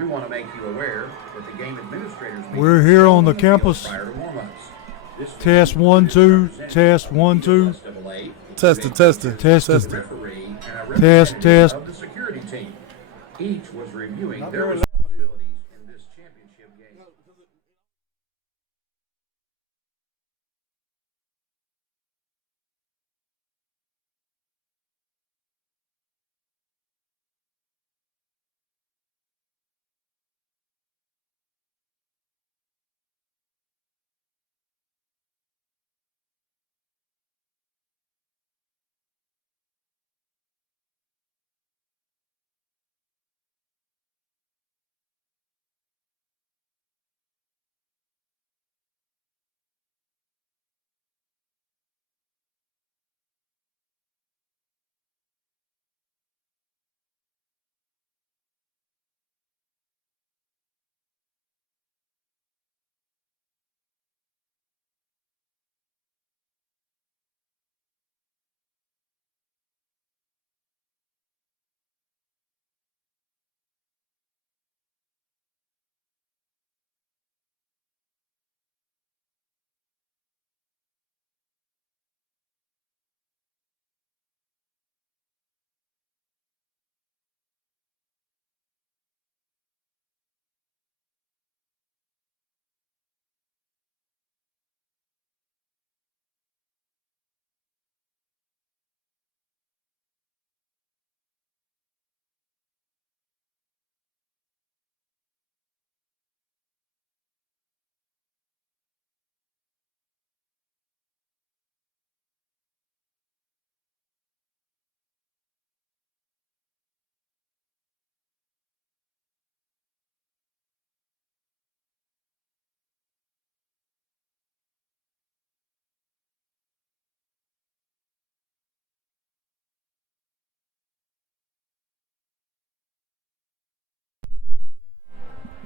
We want to make you aware that the game administrators. We're here on the campus. Test 1 2. Test 1 2. Testing. Test. Of the security team. Each was reviewing their responsibilities in this championship game.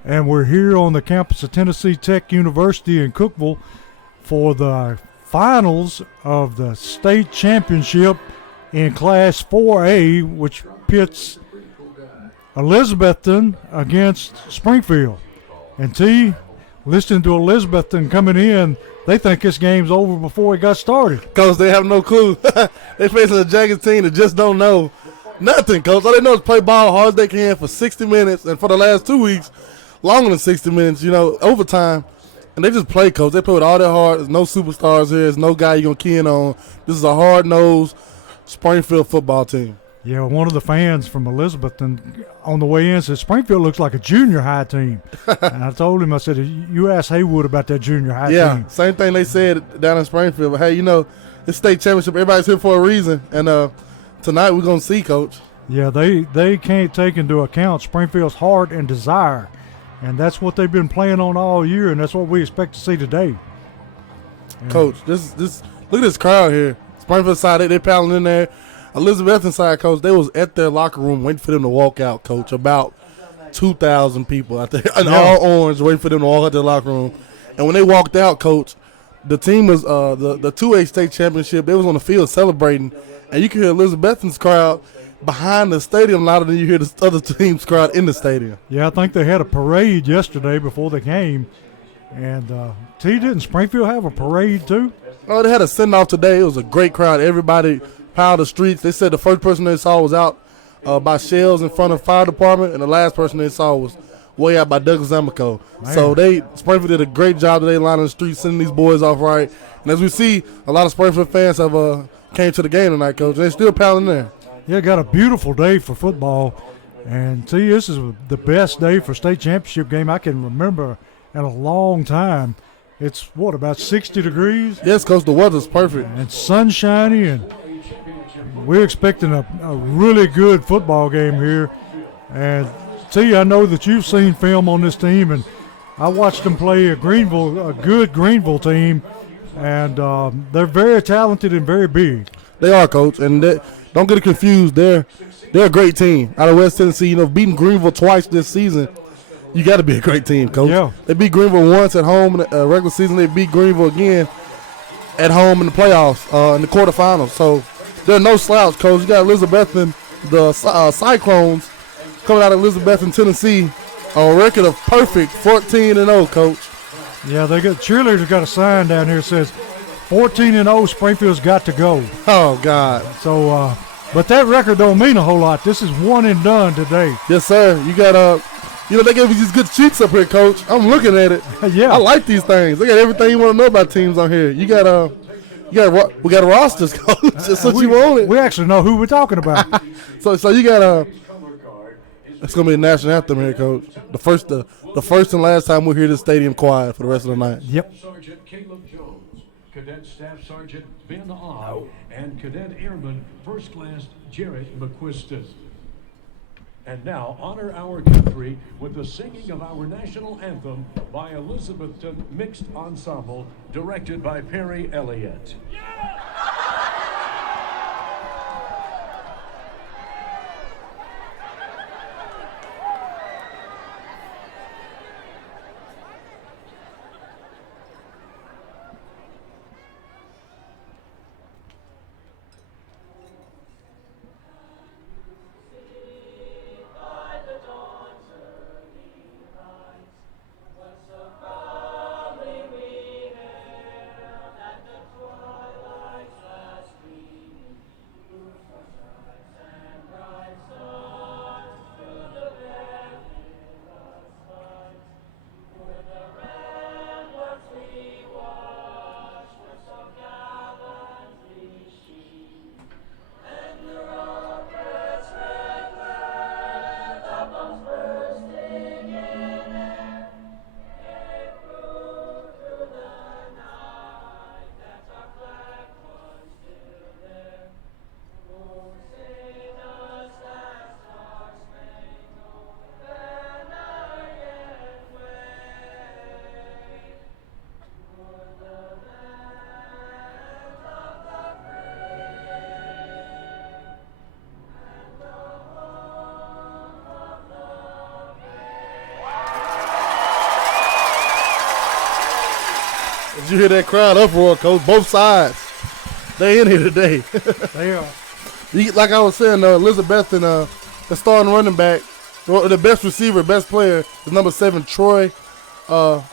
And we're here on the campus of Tennessee Tech University in Cookeville for the finals of the state championship in Class 4A, which pits Elizabethton against Springfield. And T, listening to Elizabethton coming in, they think this game's over before it got started. Coach, they have no clue. They're facing a Jagged team that just don't know nothing, Coach. All they know is play ball hard as they can for 60 minutes, and for the last 2 weeks, longer than 60 minutes, overtime. And they just play, Coach. They play with all their heart. There's no superstars here. There's no guy you're going to key in on. This is a hard-nosed Springfield football team. Yeah, one of the fans from Elizabethton on the way in said, Springfield looks like a junior high team. And I told him, I said, you asked Haywood about that junior high team. Yeah, same thing they said down in Springfield. But, hey, it's state championship. Everybody's here for a reason. And tonight we're going to see, Coach. Yeah, they can't take into account Springfield's heart and desire. And that's what they've been playing on all year, and that's what we expect to see today. And Coach, this look at this crowd here. Springfield side, they're paddling in there. Elizabethton side, Coach, they was at their locker room waiting for them to walk out, Coach. About 2,000 people out there in all orange waiting for them to walk out their locker room. And when they walked out, Coach, the team was the 2A state championship. They was on the field celebrating, and you can hear Elizabethton's crowd behind the stadium louder than you hear the other team's crowd in the stadium. Yeah, I think they had a parade yesterday before the game. And didn't Springfield have a parade too? Oh, they had a send-off today. It was a great crowd. Everybody piled the streets. They said the first person they saw was out by shells in front of the fire department, and the last person they saw was way out by Douglas Amico. So Springfield did a great job today lining the streets, sending these boys off right. And as we see, a lot of Springfield fans have came to the game tonight, Coach. They're still piling there. Yeah, got a beautiful day for football. And this is the best day for state championship game I can remember in a long time. It's, about 60 degrees? Yes, Coach, the weather's perfect. And sunshiny, and we're expecting a really good football game here. And I know that you've seen film on this team, and I watched them play a good Greenville team, and they're very talented and very big. They are, Coach, and don't get it confused. They're a great team out of West Tennessee. Beating Greenville twice this season, you got to be a great team, Coach. Yeah. They beat Greenville once at home in the regular season. They beat Greenville again at home in the playoffs, in the quarterfinals. So they're no slouch, Coach. You got Elizabethton, the Cyclones, coming out of Elizabethton, Tennessee, A record of perfect 14-0, Coach. Yeah, cheerleaders got a sign down here that says 14-0, Springfield's got to go. Oh, God. So, but that record don't mean a whole lot. This is one and done today. Yes, sir. You got they gave us these good sheets up here, Coach. I'm looking at it. Yeah. I like these things. They got everything you want to know about teams on here. We got rosters, Coach. That's what you wanted. We actually know who we're talking about. So you got it's gonna be a national anthem here, Coach. The first and last time we'll hear this stadium quiet for the rest of the night. Yep. Sergeant Caleb Jones, Cadet Staff Sergeant Ben Ogg, and Cadet Airman First Class Jarrett McQuiston. And now honor our country with the singing of our national anthem by Elizabethton Mixed Ensemble, directed by Perry Elliott. Did you hear that crowd uproar, Coach? Both sides. They in here today. They are. Like I was saying, Elizabeth and the starting running back, the best receiver, best player is number 7, Troy. I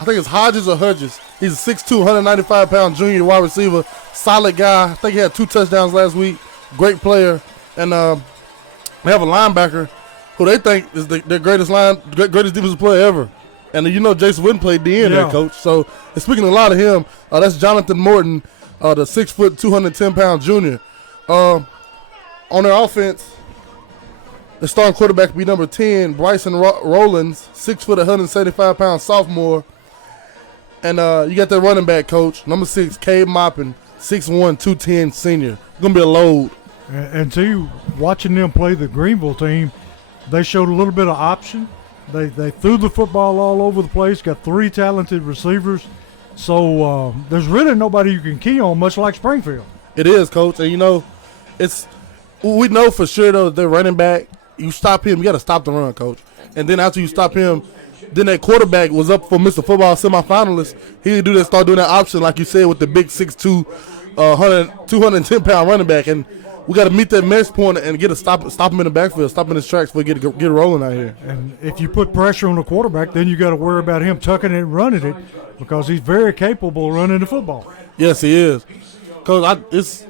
think it's Hodges or Hudges. He's a 6'2", 195-pound junior wide receiver. Solid guy. I think he had 2 touchdowns last week. Great player. And they have a linebacker who they think is their greatest defensive player ever. And Jason Witten played DN there, Coach. So speaking a lot of him, that's Jonathan Morton, the 6 foot, 210-pound junior. On their offense, the starting quarterback will be number 10, Bryson Rollins, 6 foot, 175-pound sophomore. And you got that running back, Coach, number 6, Cade Moppin, 6'1", 210 senior. It's going to be a load. And see, watching them play the Greenville team, they showed a little bit of option. They threw the football all over the place, got 3 talented receivers. So there's really nobody you can key on, much like Springfield. It is, Coach. And, we know for sure, though, they're running back. You stop him, you got to stop the run, Coach. And then after you stop him, then that quarterback was up for Mr. Football semifinalist. He did start doing that option, like you said, with the big 6'2", 210-pound running back. And we got to meet that mesh point and get a stop him in the backfield, stop him in his tracks before we get rolling out here. And if you put pressure on the quarterback, then you got to worry about him tucking it and running it, because he's very capable of running the football. Yes, he is. Because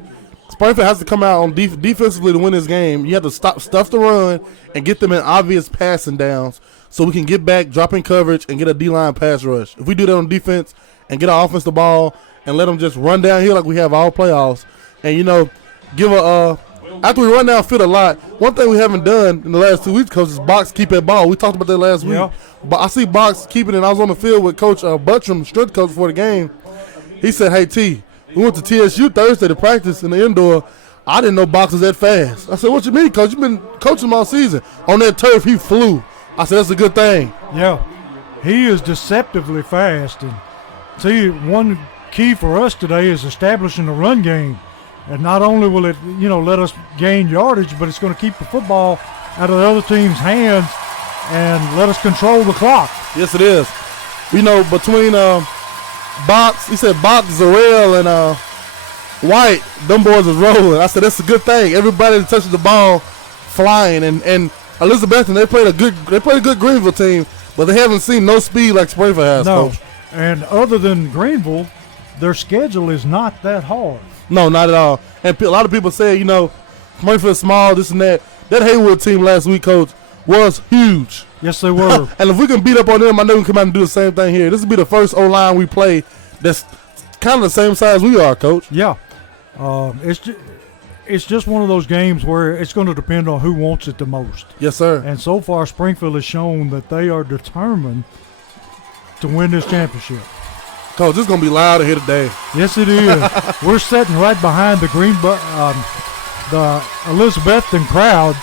Springfield has to come out on defensively to win this game. You have to stuff the run and get them in obvious passing downs so we can get back, drop in coverage, and get a D-line pass rush. If we do that on defense and get our offense the ball and let them just run downhill like we have all playoffs, and, give after we run downfield a lot, one thing we haven't done in the last 2 weeks, Coach, is box keep that ball. We talked about that last week. But I see box keeping it. I was on the field with Coach Buttram, strength coach, before the game. He said, "Hey, T, we went to TSU Thursday to practice in the indoor. I didn't know box was that fast." I said, "What you mean, Coach? You've been coaching him all season." On that turf, he flew. I said, "That's a good thing." Yeah, he is deceptively fast. And see, one key for us today is establishing the run game. And not only will it, let us gain yardage, but it's going to keep the football out of the other team's hands and let us control the clock. Yes, it is. Between Box, he said Box, Zarel, and White, them boys is rolling. I said, that's a good thing. Everybody that touches the ball flying. And Elizabethton, they played a good Greenville team, but they haven't seen no speed like Springfield has, No, Coach. and other than Greenville, their schedule is not that hard. No, not at all. And a lot of people say, Springfield's small, this and that. That Haywood team last week, Coach, was huge. Yes, they were. And if we can beat up on them, I know we can come out and do the same thing here. This will be the first O-line we play that's kind of the same size we are, Coach. Yeah. It's just one of those games where it's going to depend on who wants it the most. Yes, sir. And so far, Springfield has shown that they are determined to win this championship. Coach, it's going to be loud here today. Yes, it is. We're sitting right behind the the Elizabethton crowd,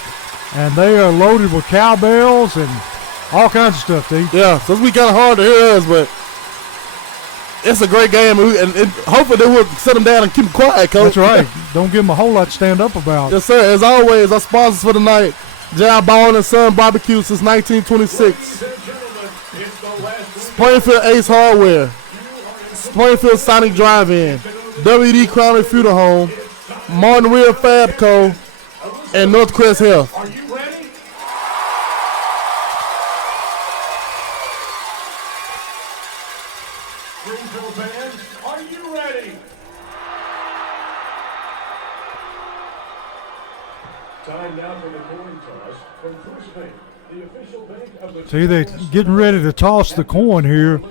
and they are loaded with cowbells and all kinds of stuff, T. Yeah, so it's going to be kind of hard to hear us, but it's a great game, and hopefully they will set them down and keep them quiet, Coach. That's right. Don't give them a whole lot to stand up about. Yes, sir. As always, our sponsors for the night, John Baldwin and Son Barbecue since 1926. Springfield Ace Hardware. Springfield Sonic Drive-In. WD Crown Funeral Home. Martin Real Fabco. And Northcrest Health. Are you ready? Greenville fans, are you ready? Time now for the coin toss from First Bank, the official bank of the See, they're getting ready to toss the coin here,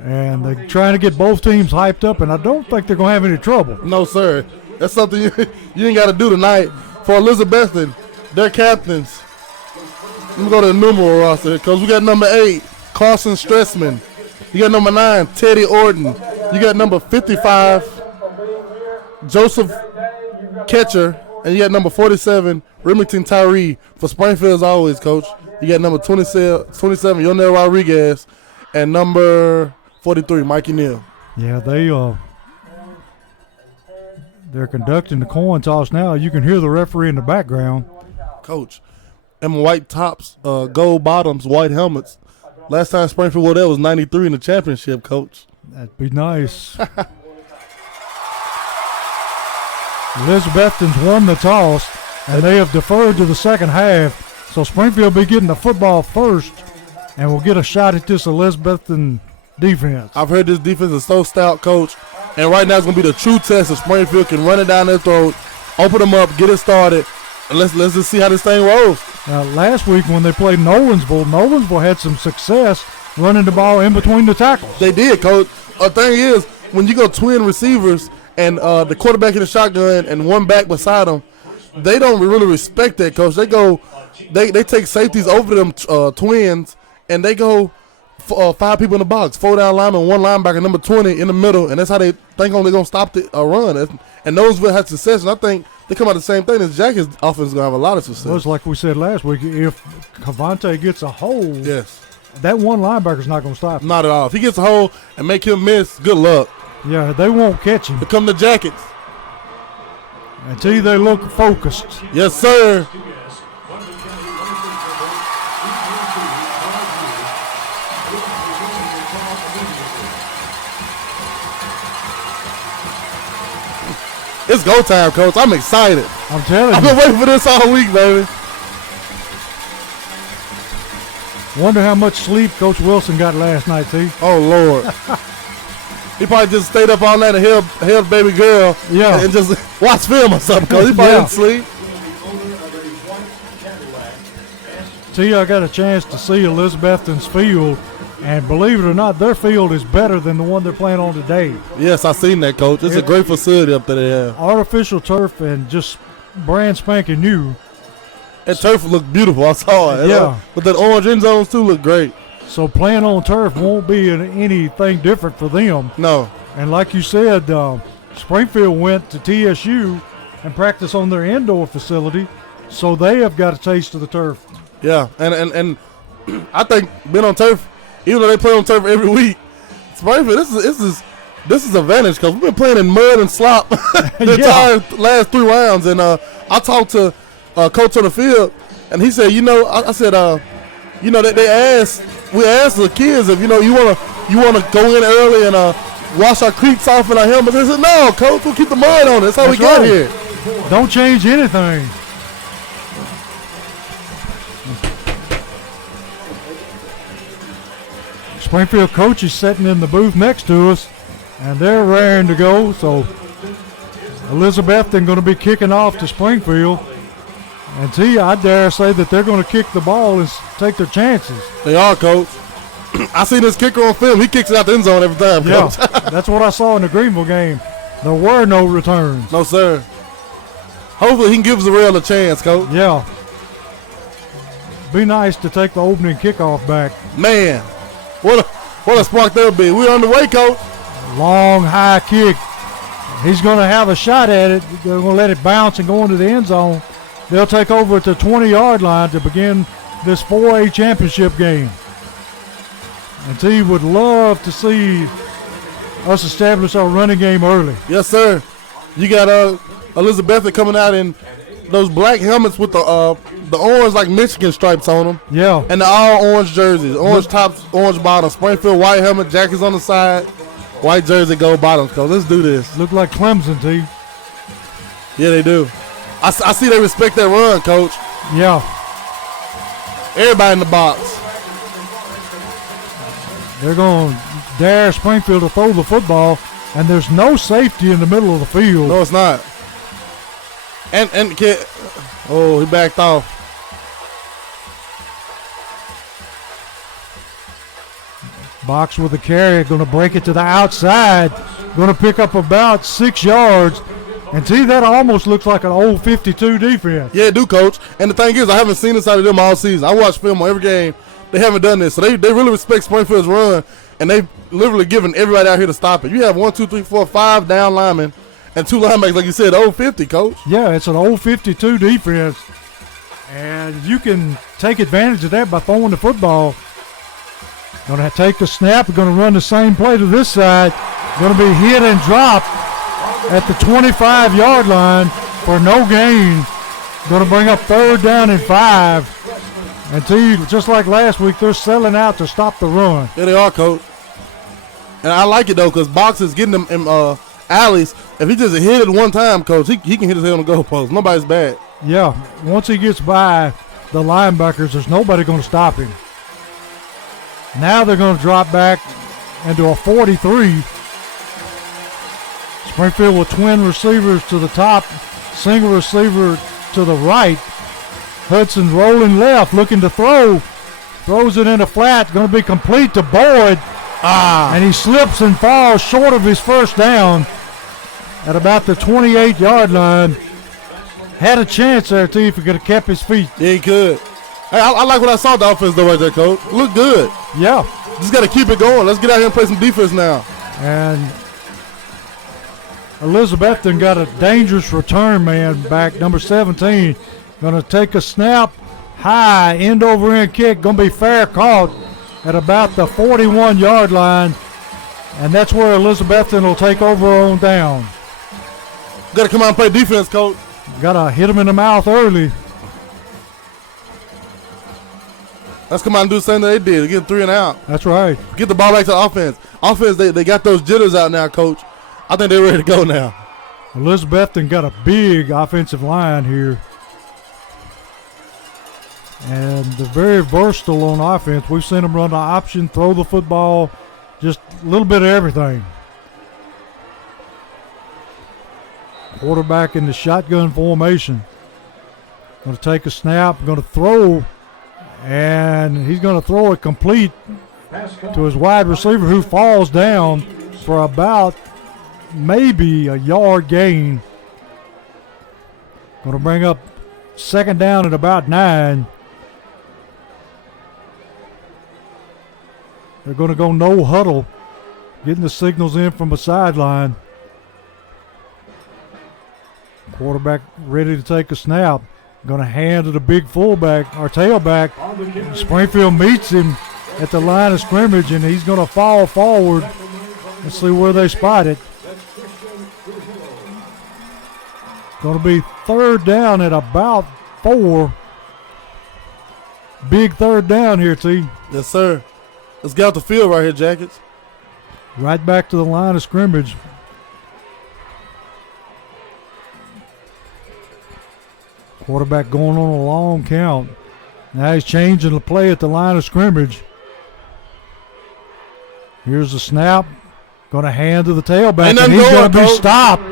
and they're trying to get both teams hyped up, and I don't think they're going to have any trouble. No, sir. That's something you ain't got to do tonight. For Elizabethton, their captains. Let me go to the numeral roster because we got number 8, Carson Stressman. You got number 9, Teddy Orton. You got number 55, Joseph Ketcher. And you got number 47, Remington Tyree. For Springfield, as always, Coach. You got number 27, Yonel Rodriguez. And number 43, Mikey Neal. Yeah, they're conducting the coin toss now. You can hear the referee in the background. Coach, them white tops, gold bottoms, white helmets. Last time Springfield wore that was 93 in the championship, Coach. That'd be nice. Elizabethton's won the toss, and they have deferred to the second half. So Springfield will be getting the football first, and we'll get a shot at this Elizabethton defense. I've heard this defense is so stout, Coach. And right now it's going to be the true test if Springfield can run it down their throat, open them up, get it started, and let's just see how this thing rolls. Last week when they played Nolensville had some success running the ball in between the tackles. They did, Coach. The thing is, when you go twin receivers and the quarterback in the shotgun and one back beside them, they don't really respect that, Coach. They take safeties over them twins, and they go 5 people in the box, 4 down linemen, 1 linebacker, number 20 in the middle, and that's how they think they're going to stop the run. And Noseville had success, and I think they come out the same thing as Jackie's offense is going to have a lot of success. Well, it's like we said last week, if Cavante gets a hold, yes, that one linebacker's not going to stop him. Not at all. If he gets a hold and make him miss, good luck. Yeah, they won't catch him. Here come the Jackets. Until they look focused. Yes, sir. It's go time, Coach. I'm excited. I'm telling I've you. been waiting for this all week, baby. Wonder how much sleep Coach Wilson got last night, T. Oh, Lord. He probably just stayed up all night and held baby girl and just watch film or something, because he probably didn't sleep. T, I got a chance to see Elizabethton's field, and believe it or not, their field is better than the one they're playing on today. Yes, I seen that, Coach. It's a great facility up there they have. Artificial turf and just brand spanking new. That turf looked beautiful. I saw it. Yeah. But that orange end zones, too, look great. So playing on turf won't be anything different for them. No. And like you said, Springfield went to TSU and practiced on their indoor facility, so they have got a taste of the turf. Yeah, and I think being on turf, even though they play on turf every week, Springfield, this is advantage because we've been playing in mud and slop the entire last 3 rounds. And I talked to coach on the field, and he said, I said, we asked the kids if you want to go in early and wash our cleats off in our helmets. They said, no, coach, we'll keep the mud on. That's how we got here. Don't change anything. Springfield coach is sitting in the booth next to us, and they're raring to go. So Elizabethton going to be kicking off to Springfield. And I dare say that they're going to kick the ball and take their chances. They are, Coach. I seen this kicker on film. He kicks it out the end zone every time, Coach. Yeah, that's what I saw in the Greenville game. There were no returns. No, sir. Hopefully he can give Zarrell a chance, Coach. Yeah. Be nice to take the opening kickoff back. Man, what a spark there'll be. We're on the way, Coach. Long, high kick. He's going to have a shot at it. They're going to let it bounce and go into the end zone. They'll take over at the 20-yard line to begin this 4A championship game. And T would love to see us establish our running game early. Yes, sir. You got Elizabeth coming out in those black helmets with the orange, like Michigan stripes on them. Yeah. And the all orange jerseys. Orange tops, orange bottoms. Springfield white helmet, jackets on the side. White jersey, gold bottoms. Coach, let's do this. Look like Clemson, T. Yeah, they do. I see they respect that run, Coach. Yeah. Everybody in the box. They're going to dare Springfield to throw the football, and there's no safety in the middle of the field. No, it's not. And kid, he backed off. Box with the carry, going to break it to the outside. Going to pick up about 6 yards. And that almost looks like an old 52 defense. Yeah, it do, Coach. And the thing is, I haven't seen this out of them all season. I watch film on every game. They haven't done this. So they really respect Springfield's run, and they've literally given everybody out here to stop it. You have 1, 2, 3, 4, 5 down linemen and 2 linebackers, like you said, old 50, Coach. Yeah, it's an old 52 defense. And you can take advantage of that by throwing the football. Going to take the snap. We're going to run the same play to this side. Going to be hit and dropped at the 25-yard line for no gain. Going to bring up 3rd down and 5. And just like last week, they're selling out to stop the run. Yeah, they are, Coach. And I like it, though, because Box is getting them in alleys. If he just hit it one time, Coach, he can hit his head on the goalpost. Nobody's bad. Yeah, once he gets by the linebackers, there's nobody going to stop him. Now they're going to drop back into a 43. Springfield with twin receivers to the top, single receiver to the right. Hudson rolling left, looking to throw. Throws it in a flat, going to be complete to Boyd. And he slips and falls short of his first down at about the 28-yard line. Had a chance there, too, if he could have kept his feet. Yeah, he could. Hey, I like what I saw the offense, though, right there, Coach. Look good. Yeah. Just got to keep it going. Let's get out here and play some defense now. And Elizabethton got a dangerous return man back, number 17. Going to take a snap, high, end-over-end kick. Going to be fair caught at about the 41-yard line. And that's where Elizabethton will take over on down. Got to come out and play defense, Coach. Got to hit him in the mouth early. Let's come out and do the same thing they did. Get 3 and out. That's right. Get the ball back to the offense. Offense, they got those jitters out now, Coach. I think they're ready to go now. Elizabethton got a big offensive line here. And they're very versatile on offense. We've seen them run the option, throw the football, just a little bit of everything. Quarterback in the shotgun formation. Going to take a snap, going to throw, and he's going to throw it complete to his wide receiver, who falls down for about maybe a yard gain. Going to bring up 2nd down at about 9. They're going to go no huddle, getting the signals in from a sideline. Quarterback ready to take a snap. Going to hand to the big fullback, or tailback. Springfield meets him at the line of scrimmage, and he's going to fall forward. Let's see where they spot it. Going to be 3rd down at about 4. Big 3rd down here, T. Yes, sir. Let's get out the field right here, Jackets. Right back to the line of scrimmage. Quarterback going on a long count. Now he's changing the play at the line of scrimmage. Here's the snap. Going to hand to the tailback, Ain't and nothing he's going to going, be Coach. stopped.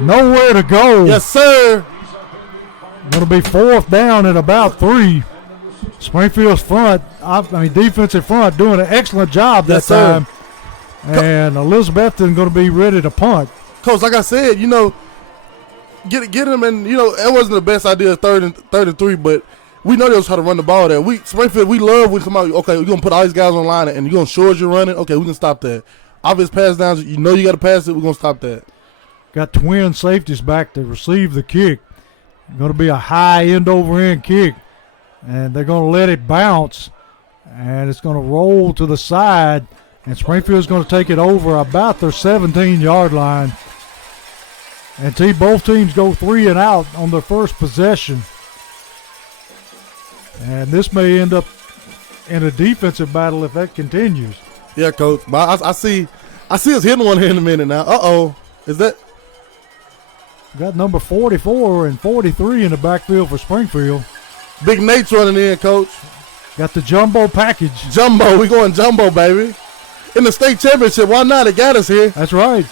Nowhere to go. Yes, sir. Going to be 4th down at about 3. Springfield's front, defensive front, doing an excellent job that Yes, sir. time. And Elizabethton going to be ready to punt. Coach, like I said, get him, and it wasn't the best idea, third and 3, but we know they was trying to run the ball there. Springfield, we love when somebody, okay, we're gonna put all these guys on the line, and you're gonna show us you're running. Okay, we can stop that. Obvious pass downs, you got to pass it. We're gonna stop that. Got twin safeties back to receive the kick. Going to be a high end-over-end kick, and they're going to let it bounce, and it's going to roll to the side, and Springfield's going to take it over about their 17-yard line. And both teams go 3 and out on their first possession. And this may end up in a defensive battle if that continues. Yeah, Coach. But I see us hitting one here in a minute now. Uh-oh. Is that? Got number 44 and 43 in the backfield for Springfield. Big Nate's running in, Coach. Got the jumbo package. Jumbo. We going jumbo, baby. In the state championship, why not? It got us here. That's right.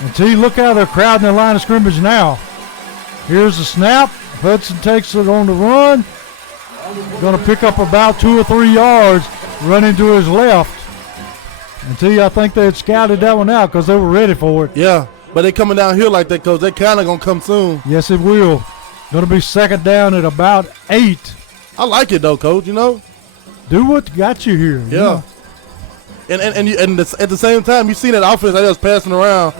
And look how they're crowding the line of scrimmage now. Here's the snap. Hudson takes it on the run. Going to pick up about 2 or 3 yards, running to his left. And I think they had scouted that one out because they were ready for it. Yeah, but they coming down here like that, Coach. They kind of going to come soon. Yes, it will. Going to be 2nd down at about 8. I like it, though, Coach, Do what got you here. Yeah. And at the same time, you seen that offense that was passing around.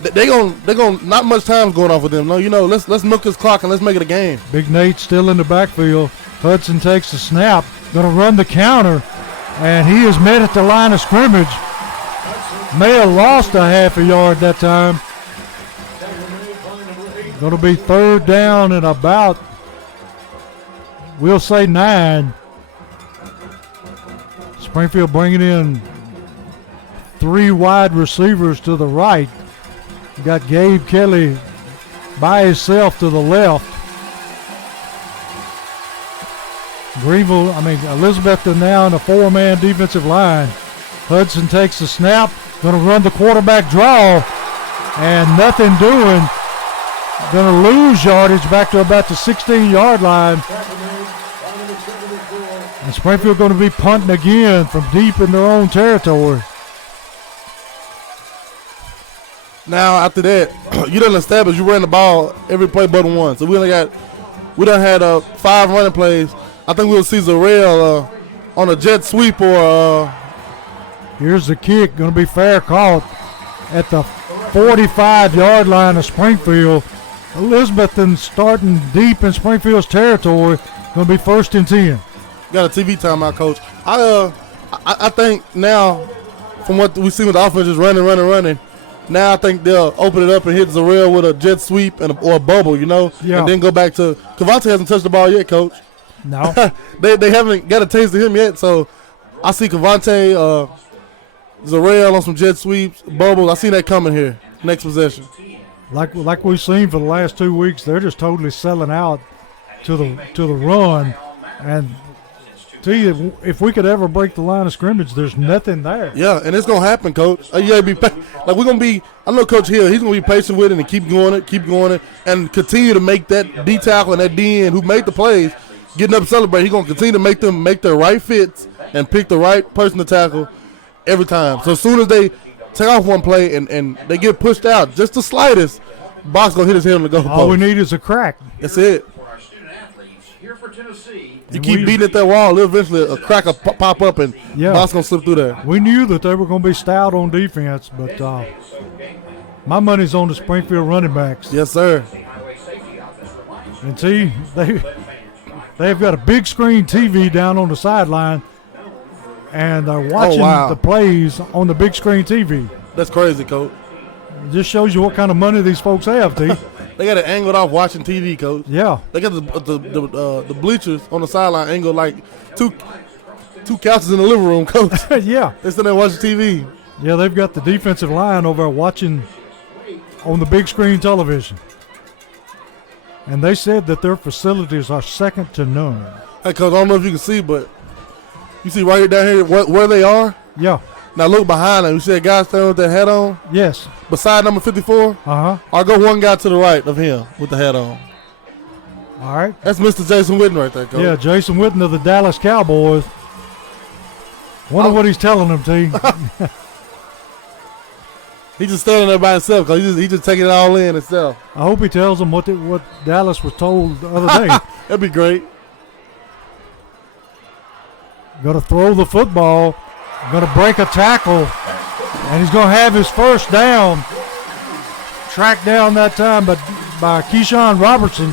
They gon' not much time going off with them. No, let's milk this clock and let's make it a game. Big Nate still in the backfield. Hudson takes the snap, going to run the counter, and he is met at the line of scrimmage. May have lost a half a yard that time. Going to be 3rd down and about, we'll say 9. Springfield bringing in 3 wide receivers to the right. You got Gabe Kelly by himself to the left. Elizabethton now in a 4-man defensive line. Hudson takes the snap, going to run the quarterback draw, and nothing doing. Going to lose yardage back to about the 16-yard line. And Springfield going to be punting again from deep in their own territory. Now, after that, you done established you ran the ball every play but one. So we done had 5 running plays. I think we'll see Zarel on a jet sweep or here's the kick, going to be fair caught at the 45-yard line of Springfield. Elizabethton starting deep in Springfield's territory, going to be 1st and 10. Got a TV timeout, Coach. I think now, from what we see with the offense is running. Now I think they'll open it up and hit Zarel with a jet sweep or a bubble, Yeah. and then go back to Cavante hasn't touched the ball yet, Coach. No. they haven't got a taste of him yet, so I see Cavante, Zarel on some jet sweeps, bubbles. I see that coming here next possession. Like we've seen for the last 2 weeks, they're just totally selling out to the run. And if we could ever break the line of scrimmage, there's nothing there. Yeah, and it's gonna happen, Coach. You gotta be we're gonna be. I know Coach Hill. He's gonna be patient with it and keep going it, and continue to make that D tackle and that D end who made the plays getting up and celebrate. He's gonna continue to make them make their right fits and pick the right person to tackle every time. So as soon as they take off one play and they get pushed out, just the slightest, box gonna hit his head on the goal post. All we need is a crack. That's it. For our student athletes here for Tennessee. You keep beating at that wall, eventually a crack will pop up and box gonna slip through there. We knew that they were going to be stout on defense, but my money's on the Springfield running backs. Yes, sir. And they've got a big screen TV down on the sideline, and they're watching the plays on the big screen TV. That's crazy, Coach. It just shows you what kind of money these folks have, T. They got it angled off watching TV, Coach. Yeah. They got the bleachers on the sideline angled like two couches in the living room, Coach. Yeah. They sitting there watching TV. Yeah, they've got the defensive line over there watching on the big screen television. And they said that their facilities are second to none. Hey, Coach, I don't know if you can see, but You see right here down here where they are? Yeah. Now look behind them. You see a guy standing with that hat on? Yes. Beside number 54? Uh-huh. I'll go one guy to the right of him with the hat on. All right. That's Mr. Jason Witten right there, Coach. Yeah, Jason Witten of the Dallas Cowboys. Wonder what he's telling them, T. He's just standing there by himself because he's just taking it all in himself. I hope he tells them what Dallas was told the other day. That'd be great. Going to throw the football. Going to break a tackle. And he's going to have his first down. Tracked down that time by Keyshawn Robertson.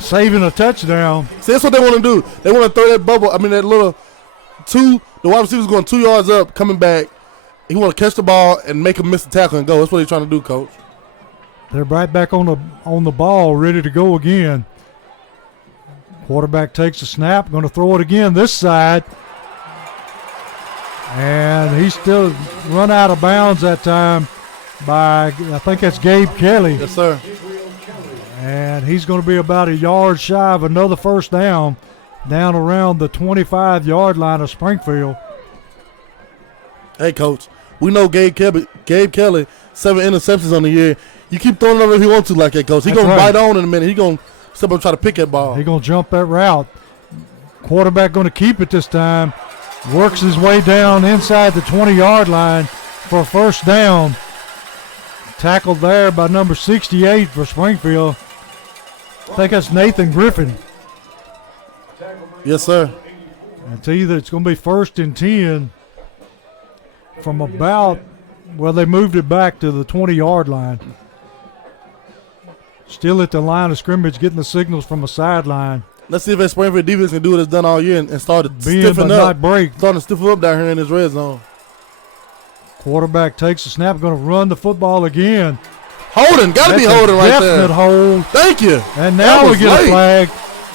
Saving a touchdown. See, that's what they want to do. They want to throw that bubble. I mean, that little the wide receiver's going 2 yards up, coming back. He want to catch the ball and make him miss the tackle and go. That's what he's trying to do, Coach. They're right back on the ball, ready to go again. Quarterback takes a snap, going to throw it again this side. And he's still run out of bounds that time by, I think that's Gabe Kelly. Yes, sir. And he's going to be about a yard shy of another first down around the 25-yard line of Springfield. Hey, Coach, we know Gabe Kelly, 7 interceptions on the year. You keep throwing it over if he wants to like that, Coach. He's going to bite on in a minute. He's going to step up and try to pick that ball. He's going to jump that route. Quarterback going to keep it this time. Works his way down inside the 20-yard line for a first down. Tackled there by number 68 for Springfield. I think that's Nathan Griffin. Yes, sir. And to you that it's going to be 1st and 10 from about, well, they moved it back to the 20-yard line. Still at the line of scrimmage, getting the signals from a sideline. Let's see if that Springfield defense can do what it's done all year and start to Bend stiffen but up. not break. Starting to stiffen up down here in this red zone. Quarterback takes the snap, going to run the football again. Holding, got to be holding right there. Definite hold. Thank you. And now we get late. a flag.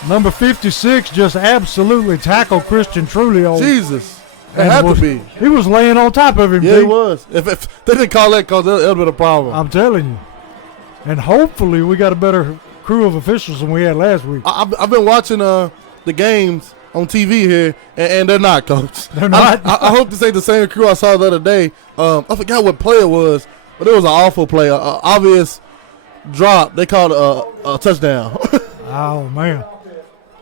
Number 56 just absolutely tackled Christian Trulio. Jesus. It had to be. He was laying on top of him. Yeah, he was. If they didn't call that cause, that would have been a problem. I'm telling you. And hopefully we got a better crew of officials than we had last week. I've been watching the games on TV here, and they're not, Coach. They're not? I hope this ain't the same crew I saw the other day. I forgot what play it was, but it was an awful play. An obvious drop. They called a touchdown. Oh, man.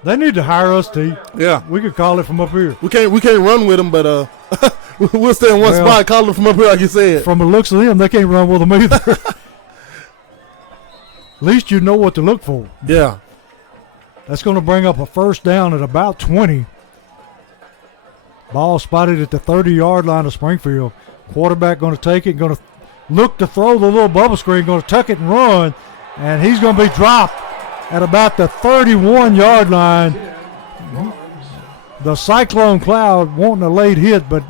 They need to hire us, T. Yeah. We could call it from up here. We can't run with them, but we'll stay in one spot, call it from up here like you said. From the looks of them, they can't run with them either. At least you know what to look for. Yeah. That's going to bring up a first down at about 20. Ball spotted at the 30-yard line of Springfield. Quarterback going to take it, going to look to throw the little bubble screen, going to tuck it and run, and he's going to be dropped at about the 31-yard line. The Cyclone Cloud wanting a late hit, but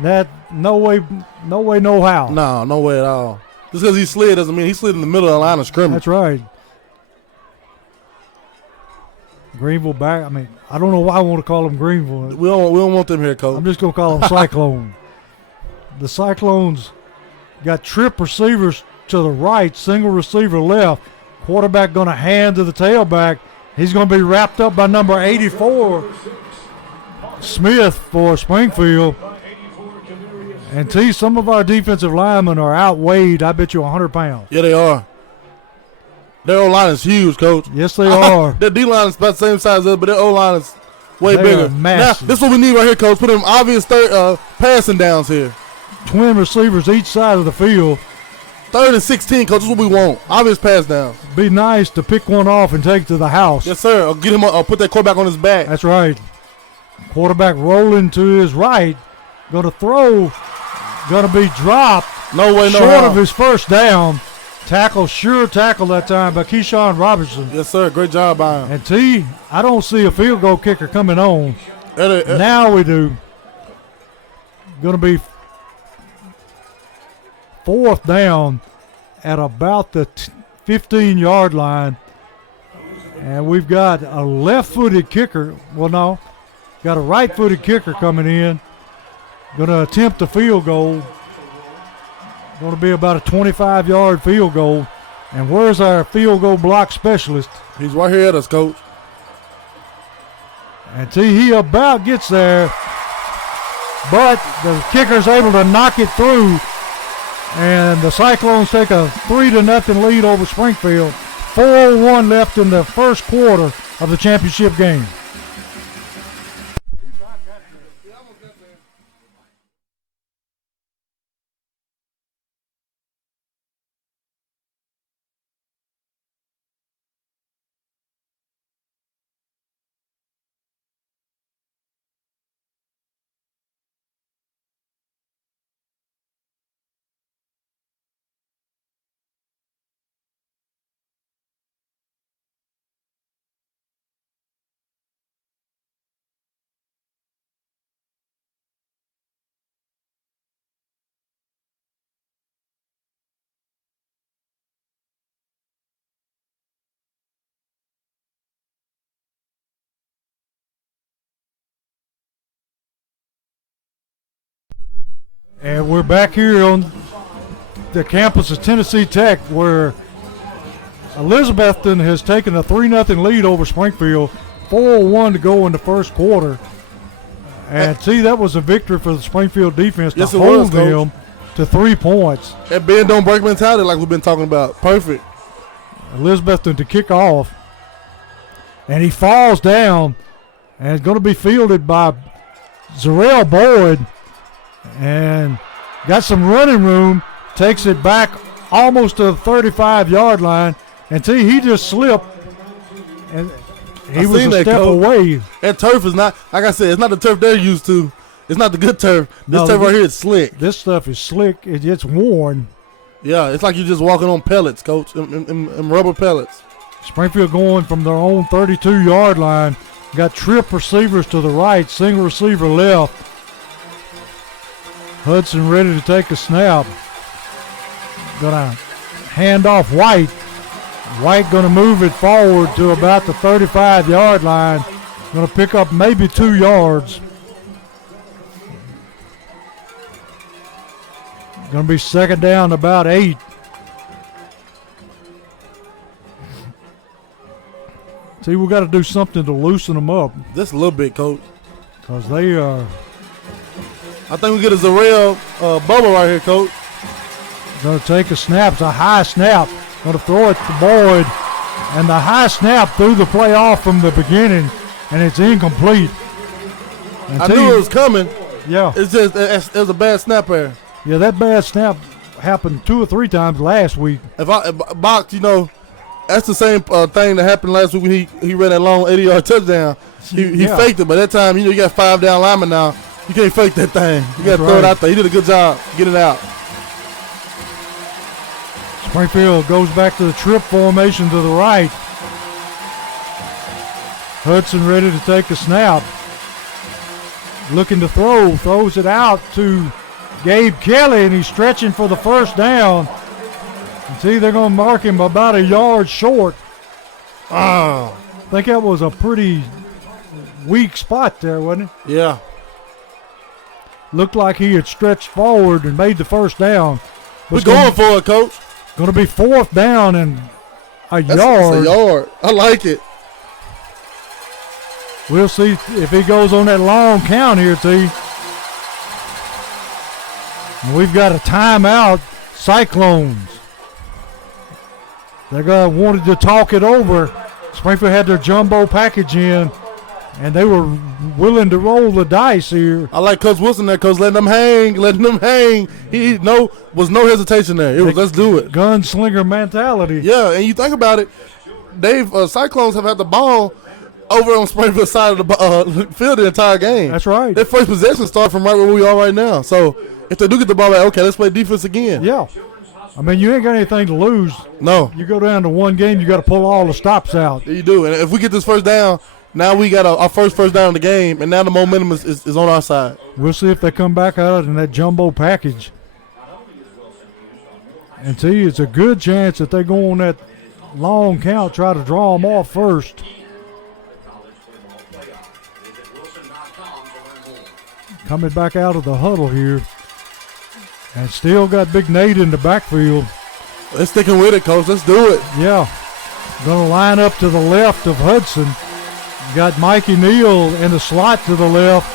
that no way, no how. No way at all. Just because he slid doesn't mean he slid in the middle of the line of scrimmage. That's right. Greenville back. I mean, I don't know why I want to call them Greenville. We don't want them here, Coach. I'm just going to call them Cyclone. The Cyclones got trip receivers to the right, single receiver left. Quarterback going to hand to the tailback. He's going to be wrapped up by number 84, Smith for Springfield. And T, some of our defensive linemen are outweighed, I bet you 100 pounds. Yeah, they are. Their O-line is huge, Coach. Yes, they are. Their D-line is about the same size as us, but their O-line is way They bigger. are massive. Now, this is what we need right here, Coach. Put them obvious passing downs here. Twin receivers each side of the field. 3rd and 16, Coach. This is what we want. Obvious pass downs. Be nice to pick one off and take it to the house. Yes, sir. Or get him. Put that quarterback on his back. That's right. Quarterback rolling to his right. Going to throw. Going to be dropped. No way, no Short how. of his first down. Sure tackle that time by Keyshawn Robertson. Yes, sir. Great job by him. And T, I don't see a field goal kicker coming on. Now we do. Going to be 4th down at about the 15-yard line. And we've got a left-footed kicker. Well, no. Got a right-footed kicker coming in. Going to attempt a field goal. Going to be about a 25-yard field goal. And where's our field goal block specialist? He's right here at us, Coach. And T, he about gets there. but the kicker's able to knock it through, and the Cyclones take a 3-0 lead over Springfield. 4:01 left in the first quarter of the championship game. And we're back here on the campus of Tennessee Tech, where Elizabethton has taken a 3-0 lead over Springfield. 4:01 to go in the first quarter. And see, that was a victory for the Springfield defense to hold them to 3 points. That bend don't break mentality like we've been talking about. Perfect. Elizabethton to kick off. And he falls down and is going to be fielded by Zarell Boyd. And got some running room, takes it back almost to the 35-yard line. And see, he just slipped. And he was a step away. That turf is not, like I said, it's not the turf they're used to. It's not the good turf. This turf right here is slick. This stuff is slick. It gets worn. Yeah, it's like you're just walking on pellets, Coach, and rubber pellets. Springfield going from their own 32-yard line. Got trip receivers to the right, single receiver left. Hudson ready to take a snap. Gonna hand off White. White gonna move it forward to about the 35-yard line. Gonna pick up maybe 2 yards. Gonna be second down about 8. See, we got to do something to loosen them up. Just a little bit, Coach. Because they are. I think we get a Zarell bubble right here, Coach. Going to take a snap. It's a high snap. Going to throw it to Boyd. And the high snap threw the play off from the beginning, and it's incomplete. And I knew it was coming. Yeah. It's just, it was a bad snap there. Yeah, that bad snap happened 2 or 3 times last week. If Box, you know, that's the same thing that happened last week when he ran that long 80-yard touchdown. He faked it, but that time, you know, you got 5 down linemen now. You can't fake that thing. You got to throw it out there. He did a good job getting it out. Springfield goes back to the trip formation to the right. Hudson ready to take a snap. Looking to throw. Throws it out to Gabe Kelly, and he's stretching for the first down. And see, they're going to mark him about a yard short. I think that was a pretty weak spot there, wasn't it? Yeah. Looked like he had stretched forward and made the first down. We're going for it, Coach. Going to be 4th down and a yard. That's a yard. I like it. We'll see if he goes on that long count here, T. And we've got a timeout. Cyclones. They're going to wanted to talk it over. Springfield had their jumbo package in, and they were willing to roll the dice here. I like Coach Wilson there, Coach, letting them hang. He was no hesitation there. It was, let's do it. Gunslinger mentality. Yeah, and you think about it, Cyclones have had the ball over on Springfield's side of the field the entire game. That's right. Their first possession started from right where we are right now. So if they do get the ball back, okay, let's play defense again. Yeah. I mean, you ain't got anything to lose. No. You go down to one game, you got to pull all the stops out. You do. And if we get this first down, now we got our first down in the game, and now the momentum is on our side. We'll see if they come back out in that jumbo package. And see, it's a good chance that they go on that long count, try to draw them off first. Coming back out of the huddle here. And still got Big Nate in the backfield. Let's sticking with it, Coach. Let's do it. Yeah. Going to line up to the left of Hudson. Got Mikey Neal in the slot to the left.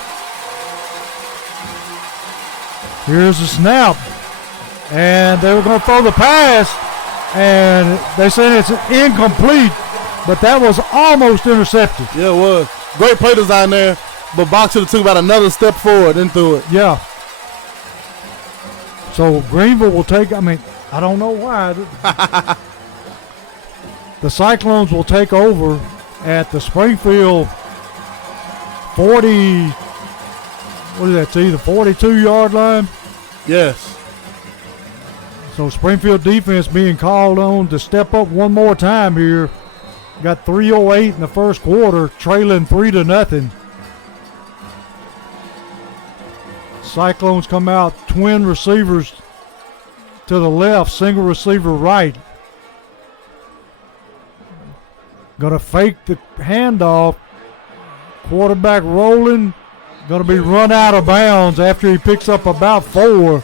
Here's the snap. And they were going to throw the pass. And they said it's incomplete. But that was almost intercepted. Yeah, it was. Great play design there. But Bach should have took about another step forward and threw it. Yeah. So Greenville will take, I don't know why. The Cyclones will take over at the Springfield 40, what is that, see, the 42-yard line? Yes. So Springfield defense being called on to step up one more time here. Got 3:08 in the first quarter, trailing 3-0. Cyclones come out, twin receivers to the left, single receiver right. Gonna fake the handoff. Quarterback rolling. Gonna be run out of bounds after he picks up about 4.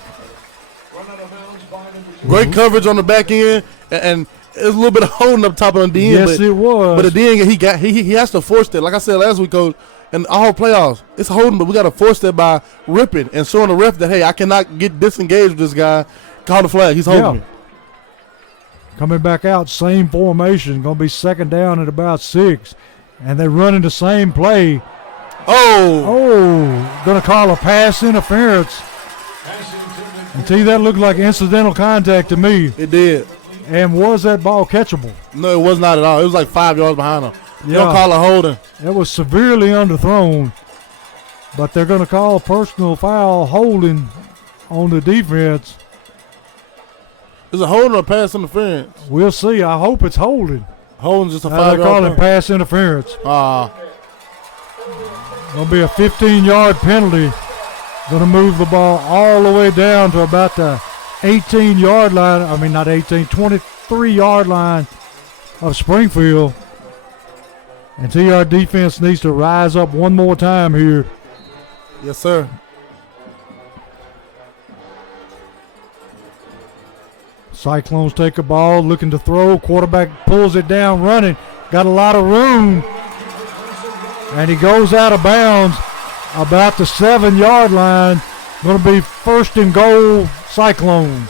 Great coverage on the back end, and there's a little bit of holding up top on the end. Yes, it was. But at the end, he has to force that. Like I said last week, Coach, and all playoffs, it's holding, but we got to force that by ripping and showing the ref that, hey, I cannot get disengaged with this guy. Call the flag. He's holding me. Coming back out, same formation. Going to be second down at about 6. And they run in the same play. Going to call a pass interference. And see, that looked like incidental contact to me. It did. And was that ball catchable? No, it was not at all. It was like 5 yards behind him. Yeah. They don't call a holding. It was severely underthrown. But they're going to call a personal foul holding on the defense. Is it holding or pass interference? We'll see. I hope it's holding. Holding just a 5 They're yard calling penalty. pass interference. Going to be a 15-yard penalty. Going to move the ball all the way down to about the 18-yard line. 23-yard line of Springfield. And TR defense needs to rise up one more time here. Yes, sir. Cyclones take a ball, looking to throw. Quarterback pulls it down, running. Got a lot of room. And he goes out of bounds about the 7-yard line. Going to be first and goal, Cyclones.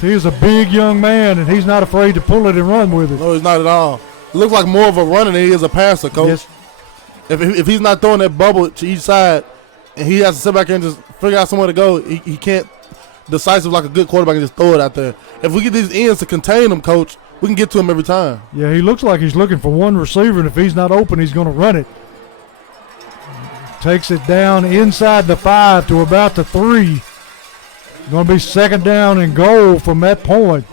He's a big young man, and he's not afraid to pull it and run with it. No, he's not at all. It looks like more of a runner than he is a passer, Coach. Yes. If he's not throwing that bubble to each side, and he has to sit back and just figure out somewhere to go, he can't decisive like a good quarterback and just throw it out there. If we get these ends to contain him, Coach, we can get to him every time. Yeah, he looks like he's looking for one receiver, and if he's not open, he's going to run it. Takes it down inside the 5 to about the 3. Going to be second down and goal from that point.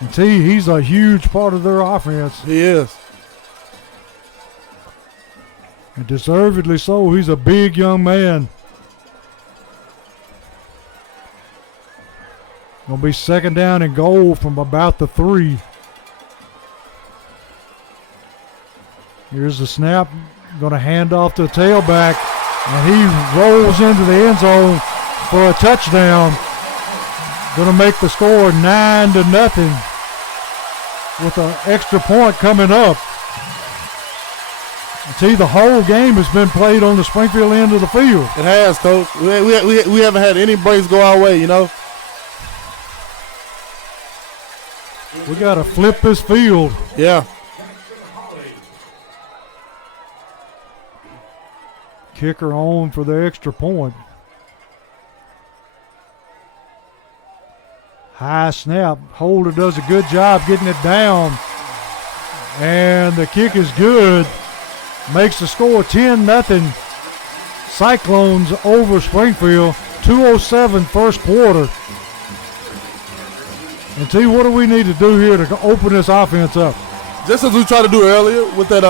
And T, he's a huge part of their offense. He is. And deservedly so. He's a big young man. Going to be second down and goal from about the 3. Here's the snap. Going to hand off to the tailback. And he rolls into the end zone for a touchdown. Going to make the score 9-0 with an extra point coming up. See, the whole game has been played on the Springfield end of the field. It has, Coach. We haven't had any breaks go our way, you know. We got to flip this field. Yeah. Kicker on for the extra point. High snap. Holder does a good job getting it down. And the kick is good. Makes the score 10-0. Cyclones over Springfield. 2:07 first quarter. And T, what do we need to do here to open this offense up? Just as we tried to do earlier with that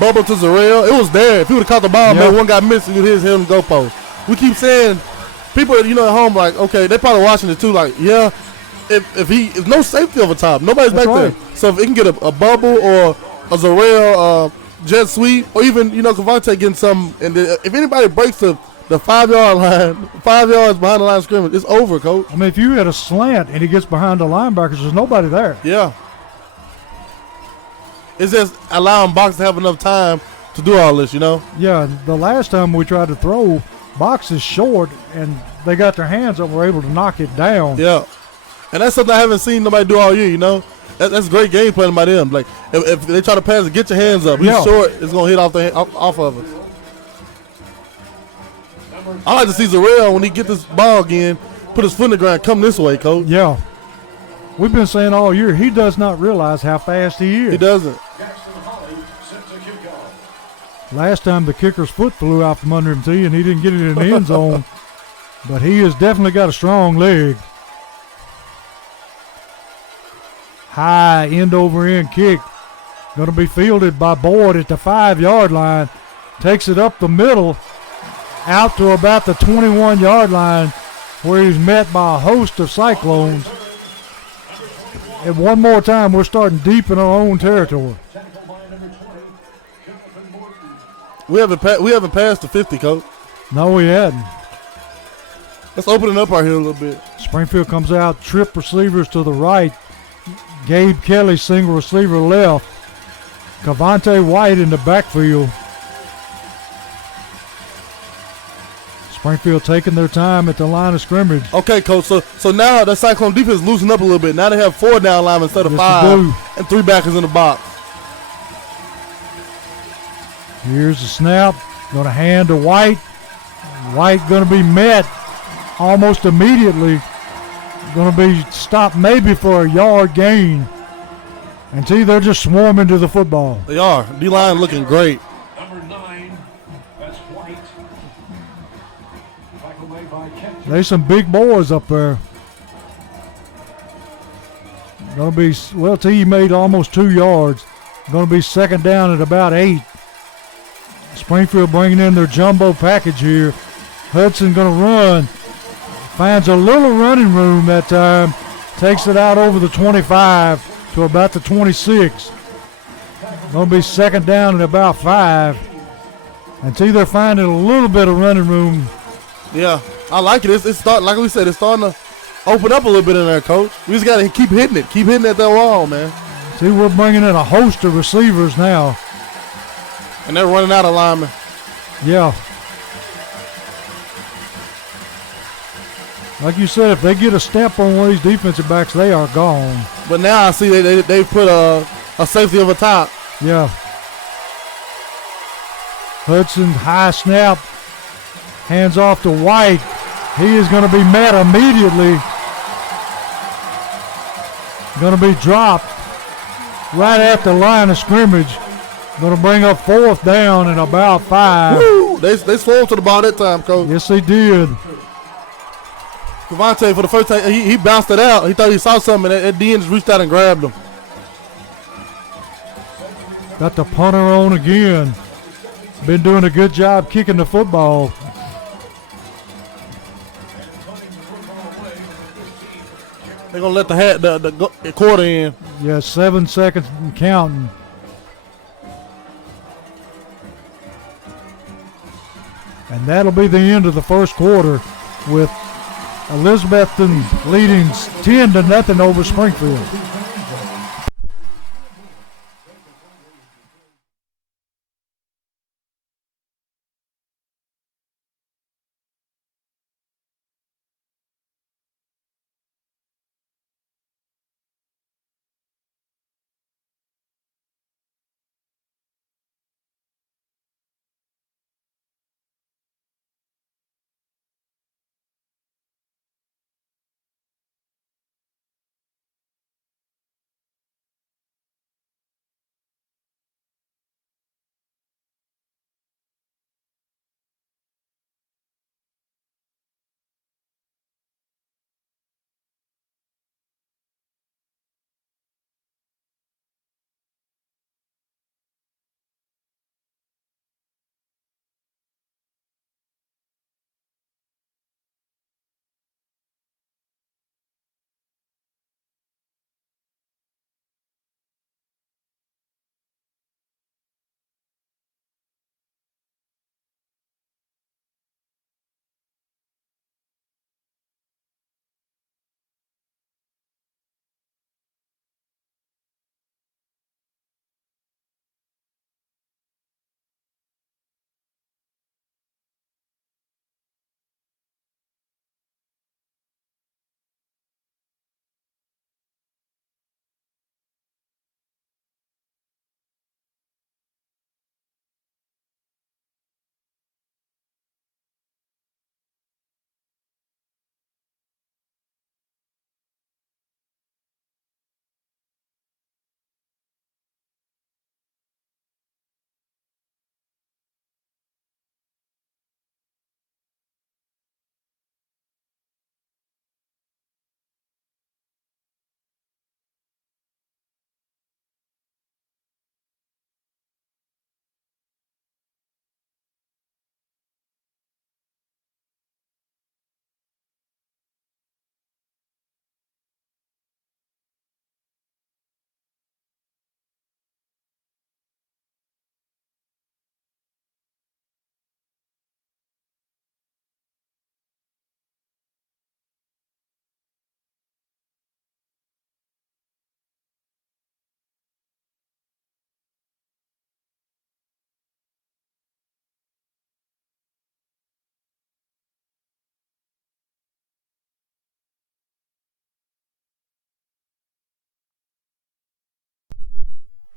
bubble to Zarrell, it was there. If he would have caught the ball, man, one guy missed it with his head on the goalpost. We keep saying, people, at home, like, okay, they're probably watching it too, like, yeah, if no safety over top, nobody's back there. So if it can get a bubble or a Zarrell jet sweep, or even, Cavante getting something, and if anybody breaks the 5-yard line, 5 yards behind the line of scrimmage, it's over, Coach. I mean, if you had a slant and he gets behind the linebackers, there's nobody there. Yeah. It's just allowing Box to have enough time to do all this, you know? Yeah, the last time we tried to throw, box is short, and they got their hands up and were able to knock it down. Yeah. And that's something I haven't seen nobody do all year, you know? That's great game planning by them. Like, if they try to pass it, get your hands up. He's short, it's going to hit off of it. I like to see Zarrell when he get this ball again, put his foot in the ground, come this way, Coach. Yeah. We've been saying all year, he does not realize how fast he is. He doesn't. Last time the kicker's foot flew out from under him, too, and he didn't get it in the end zone. But he has definitely got a strong leg. High end-over-end kick. Going to be fielded by Boyd at the 5-yard line. Takes it up the middle, out to about the 21-yard line, where he's met by a host of Cyclones. And one more time, we're starting deep in our own territory. We haven't passed the 50, Coach. No, we hadn't. Let's open it up right here a little bit. Springfield comes out, trip receivers to the right. Gabe Kelly, single receiver left. Cavante White in the backfield. Springfield taking their time at the line of scrimmage. Okay, Coach. So now the Cyclone defense loosened up a little bit. Now they have 4 down linemen instead of Yes, 5, and 3 backers in the box. Here's the snap. Going to hand to White. White going to be met almost immediately. Going to be stopped maybe for a yard gain. And see, they're just swarming to the football. They are. D-line looking great. Number 9, that's White. Tackle made by Kent. There's some big boys up there. Going to be, well, T made almost 2 yards. Going to be second down at about 8. Springfield bringing in their jumbo package here. Hudson going to run. Finds a little running room that time. Takes it out over the 25 to about the 26. Going to be second down at about 5. And see, they're finding a little bit of running room. Yeah, I like it. It's starting, like we said, it's starting to open up a little bit in there, Coach. We just got to keep hitting it. Keep hitting at that wall, man. See, we're bringing in a host of receivers now. And they're running out of linemen. Yeah. Like you said, if they get a step on one of these defensive backs, they are gone. But now I see they put a safety over top. Yeah. Hudson, high snap. Hands off to White. He is going to be met immediately. Going to be dropped right at the line of scrimmage. Going to bring up 4th down and about 5. Woo! They swung to the ball that time, Coach. Yes, they did. Cavante, for the first time, he bounced it out. He thought he saw something, and that DN just reached out and grabbed him. Got the punter on again. Been doing a good job kicking the football. They're going to let the quarter in. Yeah, 7 seconds and counting. And that'll be the end of the first quarter with Elizabethton leading 10-0 over Springfield.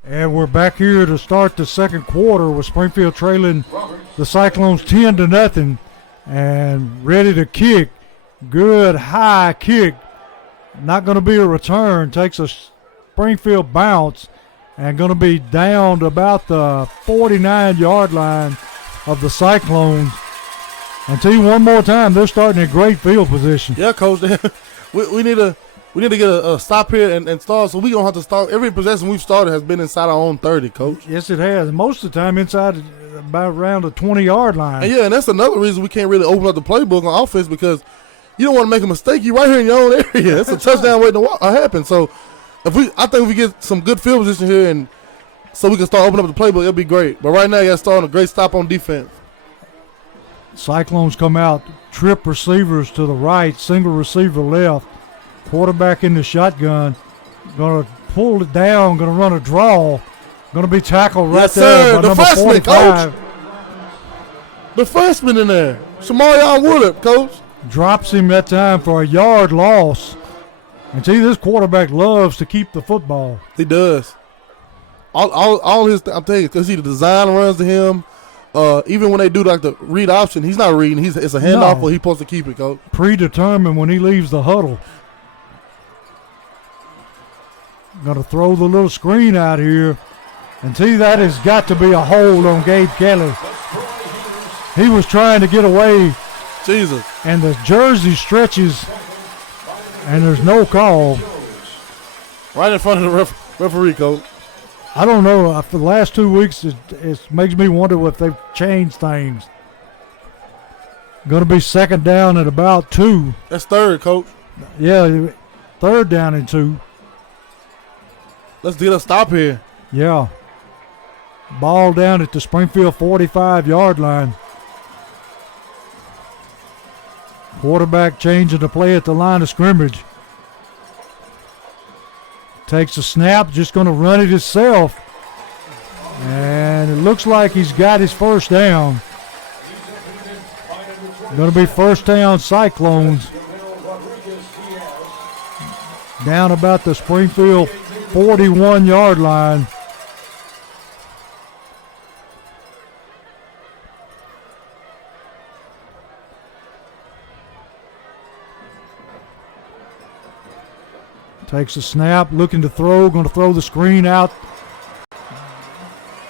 And we're back here to start the second quarter with Springfield trailing the Cyclones 10-0 and ready to kick. Good high kick. Not going to be a return. Takes a Springfield bounce and going to be down to about the 49-yard line of the Cyclones. And tell you one more time, they're starting in great field position. Yeah, Coach. we need to get a stop here and start. So we gonna have to start. Every possession we've started has been inside our own 30, Coach. Yes, it has. Most of the time inside about around the 20-yard line. And that's another reason we can't really open up the playbook on offense, because you don't want to make a mistake. You're right here in your own area. It's a touchdown waiting to happen. So I think if we get some good field position here, and so we can start opening up the playbook, it'll be great. But right now, you got to start on a great stop on defense. Cyclones come out, trip receivers to the right, single receiver left, quarterback in the shotgun, going to pull it down, going to run a draw, going to be tackled right there by number 45. Coach. The freshman in there, Shamarion Woodard, Coach. Drops him that time for a yard loss. And see, this quarterback loves to keep the football. He does. All his, I'm telling you, because he the design runs to him. Even when they do like the read option, he's not reading. It's a handoff where he's supposed to keep it, Coach. Predetermined when he leaves the huddle. Going to throw the little screen out here. And see, that has got to be a hold on Gabe Kelly. He was trying to get away. Jesus. And the jersey stretches, and there's no call. Right in front of the referee, Coach. I don't know. For the last 2 weeks, it makes me wonder if they've changed things. Going to be second down at about 2. That's third, Coach. Yeah, third down and 2. Let's get a stop here. Yeah. Ball down at the Springfield 45-yard line. Quarterback changing the play at the line of scrimmage. Takes a snap, just going to run it himself. And it looks like he's got his first down. Going to be first down Cyclones. Down about the Springfield 41-yard line. Takes a snap, looking to throw, going to throw the screen out.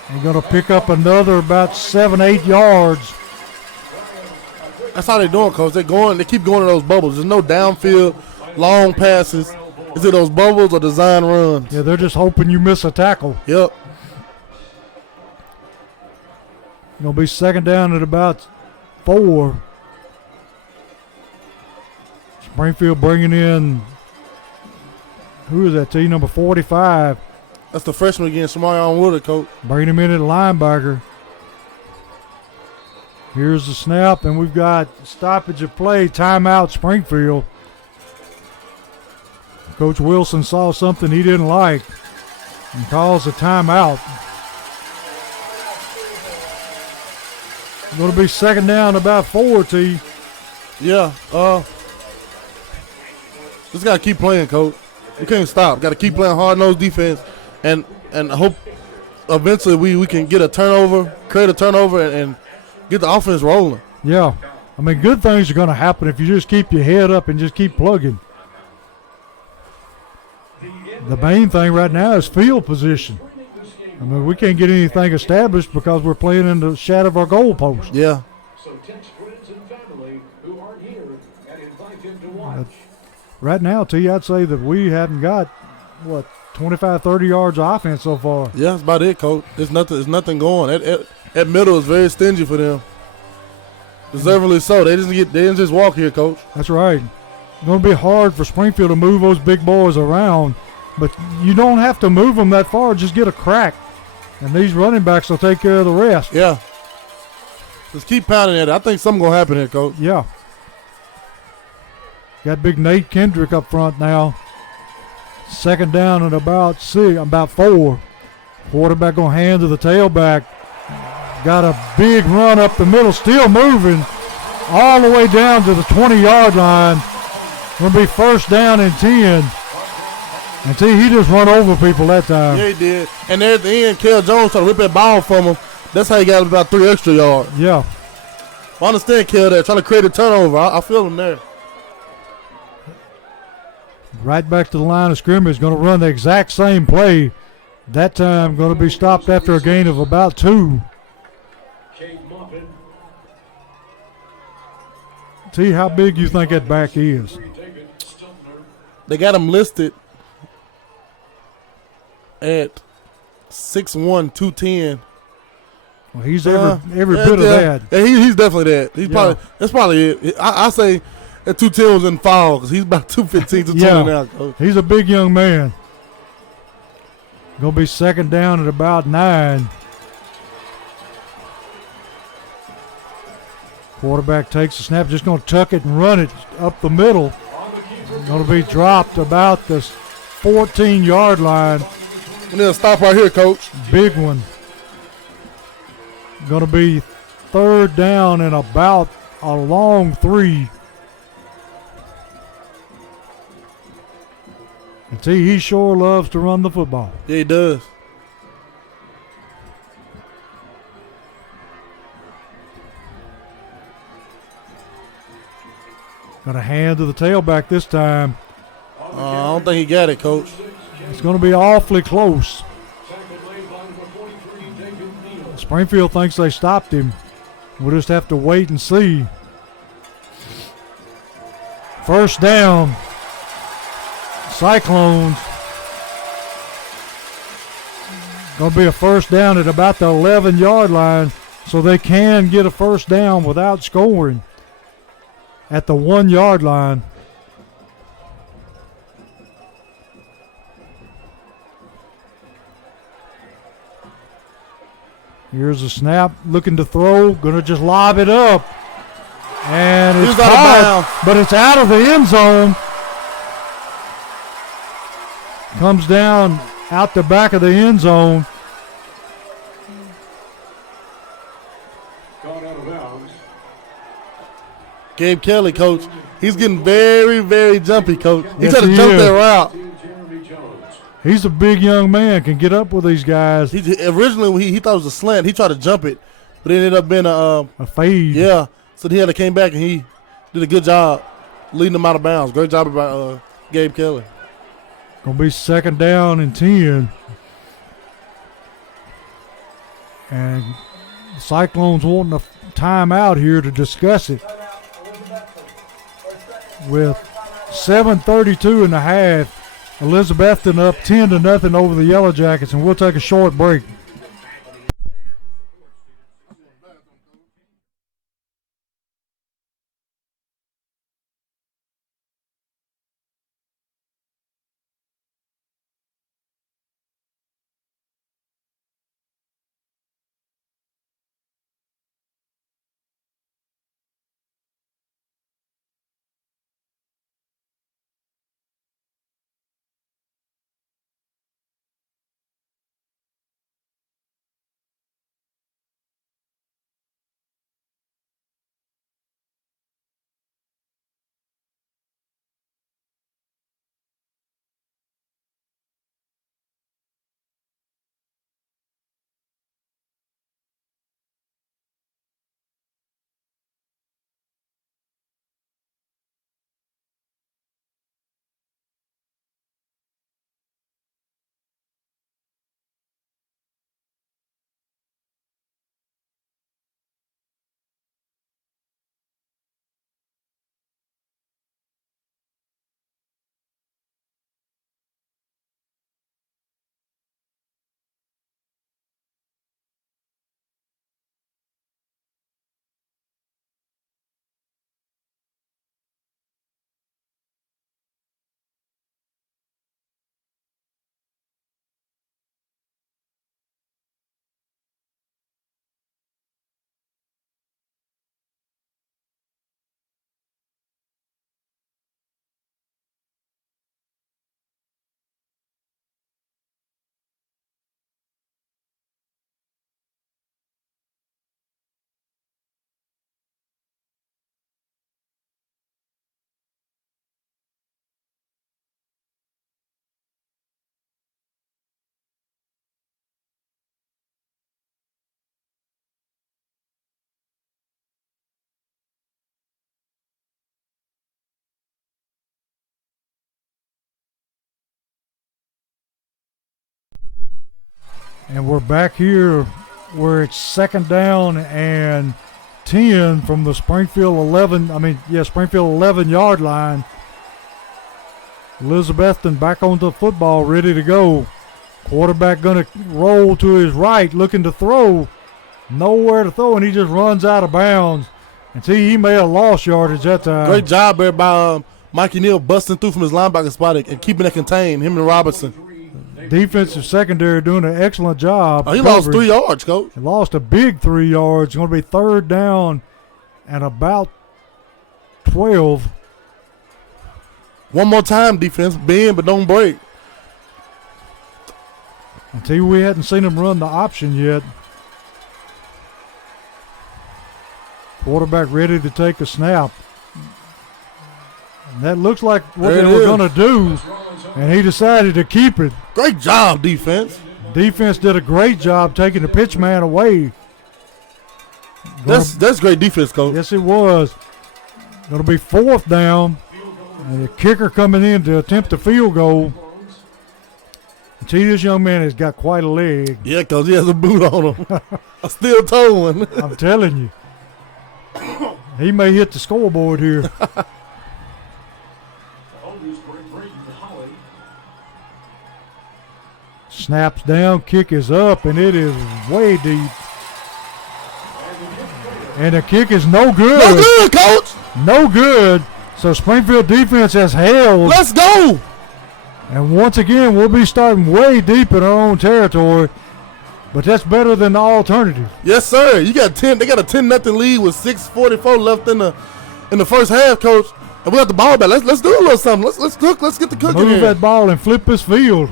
And going to pick up another about 7-8 yards. That's how they're doing, Coach. They keep going to those bubbles. There's no downfield, long passes. Is it those bubbles or design runs? Yeah, they're just hoping you miss a tackle. Yep. Going to be second down at about 4. Springfield bringing in, who is that team? Number 45. That's the freshman again, Shamarion Woodard, Coach. Bringing him in at linebacker. Here's the snap, and we've got stoppage of play, timeout Springfield. Coach Wilson saw something he didn't like and calls a timeout. Going to be second down about 4, T. Yeah. Just got to keep playing, Coach. We can't stop. Got to keep playing hard-nosed defense and hope eventually we can get a turnover, create a turnover, and get the offense rolling. Yeah. I mean, good things are going to happen if you just keep your head up and just keep plugging. The main thing right now is field position. I mean, we can't get anything established because we're playing in the shadow of our goalpost. Yeah. So text friends and family who aren't here and invite them to watch. Right now, T, I'd say that we haven't got, 25, 30 yards of offense so far. Yeah, that's about it, Coach. There's nothing going. That middle is very stingy for them. Deservedly so. They didn't just walk here, Coach. That's right. It's going to be hard for Springfield to move those big boys around, but you don't have to move them that far. Just get a crack, and these running backs will take care of the rest. Yeah. Just keep pounding at it. I think something's going to happen here, Coach. Yeah. Got big Nate Kendrick up front now. Second down at about 4. Quarterback going to hand to the tailback. Got a big run up the middle, still moving all the way down to the 20-yard line. Going to be first down and 10. And see, he just run over people that time. Yeah, he did. And there at the end, Kel Jones tried to rip that ball from him. That's how he got about 3 extra yards. Yeah. I understand Kel there, trying to create a turnover. I feel him there. Right back to the line of scrimmage, going to run the exact same play. That time going to be stopped after a gain of about 2. See how big you think that back is. They got him listed at 6'1", 210. Well, he's every bit of that. Yeah, he's definitely that. That's probably it. I say that 210 was in fall because he's about 215 to 220 now, Coach. He's a big young man. Going to be second down at about 9. Quarterback takes the snap, just going to tuck it and run it up the middle. Going to be dropped about the 14-yard line. And they'll stop right here, Coach. Big one. Going to be third down and about a long 3. And see, he sure loves to run the football. Yeah, he does. Got a hand to the tailback this time. I don't think he got it, Coach. It's going to be awfully close. Springfield thinks they stopped him. We'll just have to wait and see. First down. Cyclones. Going to be a first down at about the 11-yard line, so they can get a first down without scoring at the 1-yard line. Here's a snap, looking to throw, going to just lob it up. And it's caught, but it's out of the end zone. Comes down out the back of the end zone. Gone out of bounds. Gabe Kelly, Coach. He's getting very, very jumpy, Coach. He's Yes, trying to he jump is. that route. He's a big young man, can get up with these guys. Originally, he thought it was a slant. He tried to jump it, but it ended up being a fade. Yeah. So he had to came back, and he did a good job leading them out of bounds. Great job by Gabe Kelly. Going to be second down and 10. And the Cyclones wanting a timeout here to discuss it. With 7:32 in the half, Elizabethton up 10-0 over the Yellow Jackets, and we'll take a short break. And we're back here where it's 2nd down and 10 from the Springfield 11-yard line. Elizabethton back on the football, ready to go. Quarterback going to roll to his right, looking to throw. Nowhere to throw, and he just runs out of bounds. And see, he may have lost yardage that time. Great job there by Mikey Neal busting through from his linebacker spot and keeping it contained, him and Robertson. Defensive secondary doing an excellent job. Oh, he lost 3 yards, Coach. He lost a big 3 yards. Going to be 3rd down and about 12. One more time, defense. Bend, but don't break. Until we hadn't seen him run the option yet. Quarterback ready to take a snap. And that looks like what they were going to do. And he decided to keep it. Great job, defense. Defense did a great job taking the pitch man away. That's great defense, Coach. Yes, it was. Going to be 4th down. And the kicker coming in to attempt a field goal. See, this young man has got quite a leg. Yeah, because he has a boot on him. A steel toe one. I'm telling you. He may hit the scoreboard here. Snaps down, kick is up, and it is way deep. And the kick is no good. No good, Coach. No good. So Springfield defense has held. Let's go. And once again, we'll be starting way deep in our own territory. But that's better than the alternative. Yes, sir. You got 10. They got a 10-0 lead with 6:44 left in the first half, Coach. And we got the ball back. Let's do a little something. Let's cook. Let's get the cooking. Move here. that ball and flip this field.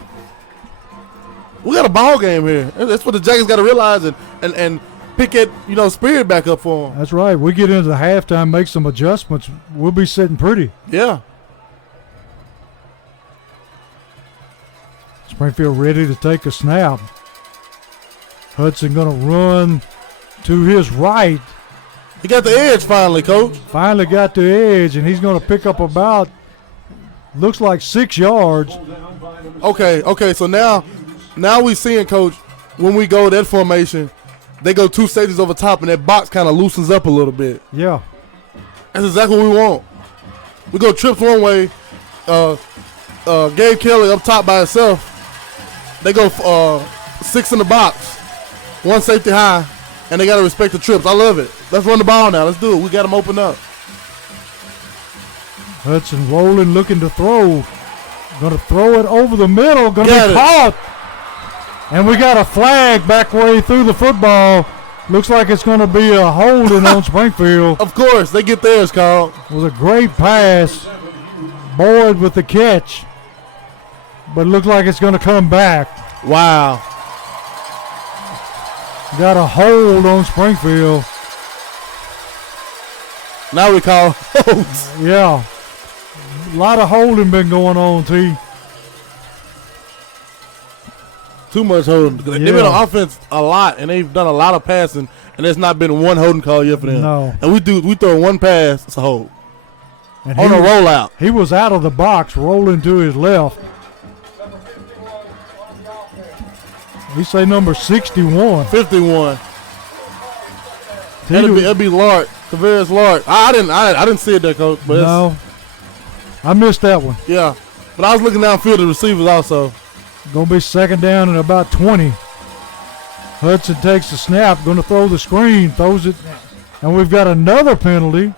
We got a ball game here. That's what the Jackets got to realize and pick that spirit back up for them. That's right. We get into the halftime, make some adjustments. We'll be sitting pretty. Yeah. Springfield ready to take a snap. Hudson going to run to his right. He got the edge finally, Coach. Finally got the edge, and he's going to pick up about, looks like 6 yards. Okay. So now we seeing, Coach, when we go that formation, they go 2 safeties over top, and that box kind of loosens up a little bit. Yeah. That's exactly what we want. We go trips one way. Gabe Kelly up top by himself. They go 6 in the box, 1 safety high, and they got to respect the trips. I love it. Let's run the ball now. Let's do it. We got them open up. Hudson rolling, looking to throw. Going to throw it over the middle. Going to be caught. And we got a flag back way through the football. Looks like it's going to be a holding on Springfield. Of course, they get theirs called. It was a great pass. Boyd with the catch. But it looks like it's going to come back. Wow. Got a hold on Springfield. Now we call holds. Yeah. A lot of holding been going on, T. Too much holding. They've been on offense a lot, and they've done a lot of passing, and there's not been one holding call yet for them. No. And we throw one pass, it's a hold. And on a rollout. He was out of the box, rolling to his left. We say number 61. 51. It'll be Lark. Tavares Lark. I didn't see it there, Coach. But no. I missed that one. Yeah. But I was looking downfield at the receivers also. Going to be 2nd down and about 20. Hudson takes the snap, going to throw the screen, throws it, and we've got another penalty.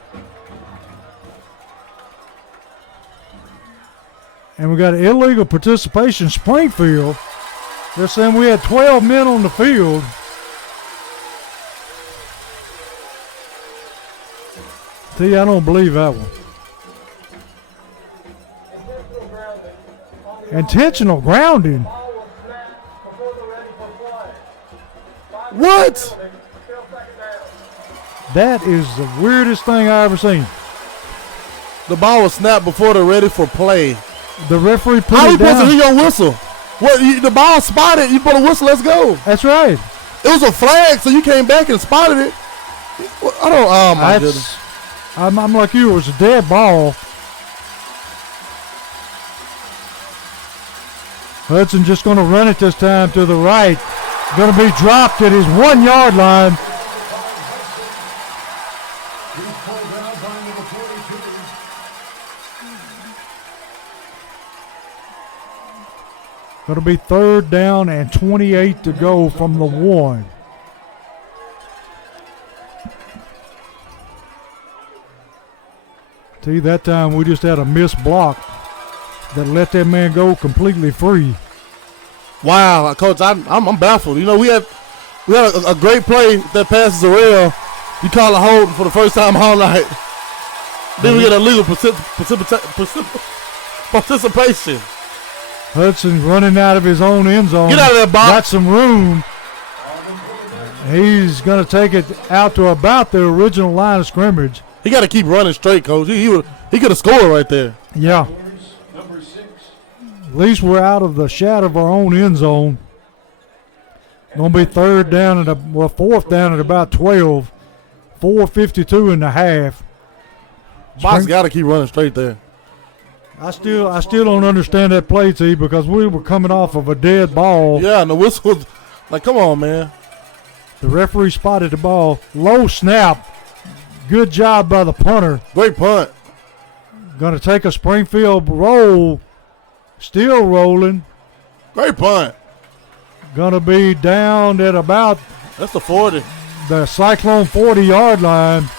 And we got illegal participation. Springfield. They're saying we had 12 men on the field. T, I don't believe that one. Intentional grounding. What? That is the weirdest thing I ever seen. The ball was snapped before they're ready for play. The referee put How it you supposed to down. hear your whistle? What? The ball spotted. You put a whistle. Let's go. That's right. It was a flag, so you came back and spotted it. I don't. Oh my goodness. I'm like you. It was a dead ball. Hudson just going to run it this time to the right. Going to be dropped at his 1 yard line. He's pulled out by number 42. Going to be 3rd down and 28 to go from the 1. See, that time we just had a missed block that let that man go completely free. Wow, Coach, I'm baffled. You know, we had a great play that passes a rail. You call a hold for the first time all night. Then we get a legal participation. Hudson running out of his own end zone. Get out of there, Bob. Got some room. He's going to take it out to about the original line of scrimmage. He got to keep running straight, Coach. He could have scored right there. Yeah. Number 6. At least we're out of the shadow of our own end zone. Going to be 4th down at about 12. 4:52 in the half. Box got to keep running straight there. I still don't understand that play, T, because we were coming off of a dead ball. Yeah, and the whistle was like, come on, man. The referee spotted the ball. Low snap. Good job by the punter. Great punt. Going to take a Springfield roll. Still rolling. Great punt. Going to be down at about That's the 40. the Cyclone 40-yard line.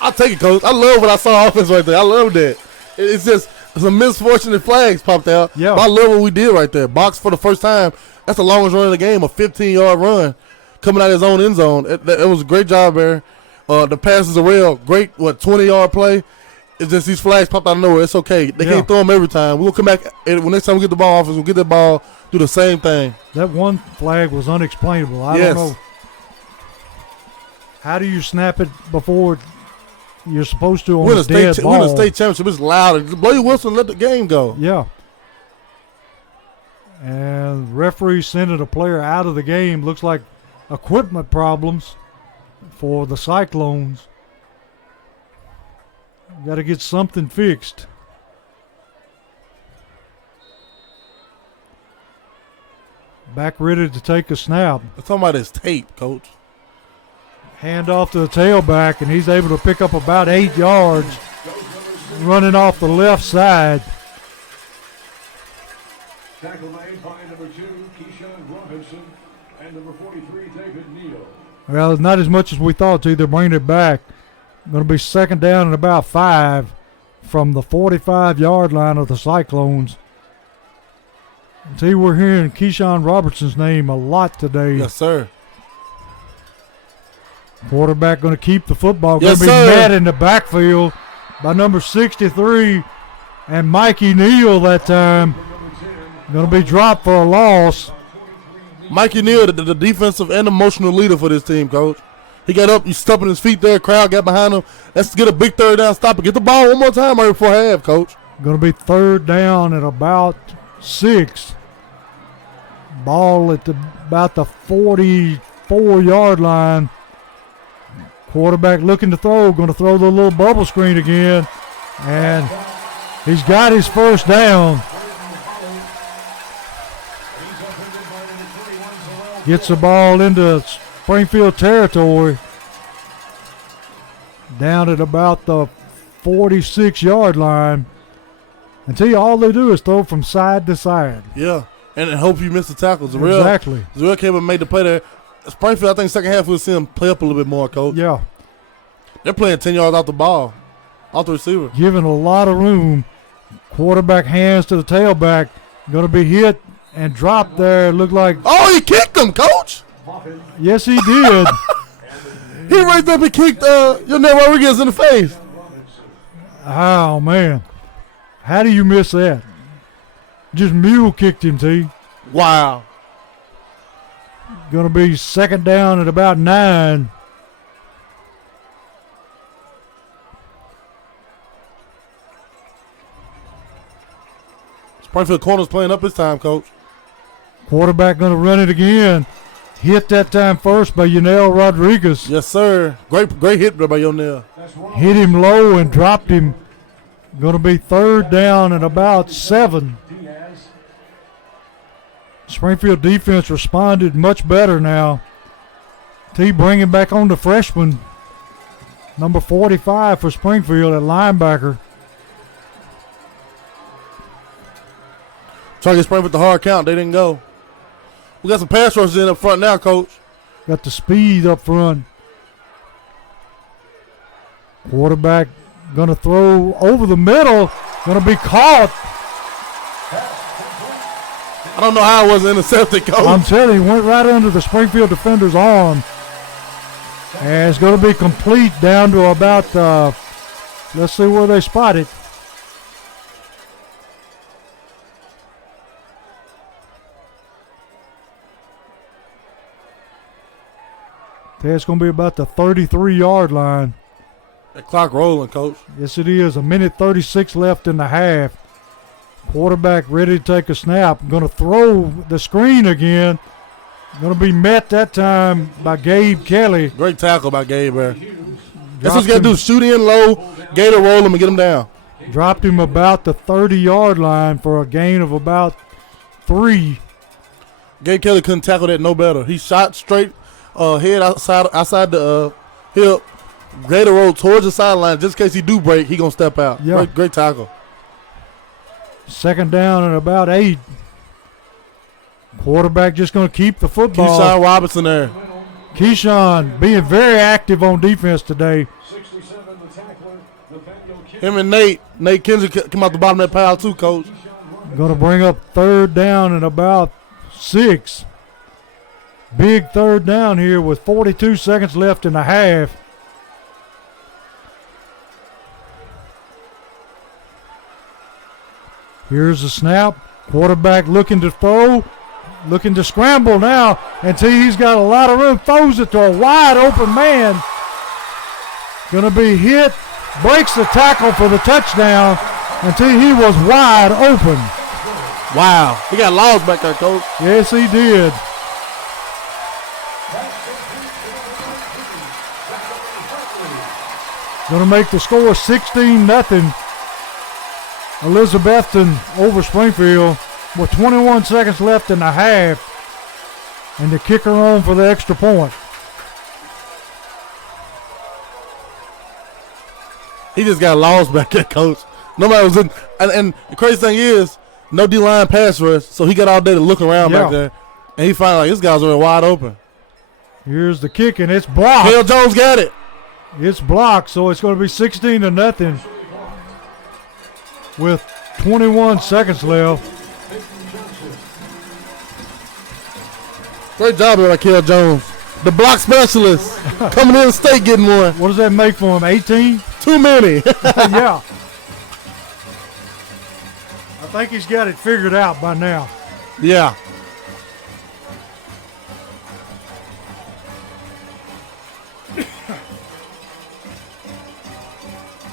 I'll take it, Coach. I love what I saw offense right there. I love that. It's just some misfortunate flags popped out. Yeah. But I love what we did right there. Box for the first time. That's the longest run of the game, a 15-yard run coming out of his own end zone. It was a great job there. The passes are real. Great, 20-yard play. It's just these flags popped out of nowhere. It's okay. They can't throw them every time. We'll come back. And when next time we get the ball off, we'll get the ball, do the same thing. That one flag was unexplainable. I don't know. How do you snap it before you're supposed to on a dead ball? Win a state championship. It's loud. Blow your whistle and let the game go. Yeah. And referee sending a player out of the game. Looks like equipment problems for the Cyclones. Got to get something fixed. Back ready to take a snap. I'm talking about his tape, Coach. Hand off to the tailback, and he's able to pick up about 8 yards running off the left side. Tackle made by number 2, Keyshawn Robinson, and number 43, David Neal. Well, not as much as we thought to. They're bringing it back. Going to be 2nd down and about 5 from the 45-yard line of the Cyclones. See, we're hearing Keyshawn Robertson's name a lot today. Yes, sir. Quarterback going to keep the football. Yes, going to be sir. met in the backfield by number 63 and Mikey Neal that time. Going to be dropped for a loss. Mikey Neal, the defensive and emotional leader for this team, Coach. He got up, he's stomping his feet there. Crowd got behind him. Let's get a big 3rd down stop and get the ball one more time right before half, Coach. Going to be 3rd down at about 6. Ball at about the 44-yard line. Quarterback looking to throw. Going to throw the little bubble screen again. And he's got his 1st down. Gets the ball into Springfield territory. Down at about the 46-yard line. And tell you, all they do is throw from side to side. Yeah, and hope you miss the tackles. Exactly. Zarel came and made the play there. Springfield, I think second half we'll see them play up a little bit more, Coach. Yeah. They're playing 10 yards off the ball, off the receiver. Giving a lot of room. Quarterback hands to the tailback. Going to be hit and dropped there. Looked like. Oh, he kicked him, Coach. Yes, he did. He raised up and kicked Yonel Rodriguez in the face. Oh, man. How do you miss that? Just mule kicked him, T. Wow. Going to be 2nd down at about 9. Springfield corner's playing up this time, Coach. Quarterback going to run it again. Hit that time first by Yonel Rodriguez. Yes, sir. Great hit by Yonel. Hit him low and dropped him. Going to be 3rd down and about 7. Springfield defense responded much better now. T bringing back on the freshman, number 45 for Springfield at linebacker. Trying to get Springfield the hard count. They didn't go. We got some pass rushers in up front now, Coach. Got the speed up front. Quarterback going to throw over the middle. Going to be caught. I don't know how it wasn't intercepted, Coach. I'm telling you, went right under the Springfield defender's arm. And it's going to be complete down to about, let's see where they spot it. It's going to be about the 33-yard line. That clock rolling, Coach. Yes, it is. 1:36 left in the half. Quarterback ready to take a snap. Going to throw the screen again. Going to be met that time by Gabe Kelly. Great tackle by Gabe there. That's what you got to do. Shoot in low, gator roll him, and get him down. Dropped him about the 30-yard line for a gain of about 3. Gabe Kelly couldn't tackle that no better. He shot straight head outside the hip. Gator roll towards the sideline. Just in case he do break, he going to step out. Yeah. Great tackle. Second down and about 8. Quarterback just going to keep the football. Keyshawn Robinson there. Keyshawn being very active on defense today. 67, the tackler, Nathaniel Kidd. Him and Nate Kendrick come out the bottom of that pile too, Coach. Going to bring up third down and about 6. Big third down here with 42 seconds left in the half. Here's the snap. Quarterback looking to throw. Looking to scramble now. And see, he's got a lot of room. Throws it to a wide open man. Going to be hit. Breaks the tackle for the touchdown. Until he was wide open. Wow. He got lost back there, Coach. Yes, he did. Going to make the score 16-0. Elizabethton over Springfield with 21 seconds left in the half. And the kicker on for the extra point. He just got lost back there, Coach. Nobody was in. And the crazy thing is, no D-line pass rush, so he got all day to look around back there. And he finally, like, this guy's already wide open. Here's the kick, and it's blocked. Cale Jones got it. It's blocked, so it's going to be 16-0 with 21 seconds left. Great job by Cale Jones. The block specialist coming in the state getting one. What does that make for him, 18? Too many. Yeah. I think he's got it figured out by now. Yeah.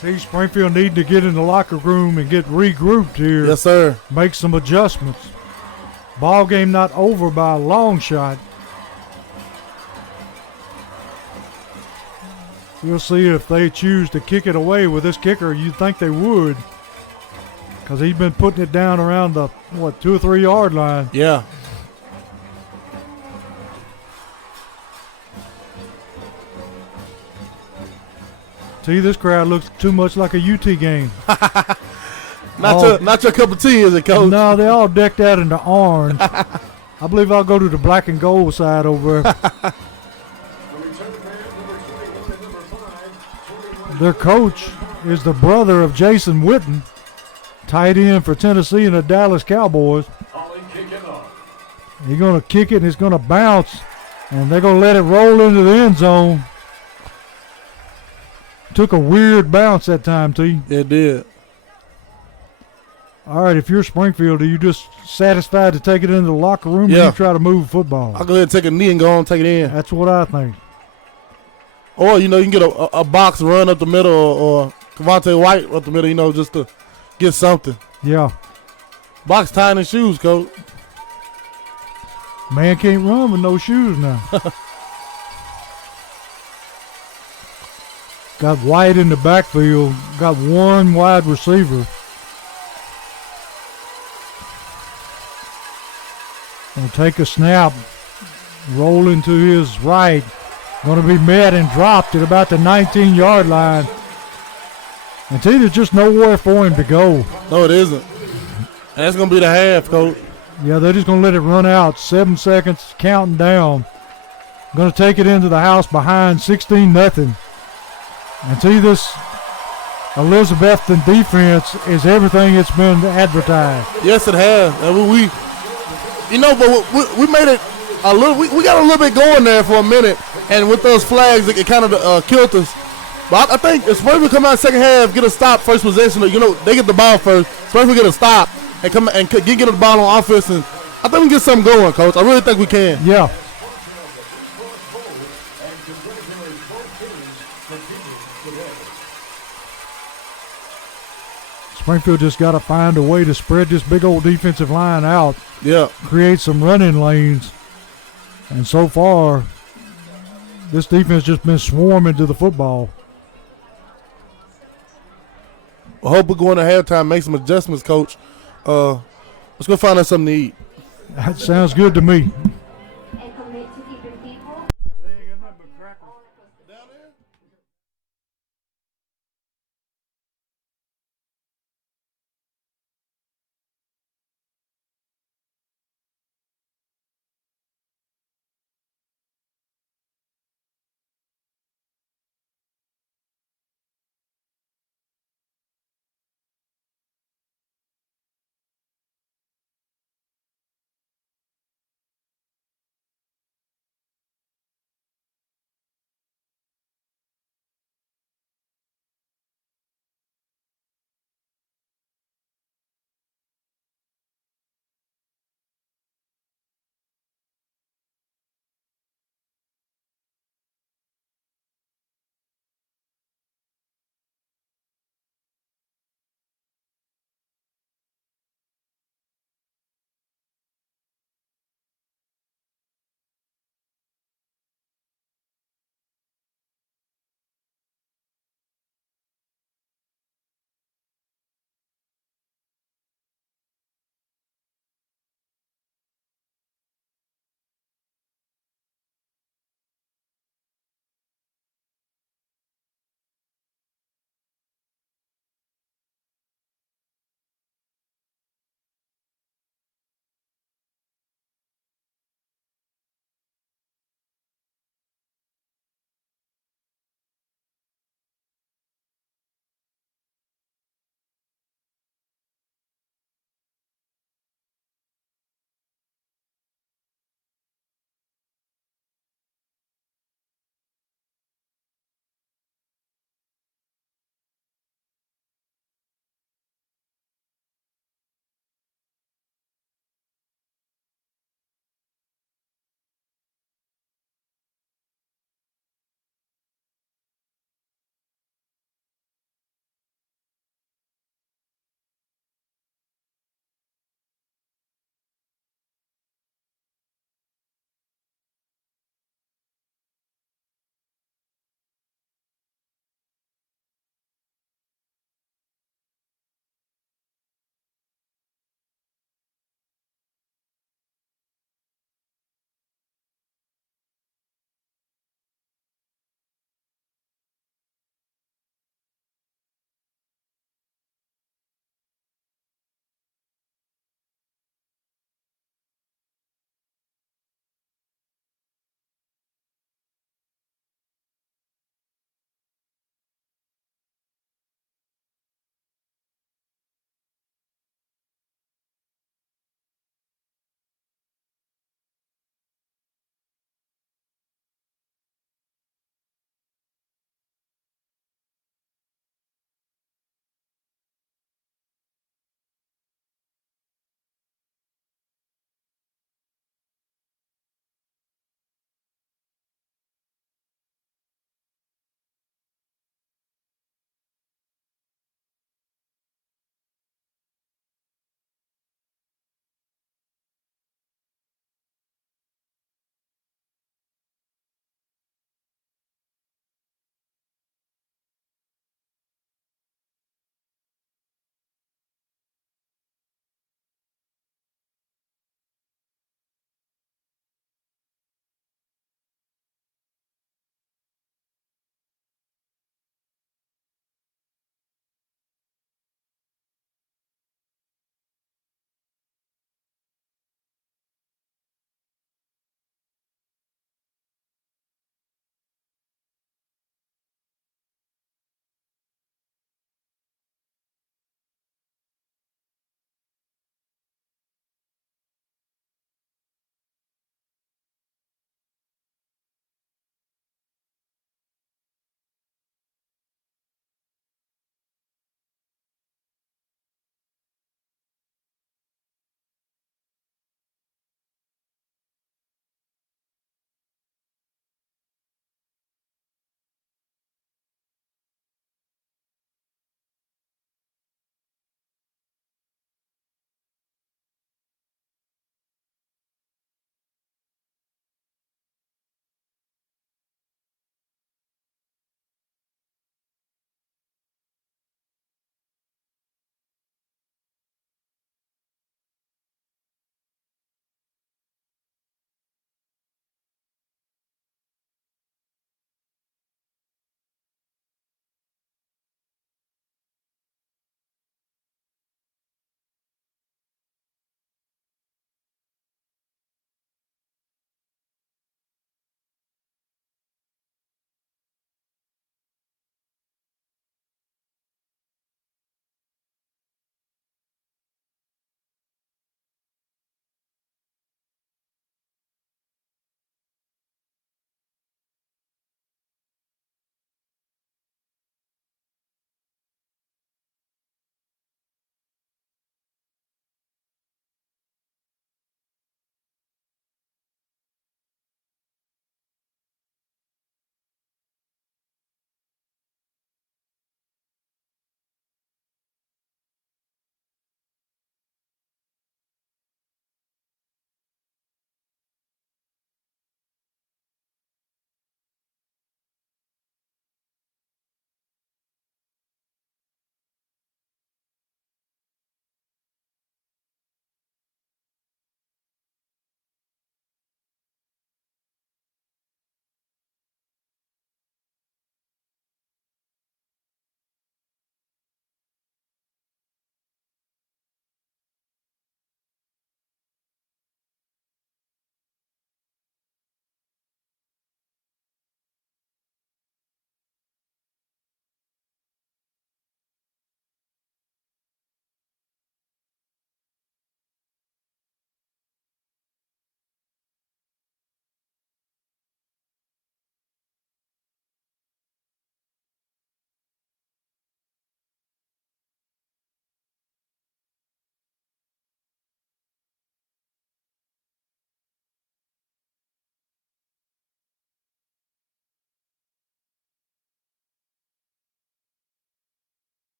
See, Springfield need to get in the locker room and get regrouped here. Yes, sir. Make some adjustments. Ball game not over by a long shot. We'll see if they choose to kick it away with this kicker. You'd think they would, because he's been putting it down around the, 2 or 3 yard line. Yeah. See, this crowd looks too much like a UT game. Not your cup of tea, is it, Coach? No, they all decked out in the orange. I believe I'll go to the black and gold side over there. Their coach is the brother of Jason Witten, tight end for Tennessee and the Dallas Cowboys. He's going to kick it, and it's going to bounce, and they're going to let it roll into the end zone. Took a weird bounce that time, T. It did. All right, if you're Springfield, are you just satisfied to take it into the locker room, or you try to move the football? I'll go ahead and take a knee and go on and take it in. That's what I think. Or, you can get a box run up the middle, or Cavante White up the middle, just to get something. Yeah. Box tying his shoes, Coach. Man can't run with no shoes now. Got White in the backfield. Got one wide receiver. Gonna take a snap, rolling to his right. Gonna be met and dropped at about the 19-yard line. And there's just nowhere for him to go. No, it isn't. And that's going to be the half, Coach. Yeah, they're just going to let it run out. 7 seconds, counting down. Going to take it into the house behind 16-0. And see, this Elizabethan defense is everything it's been advertised. Yes, it has. And but we made it a little. We got a little bit going there for a minute, and with those flags, it kind of killed us. But I think if Springfield come out second half, get a stop, first possession, they get the ball first. Springfield get a stop and come and get the ball on offense, and I think we can get something going, Coach. I really think we can. Yeah. Springfield just got to find a way to spread this big old defensive line out. Yeah. Create some running lanes. And so far, this defense just been swarming to the football. I hope we go into halftime, make some adjustments, Coach. Let's go find us something to eat. That sounds good to me.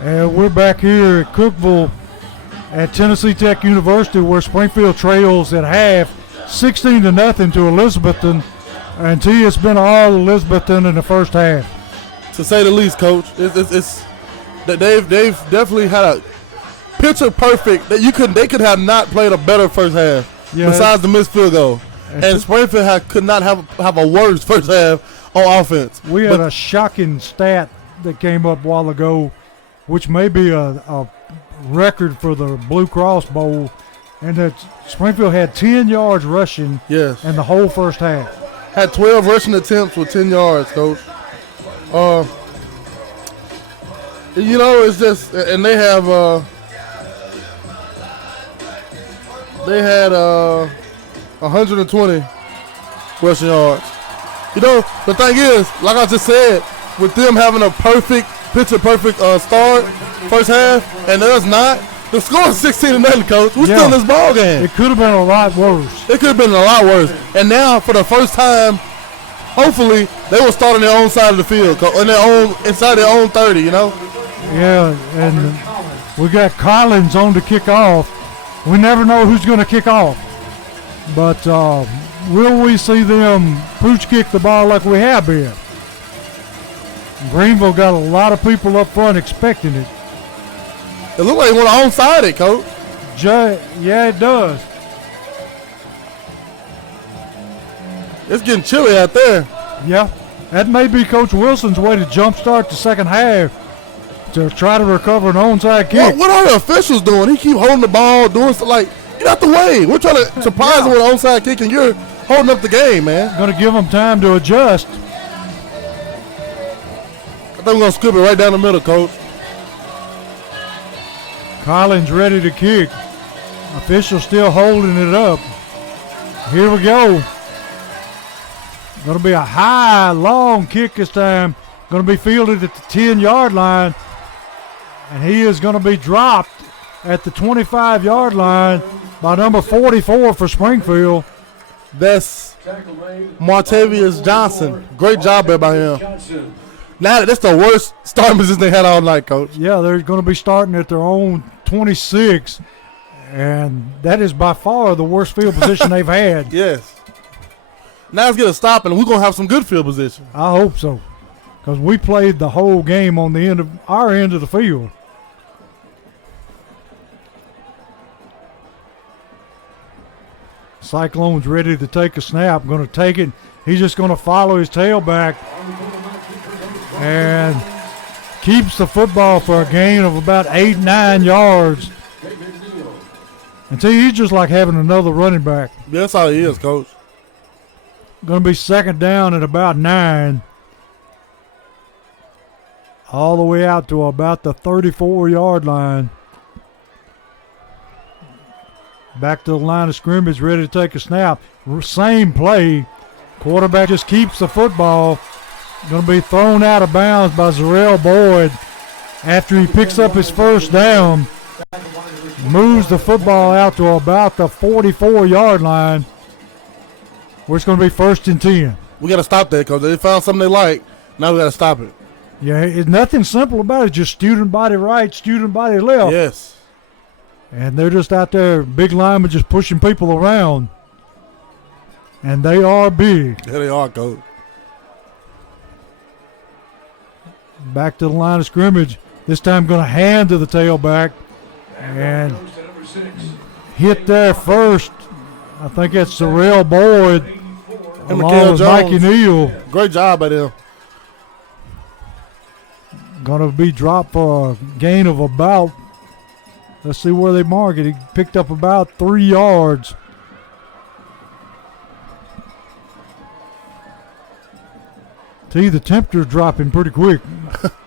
And we're back here at Cookeville at Tennessee Tech University, where Springfield trails at half 16-0 to Elizabethton. And T, it's been all Elizabethton in the first half. To say the least, Coach. It's that they've definitely had a picture perfect that they could have not played a better first half besides the missed field goal. And Springfield could not have a worse first half on offense. We had a shocking stat that came up a while ago, which may be a record for the Blue Cross Bowl, and that Springfield had 10 yards rushing in the whole first half. Had 12 rushing attempts with 10 yards, Coach. It's just, and they had 120 rushing yards. The thing is, like I just said, with them having a picture perfect start first half, and there's not, the score is 16-0, Coach. We're still in this ball game. It could have been a lot worse. It could have been a lot worse. And now, for the first time, hopefully, they will start on their own side of the field, inside their own 30, Yeah, and we got Collins on to kick off. We never know who's going to kick off. But will we see them pooch kick the ball like we have been? Greenville got a lot of people up front expecting it. It looks like they want to onside it, Coach. Yeah, it does. It's getting chilly out there. Yeah, that may be Coach Wilson's way to jumpstart the second half to try to recover an onside kick. What are the officials doing? He keep holding the ball, doing stuff like, get out the way. We're trying to surprise him with an onside kick, and you're holding up the game, man. Going to give them time to adjust. I think we're going to scoop it right down the middle, Coach. Collins ready to kick. Official still holding it up. Here we go. Going to be a high, long kick this time. Going to be fielded at the 10-yard line. And he is going to be dropped at the 25-yard line by number 44 for Springfield. That's Martavius Johnson. Great job there by him. Now that's the worst starting position they had all night, Coach. Yeah, they're going to be starting at their own 26, and that is by far the worst field position they've had. Yes. Now it's going to stop, and we're going to have some good field position. I hope so, because we played the whole game on the our end of the field. Cyclone's ready to take a snap. Going to take it. He's just going to follow his tailback and keeps the football for a gain of about 8-9 yards. And see, he's just like having another running back. Yeah, that's how he is, Coach. Going to be second down at about 9. All the way out to about the 34-yard line. Back to the line of scrimmage, ready to take a snap. Same play. Quarterback just keeps the football. Going to be thrown out of bounds by Zarrell Boyd after he picks up his first down. Moves the football out to about the 44-yard line, where it's going to be 1st and 10. We got to stop that because they found something they like. Now we got to stop it. Yeah, it's nothing simple about it. Just student body right, student body left. Yes. And they're just out there, big linemen just pushing people around. And they are big. Yeah, they are, Coach. Back to the line of scrimmage. This time going to hand to the tailback. And hit there first. I think that's Zarrell Boyd. And along with Mikey Neal. Great job by them. Going to be dropped for a gain of about, let's see where they mark it. He picked up about 3 yards. See, the temperature's dropping pretty quick.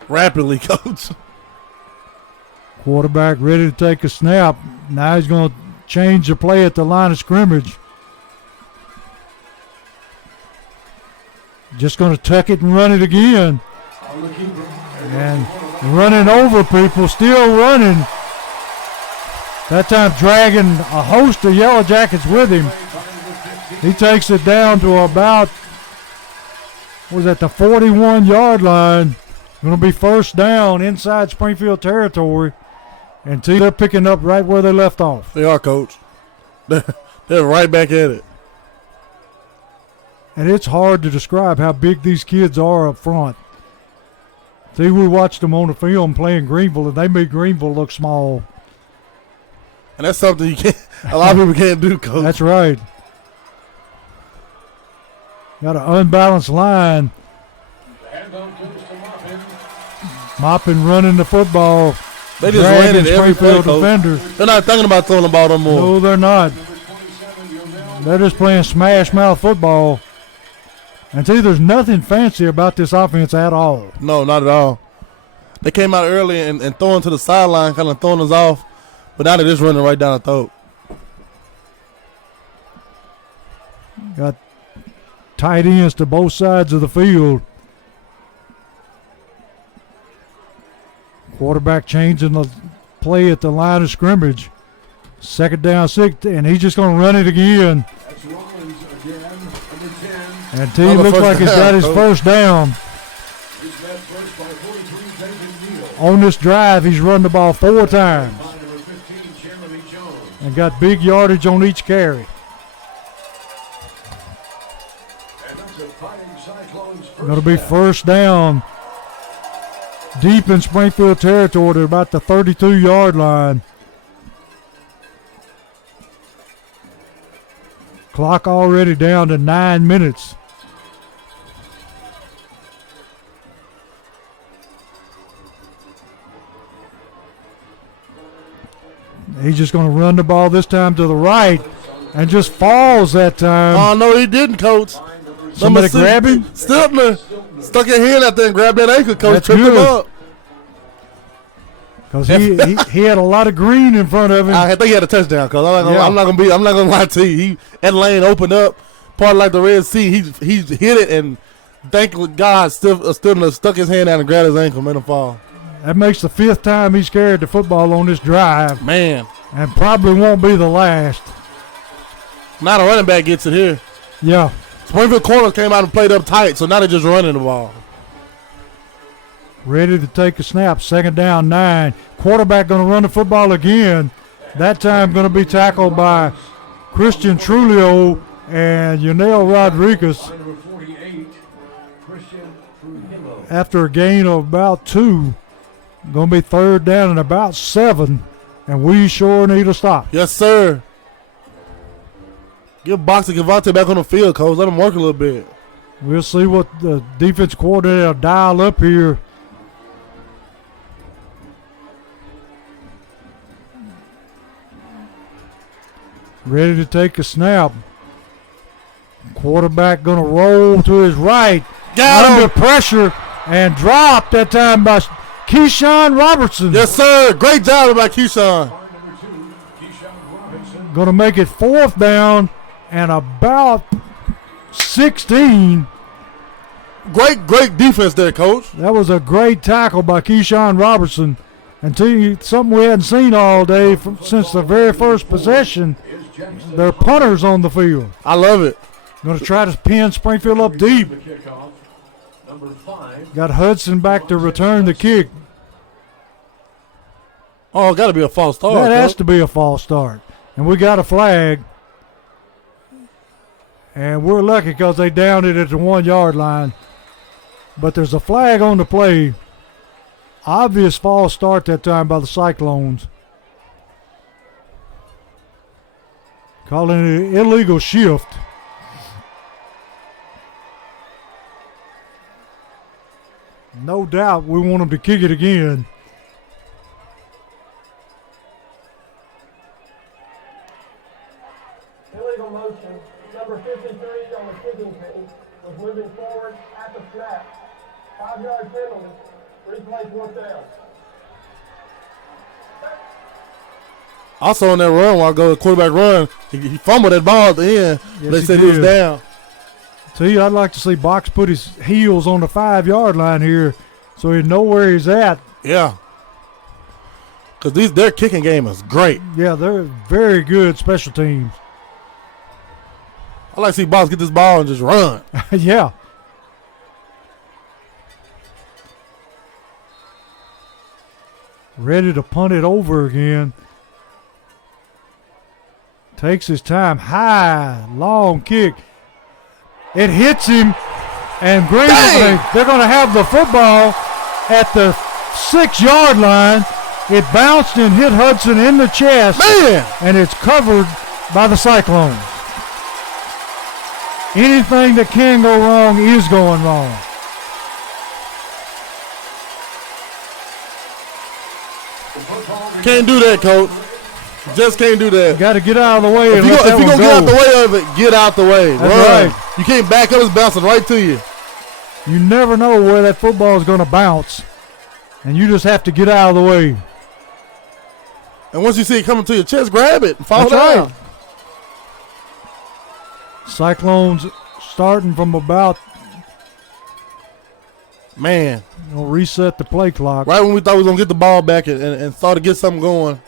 Rapidly, Coach. Quarterback ready to take a snap. Now he's going to change the play at the line of scrimmage. Just going to tuck it and run it again. And running over people, still running. That time dragging a host of Yellow Jackets with him. He takes it down to about, was at the 41-yard line. Going to be first down inside Springfield territory. And they're picking up right where they left off. They are, Coach. They're right back at it. And it's hard to describe how big these kids are up front. See, we watched them on the film playing Greenville, and they made Greenville look small. And that's something you can't. A lot of people can't do, Coach. That's right. Got an unbalanced line. Moppin running the football. They just ran it every play, Springfield defenders. They're not thinking about throwing the ball no more. No, they're not. They're just playing smash mouth football. And see, there's nothing fancy about this offense at all. No, not at all. They came out early and throwing to the sideline, kind of throwing us off. But now they're just running right down the throat. Got tight ends to both sides of the field. Quarterback changing the play at the line of scrimmage. Second down, 6, and he's just going to run it again. That's Rollins again, number 10. And T looks like he's got his first down. He's met first by 43, David Neal. On this drive, he's run the ball 4 times. By number 15, Jeremy Jones. And got big yardage on each carry. And that's a Fighting Cyclones first Going to be down. first down. Deep in Springfield territory at about the 32-yard line. Clock already down to 9 minutes. He's just going to run the ball this time to the right and just falls that time. Oh, no, he didn't, Coach. Somebody Number 6, grab him? Stiltner stuck his hand out there and grabbed that ankle, Coach. That's Tripped him good. up. Because he had a lot of green in front of him. I think he had a touchdown, Coach. Yeah. I'm not gonna lie to you. That lane opened up, part like the Red Sea. He hit it, and thank God, Stiltner stuck his hand out and grabbed his ankle, made him fall. That makes the 5th time he's carried the football on this drive. Man, And probably won't be the last. now the running back gets it here. Yeah. Springfield corners came out and played up tight, so now they're just running the ball. Ready to take a snap. Second down, 9. Quarterback going to run the football again. That time going to be tackled by Christian Trulio and Yunel Rodriguez By number 48, Christian Trujillo. after a gain of about 2. Going to be third down and about 7. And we sure need a stop. Yes, sir. Give Box and Cavante back on the field, Coach. Let them work a little bit. We'll see what the defense coordinator will dial up here. Ready to take a snap. Quarterback going to roll to his right. Got Under him. pressure and dropped that time by Keyshawn Robertson. Yes, sir. Great job by Keyshawn. By number 2, Keyshawn Robinson. Going to make it 4th down and about 16. Great defense there, Coach. That was a great tackle by Keyshawn Robertson. And something we hadn't seen all day since the very first possession. Is Jackson Their punters on the field. I love it. Going to try to pin Springfield up deep. the kickoff. Number 5. Got Hudson back to return the kick. Oh, got to be a false start. That has Coach. to be a false start. And we got a flag. And we're lucky because they downed it at the 1-yard line. But there's a flag on the play. Obvious false start that time by the Cyclones. Calling it an illegal shift. No doubt we want them to kick it again. Illegal motion. Number 53 on the kicking team was moving forward at the snap. 5-yard penalty. Replay 4th down. Also on that run, while I go the quarterback run, he fumbled that ball at the end. Yes, They he said he was did. down. See, I'd like to see Box put his heels on the 5-yard line here so he'd know where he's at. Yeah. Because their kicking game is great. Yeah, they're very good special teams. I like to see Box get this ball and just run. Yeah. ready to punt it over again. Takes his time. High, long kick. It hits him, and Green, they're going to have the football at the 6-yard line. It bounced and hit Hudson in the chest, and it's covered by the Cyclones. Anything that can go wrong is going wrong. Can't do that, Coach. Just can't do that. Got to get out of the way. If you're going to get out the way of it, get out the way. That's Run. right. You can't back up. It's bouncing right to you. You never know where that football is going to bounce, and you just have to get out of the way. And once you see it coming to your chest, grab it and fall That's down. right. Cyclones starting from about, reset the play clock. Right when we thought we was going to get the ball back and start to get something going,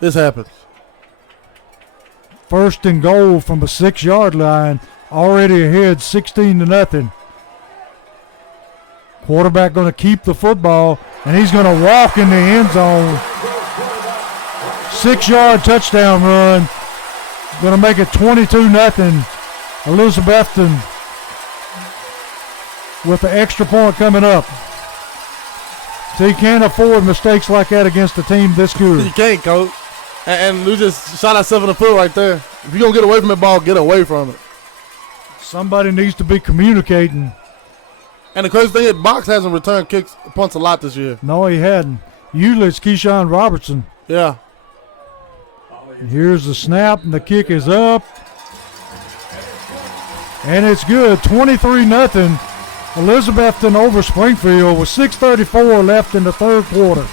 this happens. First and goal from the 6-yard line, already ahead 16-0. Quarterback going to keep the football, and he's going to walk in the end zone. 6-yard touchdown run. Going to make it 22-0. Elizabethton with the extra point coming up. So you can't afford mistakes like that against a team this good. You can't, Coach. And we just shot ourselves in the foot right there. If you're going to get away from the ball, get away from it. Somebody needs to be communicating. And the crazy thing is, Box hasn't returned punts a lot this year. No, he hadn't. Usually it's Keyshawn Robertson. Yeah. And here's the snap, and the kick is up. And it's good, 23-0. Elizabethton over Springfield with 6:34 left in the third quarter.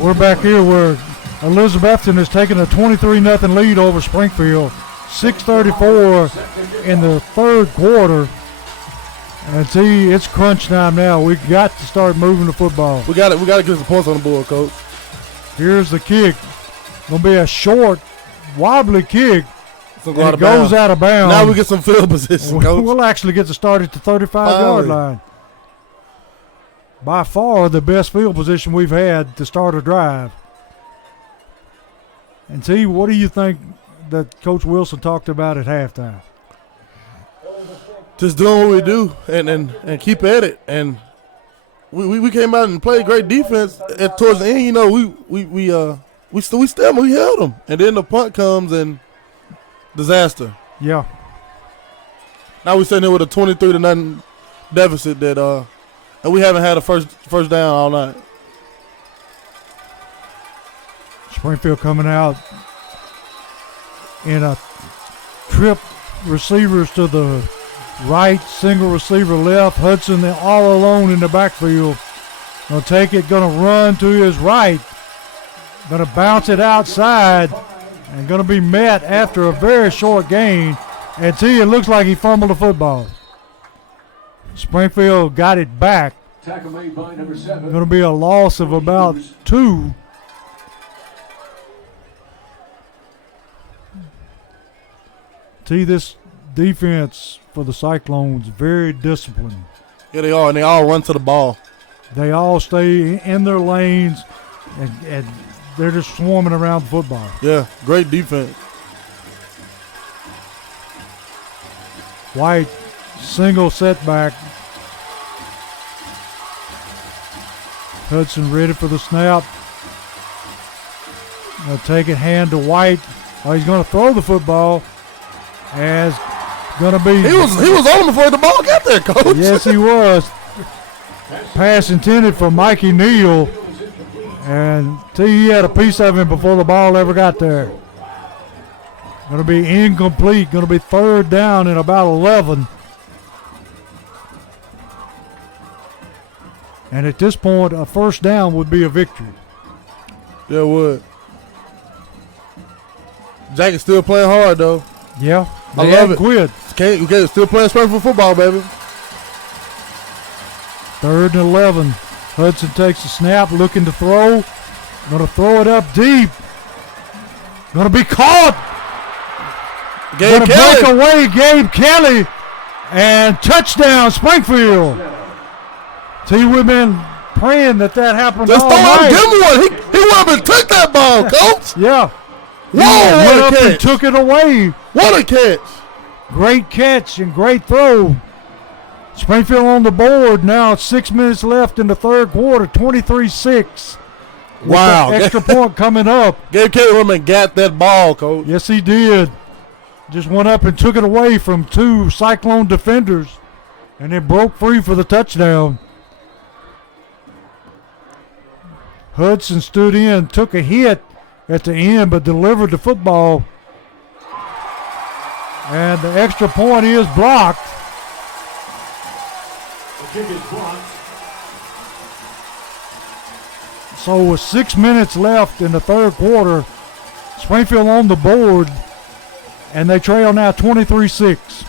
We're back here where Elizabethton has taken a 23-0 lead over Springfield. 6:34 in the third quarter. And see, it's crunch time now. We've got to start moving the football. We got to get some points on the board, Coach. Here's the kick. Going to be a short, wobbly kick. And it goes out of bounds. Now we get some field position, Coach. We'll actually get to start at the 35-yard line. By far the best field position we've had to start a drive. And T, what do you think that Coach Wilson talked about at halftime? Just doing what we do and keep at it. And we came out and played great defense. And towards the end, you know, we held them. And then the punt comes and disaster. Yeah. Now we're sitting here with a 23-0 deficit that and we haven't had a first down all night. Springfield coming out in a trip, receivers to the right, single receiver left. Hudson all alone in the backfield. Gonna take it, gonna run to his right, gonna bounce it outside, and gonna be met after a very short gain. And it looks like he fumbled the football. Springfield got it back. Tackle made by number 7. Gonna be a loss of about 2. This defense for the Cyclones very disciplined. Yeah, they are, and they all run to the ball. They all stay in their lanes, and they're just swarming around the football. Yeah, great defense. White, single setback. Hudson ready for the snap. Gonna take it, hand to White. Oh, he's gonna throw the football. As gonna be. He was on before the ball got there, Coach. Yes, he was. Pass intended for Mikey Neal, and he had a piece of him before the ball ever got there. Gonna be incomplete. Gonna be 3rd down and about 11. And at this point, a first down would be a victory. Yeah, it would. Jack is still playing hard though. Yeah, I love it. Quit. Okay, still playing Springfield football, baby. 3rd and 11. Hudson takes the snap, looking to throw. Gonna throw it up deep. Gonna be caught. Gabe Gonna Kelly. break away, Gabe Kelly, and touchdown Springfield. We've been praying that happened Just all throw him, night. give him one. He went up and took that ball, Coach. Yeah. Whoa, Went what up a and catch. took it away. What a catch. Great catch and great throw. Springfield on the board now. 6 minutes left in the 3rd quarter. 23-6. Wow. Extra point coming up. Gabe Kelly went and got that ball, Coach. Yes, he did. Just went up and took it away from 2 Cyclone defenders and then broke free for the touchdown. Hudson stood in, took a hit at the end, but delivered the football. And the extra point is blocked. The kick is blocked. So with 6 minutes left in the 3rd quarter, Springfield on the board, and they trail now 23-6.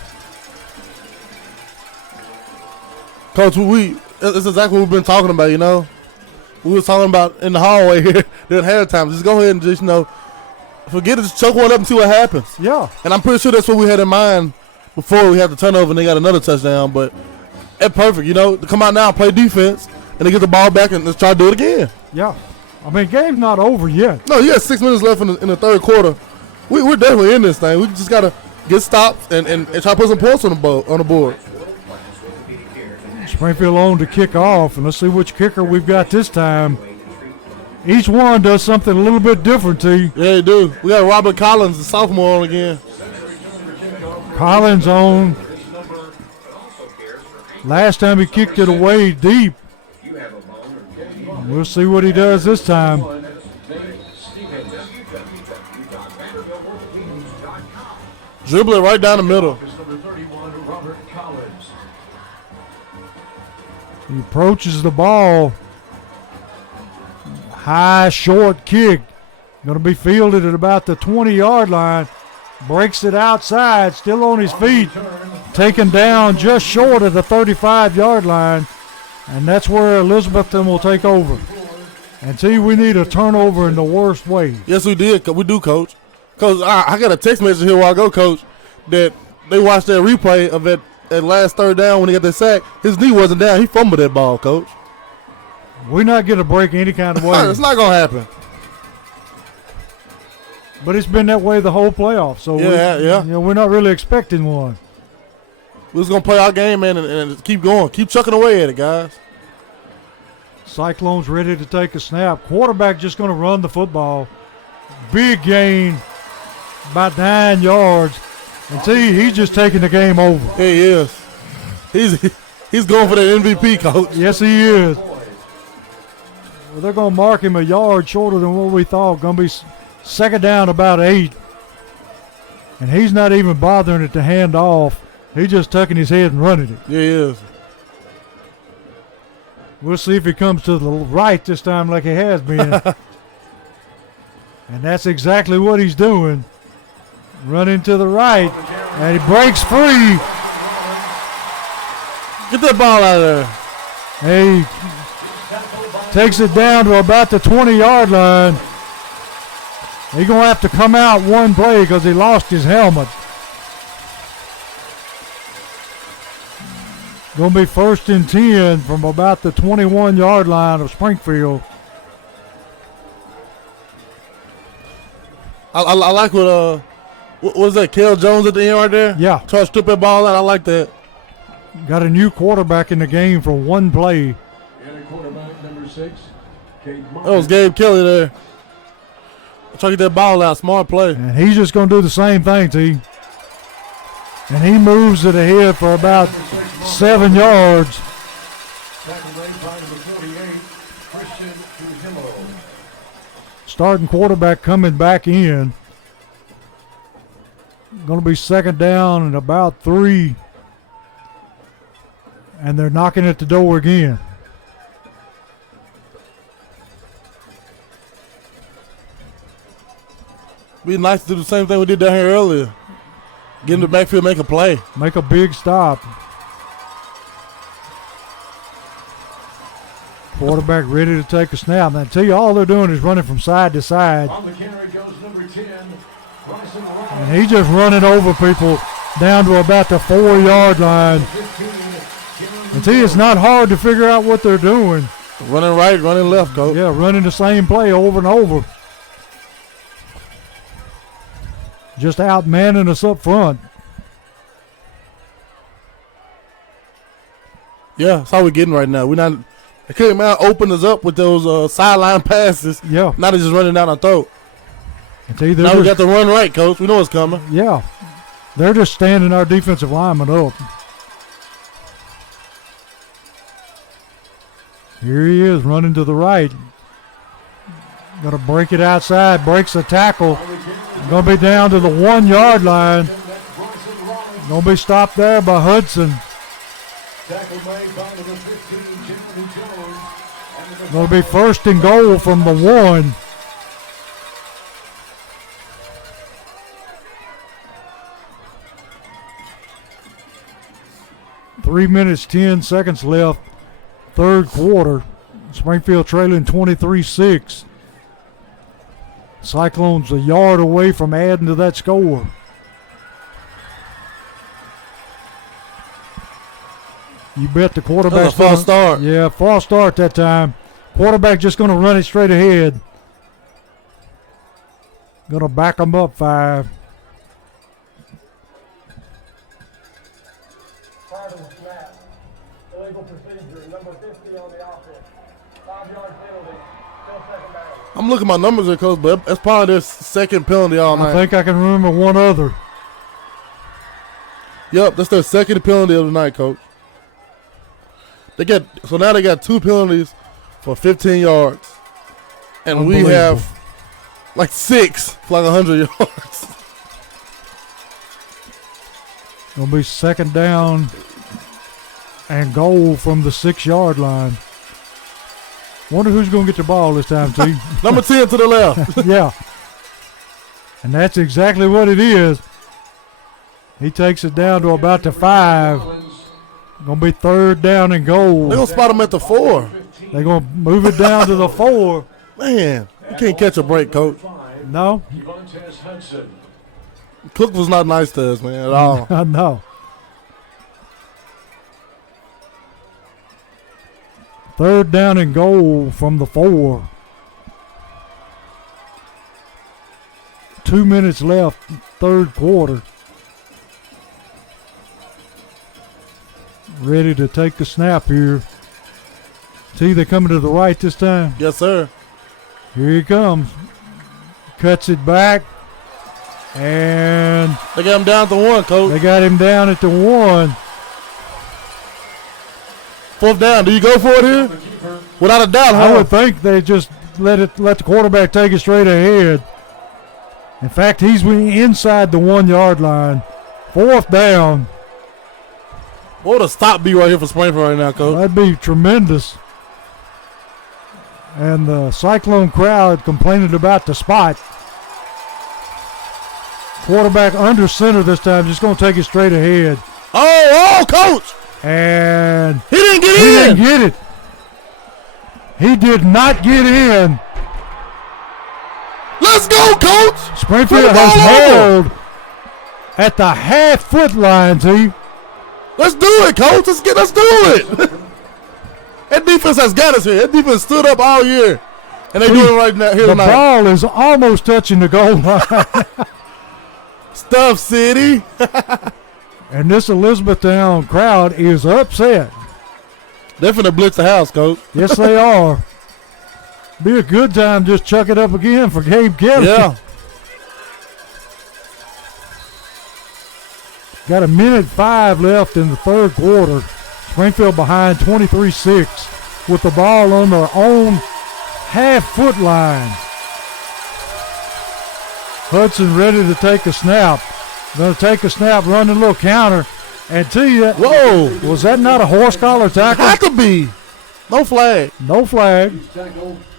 Coach, that's exactly what we've been talking about, you know. We was talking about in the hallway here during halftime. Just go ahead and just, forget it. Just chuck one up and see what happens. Yeah. And I'm pretty sure that's what we had in mind before we had the turnover and they got another touchdown. But it's perfect, to come out now and play defense and they get the ball back and let's try to do it again. Yeah. I mean, game's not over yet. No, you got 6 minutes left in the 3rd quarter. We're definitely in this thing. We just got to get stops and try to put some points on the board. Springfield on to kick off, and let's see which kicker we've got this time. Each one does something a little bit different, T. Yeah, they do. We got Robert Collins, the sophomore, on again. Collins on. Last time he kicked it away deep. We'll see what he does this time. Dribble it right down the middle. Number 31, Robert Collins. He approaches the ball. High, short kick. Going to be fielded at about the 20-yard line. Breaks it outside, still on his feet. Taken down just short of the 35-yard line. And that's where Elizabethton will take over. And see, we need a turnover in the worst way. Yes, we did. We do, Coach. Coach, I got a text message here a while ago, Coach, that they watched that replay of that last 3rd down when he got that sack. His knee wasn't down. He fumbled that ball, Coach. We're not going to break any kind of way. It's not going to happen. But it's been that way the whole playoff. So we're not really expecting one. We're just gonna play our game, man, and keep going. Keep chucking away at it, guys. Cyclones ready to take a snap. Quarterback just going to run the football. Big gain, about 9 yards. And see, he's just taking the game over. Yeah, he is. He's going for the MVP, Coach. Yes, he is. Well, they're going to mark him a yard shorter than what we thought. Going to be second down about 8. And he's not even bothering it to hand off. He's just tucking his head and running it. Yeah, he is. We'll see if he comes to the right this time like he has been. And that's exactly what he's doing. Running to the right. And he breaks free. Get that ball out of there. He takes it down to about the 20-yard line. He's going to have to come out one play because he lost his helmet. Going to be 1st and 10 from about the 21-yard line of Springfield. I like what was that, Kel Jones at the end right there? Yeah. Try to strip that ball out. I like that. Got a new quarterback in the game for one play. And quarterback number 6, Gabe That was Gabe Kelly there. Try to get that ball out. Smart play. And he's just going to do the same thing, T. And he moves it ahead for about 7 yards. Starting quarterback coming back in. Going to be second down and about 3. And they're knocking at the door again. Be nice to do the same thing we did down here earlier. Get in the backfield, make a play. Make a big stop. Quarterback ready to take a snap. And I tell you, all they're doing is running from side to side. On the carry goes number 10, Bryson Ross. And he's just running over people down to about the 4-yard line. And see, it's not hard to figure out what they're doing. Running right, running left, Coach. Yeah, running the same play over and over. Just outmanning us up front. Yeah, that's how we're getting right now. We're not. They came out, opened us up with those sideline passes. Yeah. Now they're just running down our throat. Now we got to run right, Coach. We know it's coming. Yeah. They're just standing our defensive lineman up. Here he is running to the right. Going to break it outside. Breaks the tackle. Going to be down to the 1-yard line. Going to be stopped there by Hudson. Going to be 1st and goal from the 1. Three minutes, 10 seconds left. Third quarter. Springfield trailing 23-6. Cyclones a yard away from adding to that score. You bet the quarterback. That was a false start. Yeah, false start that time. Quarterback just going to run it straight ahead. Going to back them up 5. Prior to the snap, illegal procedure, number 50 on the offense. 5-yard penalty, still second down. I'm looking at my numbers there, Coach, but that's probably their second penalty all night. I think I can remember one other. Yep, that's their second penalty of the night, Coach. So now they got 2 penalties for 15 yards. And we have like 6 for like 100 yards. It'll be second down and goal from the 6-yard line. Wonder who's going to get the ball this time, T. Number 10 to the left. Yeah. And that's exactly what it is. He takes it down to about the 5. Going to be 3rd down and goal. They're going to spot him at the 4. They're going to move it down to the 4. Man, you can't catch a break, Coach. No. Cook was not nice to us, man, at all. I know. 3rd down and goal from the 4. 2 minutes left, third quarter. Ready to take the snap here. See, they're coming to the right this time. Yes, sir. Here he comes. Cuts it back. And They got him down to 1, Coach. they got him down at the 1. 4th down. Do you go for it here? Without a doubt, huh? I would think they just let the quarterback take it straight ahead. In fact, he's inside the 1 yard line. 4th down. What would a stop be right here for Springfield right now, Coach? That'd be tremendous. And the Cyclone crowd complaining about the spot. Quarterback under center this time, just going to take it straight ahead. Oh, Coach! And He didn't get he in! didn't get it. He did not get in. Let's go, Coach! Springfield Put the has ball over. held at the half-foot line, T. Let's do it, Coach. Let's do it. That defense has got us here. That defense stood up all year. And they doing it right now here The tonight. ball is almost touching the goal line. Stuff City. And this Elizabethtown crowd is upset. They're finna blitz the house, Coach. Yes, they are. Be a good time just chuck it up again for Gabe Kelly. Yeah. Got 1:05 left in the third quarter. Springfield behind 23-6 with the ball on their own half-foot line. Hudson ready to take a snap. Going to take a snap, run a little counter. And to you, Whoa. was that not a horse collar tackle? Had to be. No flag. No flag.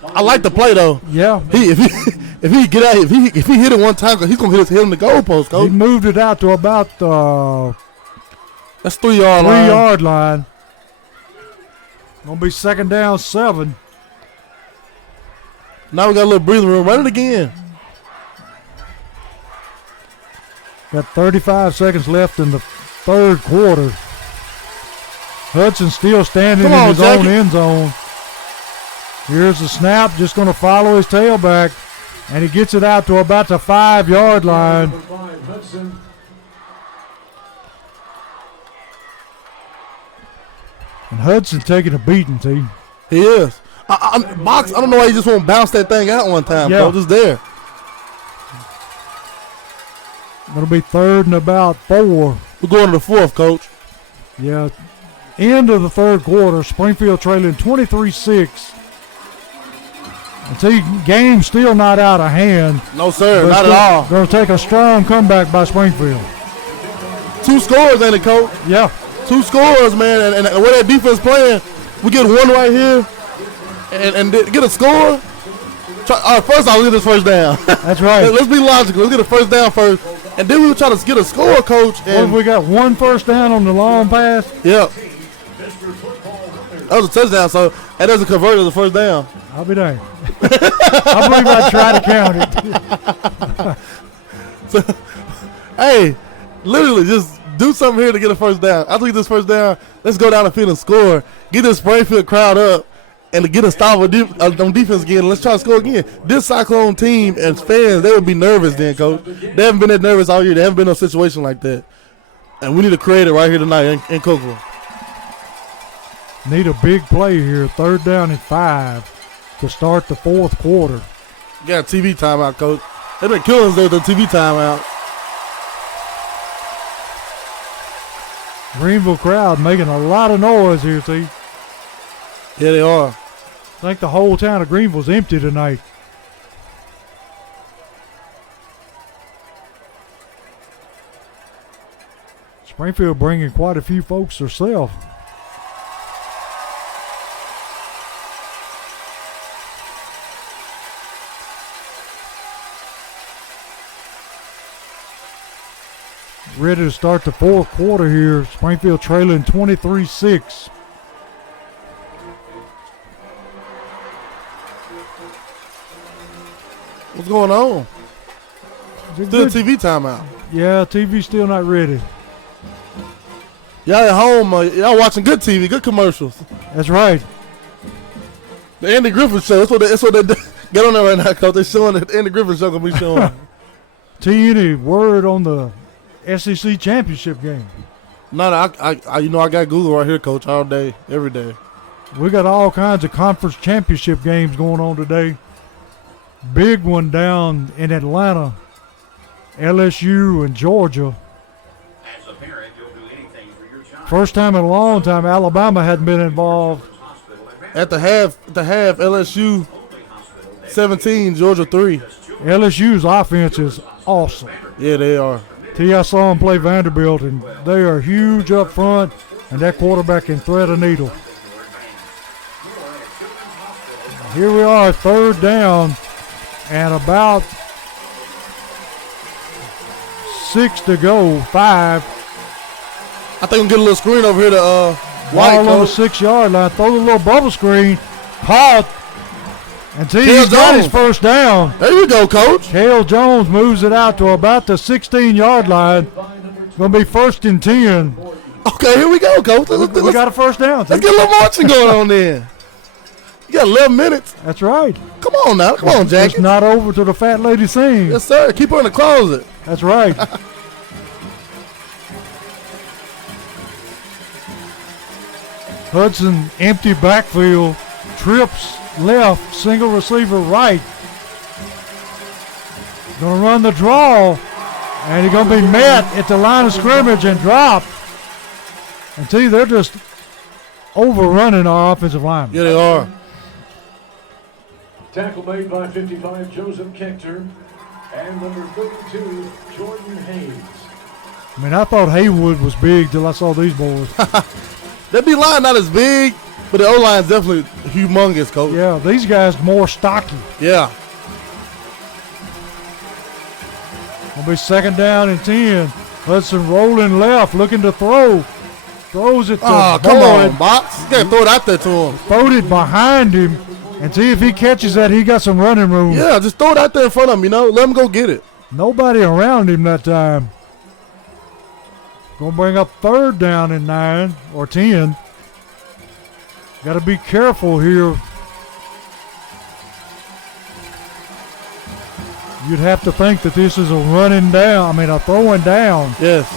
I like the play, though. Yeah. If he get out, if he hit it one time, he's gonna hit him the goalpost, He Coach. moved it out to about That's 3 yard line. 3 yard line. Gonna be second down 7. Now we got a little breathing room. Run it again. Got 35 seconds left in the third quarter. Hudson still standing Come in on, his Jackie. own end zone. Here's the snap, just going to follow his tailback, and he gets it out to about the 5 yard line. And Hudson taking a beating, T. He is. Box. I don't know why he just won't bounce that thing out one time, Yeah. Coach. It's there. Going to be third and about 4. We're going to the 4th, Coach. Yeah, end of the third quarter. Springfield trailing 23-6. And see, game still not out of hand. No, sir. But Not it's at all. Going to take a strong comeback by Springfield. 2 scores, ain't it, Coach? Yeah, 2 scores, man. And the way that defense playing, we get one right here and get a score. All right, first, I'll get this first down. that's right. Let's be logical. Let's get a first down first. And then we will try to get a score, Coach. What if And we got one first down on the long pass? yeah. That was a touchdown, so that doesn't convert as a first down. I'll be dang. I believe I try to count it. Hey, literally, just do something here to get a first down. I think this first down, let's go down the field and score. Get this Springfield crowd up and to get a stop on defense again. Let's try to score again. This Cyclone team and fans, they would be nervous then, Coach. They haven't been that nervous all year. They haven't been in a situation like that. And we need to create it right here tonight in Cookville. Need a big play here. Third down and 5 to start the fourth quarter. Got a TV timeout, Coach. They've been killing us there with the TV timeout. Greenville crowd making a lot of noise here, T. Yeah, they are. I think the whole town of Greenville's empty tonight. Springfield bringing quite a few folks herself. Ready to start the fourth quarter here. Springfield trailing 23-6. What's going on? Still TV timeout. Yeah, TV's still not ready. Y'all at home, y'all watching good TV, good commercials. That's right. The Andy Griffith Show, that's what they get on there right now, Coach. They're showing the Andy Griffith Show gonna be showing. T, any word on the SEC championship game? No, I you know I got Google right here, Coach, all day, every day. We got all kinds of conference championship games going on today. Big one down in Atlanta, LSU and Georgia. As a parent, you'll do anything for your child. First time in a long time Alabama hadn't been involved. At the half, LSU 17, Georgia 3. LSU's offense is awesome. Yeah, they are. I saw them play Vanderbilt, and they are huge up front, and that quarterback can thread a needle. Here we are, third down, and about 6 to go, 5. I think I'm getting a little screen over here to White. Ball on the 6-yard line. Throw the little bubble screen. Caught. And he's got his first down. There you go, Coach. Cale Jones moves it out to about the 16-yard line. Going to be 1st and 10. Okay, here we go, Coach. We got a first down. Let's get a little marching going on there. You got 11 minutes. That's right. Come on now. Come on, Jack. It's not over till the fat lady sings. Yes, sir. Keep her in the closet. That's right. Hudson, empty backfield, trips left, single receiver right. Gonna run the draw, and he's gonna be met at the line of scrimmage and dropped. And see, they're just overrunning our offensive line. Yeah, they are. Tackle made by 55, Joseph Kechter, and number 32, Jordan Hayes. I mean, I thought Haywood was big till I saw these boys. That B line not as big, but the O line is definitely humongous, Coach. Yeah, these guys more stocky. Yeah. Gonna be 2nd down and 10. Hudson rolling left, looking to throw. Throws it to come Boyd. on, Box. You gotta throw it out there to him. Throwed it behind him, and see if he catches that, he got some running room. Yeah, just throw it out there in front of him, Let him go get it. Nobody around him that time. Gonna bring up 3rd down and 9 or 10. Got to be careful here. You'd have to think that this is a running down. I mean, a throwing down. Yes.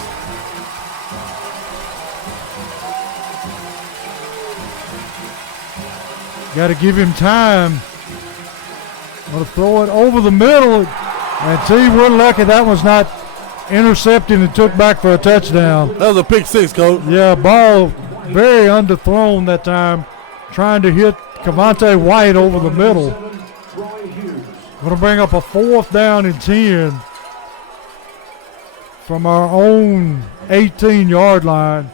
Got to give him time. Gonna throw it over the middle. And see, we're lucky that was not intercepted and took back for a touchdown. That was a pick 6, Coach. Yeah, ball very underthrown that time. Trying to hit Cavante White over the middle. Going to bring up a 4th down and 10 from our own 18-yard line.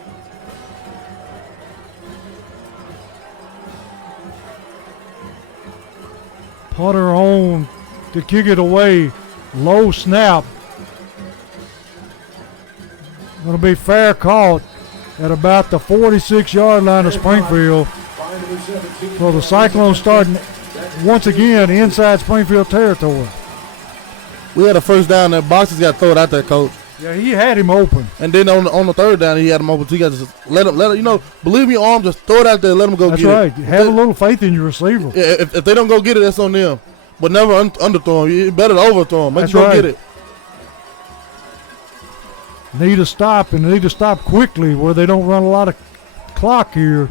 Punter on to kick it away. Low snap. Going to be fair caught at about the 46-yard line of Springfield. So the Cyclones starting once again inside Springfield territory. We had a 1st down there. Boxes got to throw it out there, Coach. Yeah, he had him open. And then on the 3rd down, he had him open. So you got to just let him, believe in your arm, just throw it out there, let him go That's get right. it. Have a little faith in your receiver. Yeah, if they don't go get it, that's on them. But never underthrow him. You better overthrow him. Make him go get it. Need to stop, and need to stop quickly where they don't run a lot of clock here.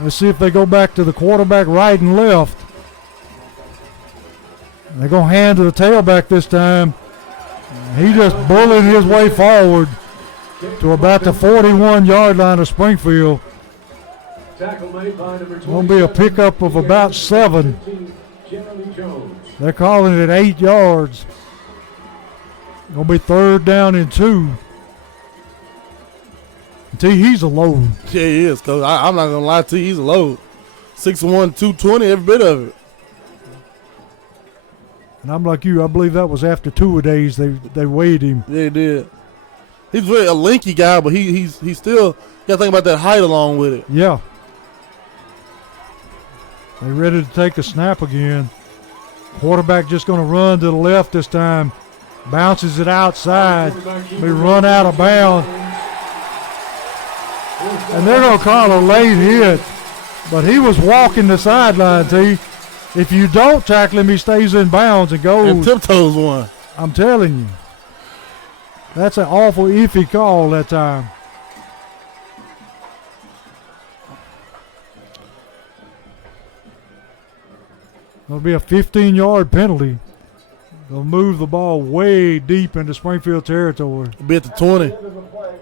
Let's see if they go back to the quarterback right and left. They're going to hand to the tailback this time. He just bullied his way forward to about the 41-yard line of Springfield. Going to be a pickup of about 7. They're calling it 8 yards. Going to be 3rd down and 2. He's a load. Yeah, he is, Coach. I'm not going to lie to you. He's a load. 6'1", 220, every bit of it. And I'm like you. I believe that was after 2-a-days they weighed him. Yeah, he did. He's really a lanky guy, but he's still got to think about that height along with it. Yeah. They ready to take a snap again. Quarterback just going to run to the left this time. Bounces it outside. Be run out of bounds. And they're going to call a late hit. But he was walking the sideline, T. If you don't tackle him, he stays in bounds and goes. And tiptoes one. I'm telling you. That's an awful iffy call that time. It'll be a 15-yard penalty. They'll move the ball way deep into Springfield territory. It'll be at the 20. End of the play.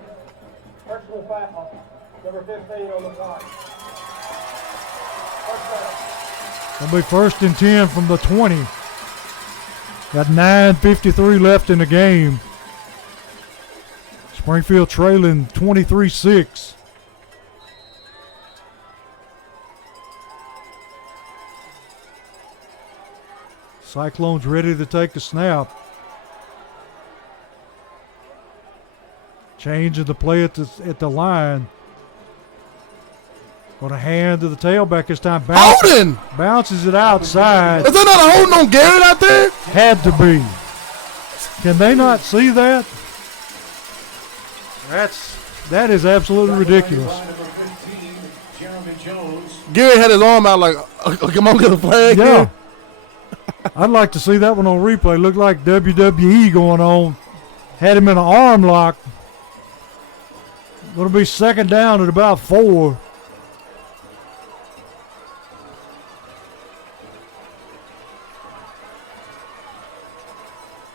Personal foul. Number 15 on the clock. First down. It'll be 1st and 10 from the 20. Got 9:53 left in the game. Springfield trailing 23-6. Cyclones ready to take the snap. Change of the play at the line. Going to hand to the tailback this time. Holding! Bounces it outside. Is that not a holding on Garrett out there? Had to be. Can they not see that? That is absolutely ridiculous. Number 15, Jeremy Jones. Garrett had his arm out like, come on, get a flag Yeah. here. I'd like to see that one on replay. Looked like WWE going on. Had him in an arm lock. Going to be 2nd down at about 4.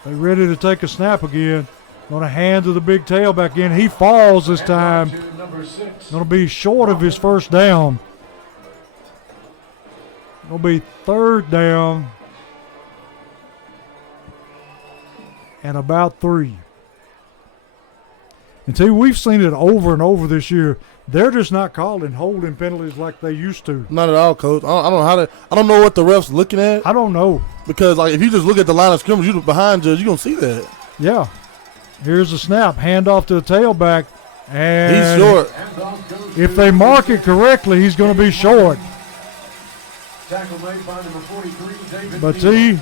They ready to take a snap again. Going to hand to the big tailback in. He falls this time. To number 6. Going to be short of his 1st down. Going to be 3rd down. And about 3. And see, we've seen it over and over this year. They're just not calling holding penalties like they used to. Not at all, Coach. I don't know how to. I don't know what the refs looking at, I don't know. because like if you just look at the line of scrimmage, you behind judge, you gonna see that Yeah. Here's the snap. Hand off to the tailback. And he's short. if they mark it correctly, he's going to be short. Tackle made by number 43, David But Neal. see,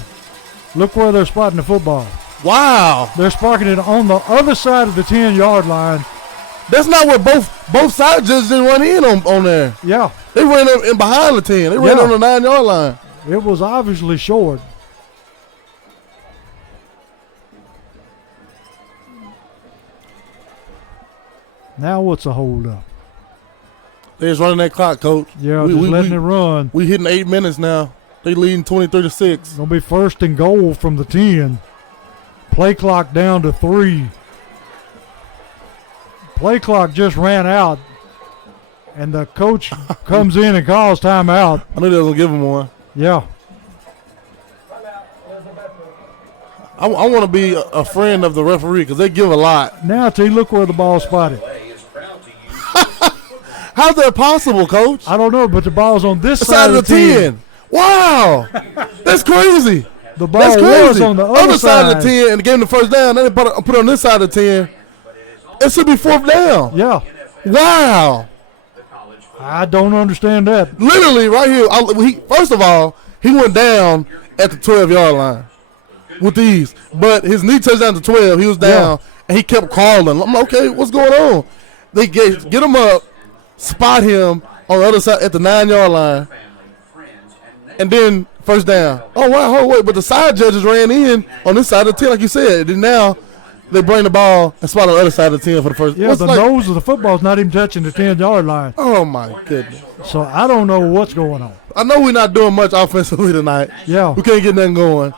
look where they're spotting the football. Wow, They're spotting it on the other side of the 10-yard line. that's not where both side judges didn't run in on there. Yeah, They ran in behind the 10. They ran Yeah. on the 9-yard line. it was obviously short. Now what's a hold up? They just running that clock, Coach. Yeah, just letting it run. We hitting 8 minutes now. They leading 23-6. Gonna be 1st and goal from the 10. Play clock down to 3. Play clock just ran out, and the coach comes in and calls timeout. I knew they was gonna give him one. Yeah, Timeout. Elizabeth. I want to be a friend of the referee because they give a lot. now T, look where the ball's spotted. LA is proud to use How's that possible, Coach? I don't know, but the ball's on this The side of the 10. Wow, that's crazy. The ball That's was crazy. on the other side of the 10 and gave him the 1st down. Then they put it on this side of the 10. It should be 4th down. Yeah, Wow. I don't understand that. Literally right here. First of all, he went down at the 12-yard line with these. But his knee touched down to 12. He was down, and he kept calling. I'm like, okay, what's going on? They get him up, spot him on the other side at the 9-yard line, and then 1st down. Oh, wow, hold wait. But the side judges ran in on this side of the 10, like you said. And now they bring the ball and spot on the other side of the 10 for the first. Yeah, the nose of the football's not even touching the 10-yard line. Oh, my goodness. So I don't know what's going on. I know we're not doing much offensively tonight. Yeah, We can't get nothing going.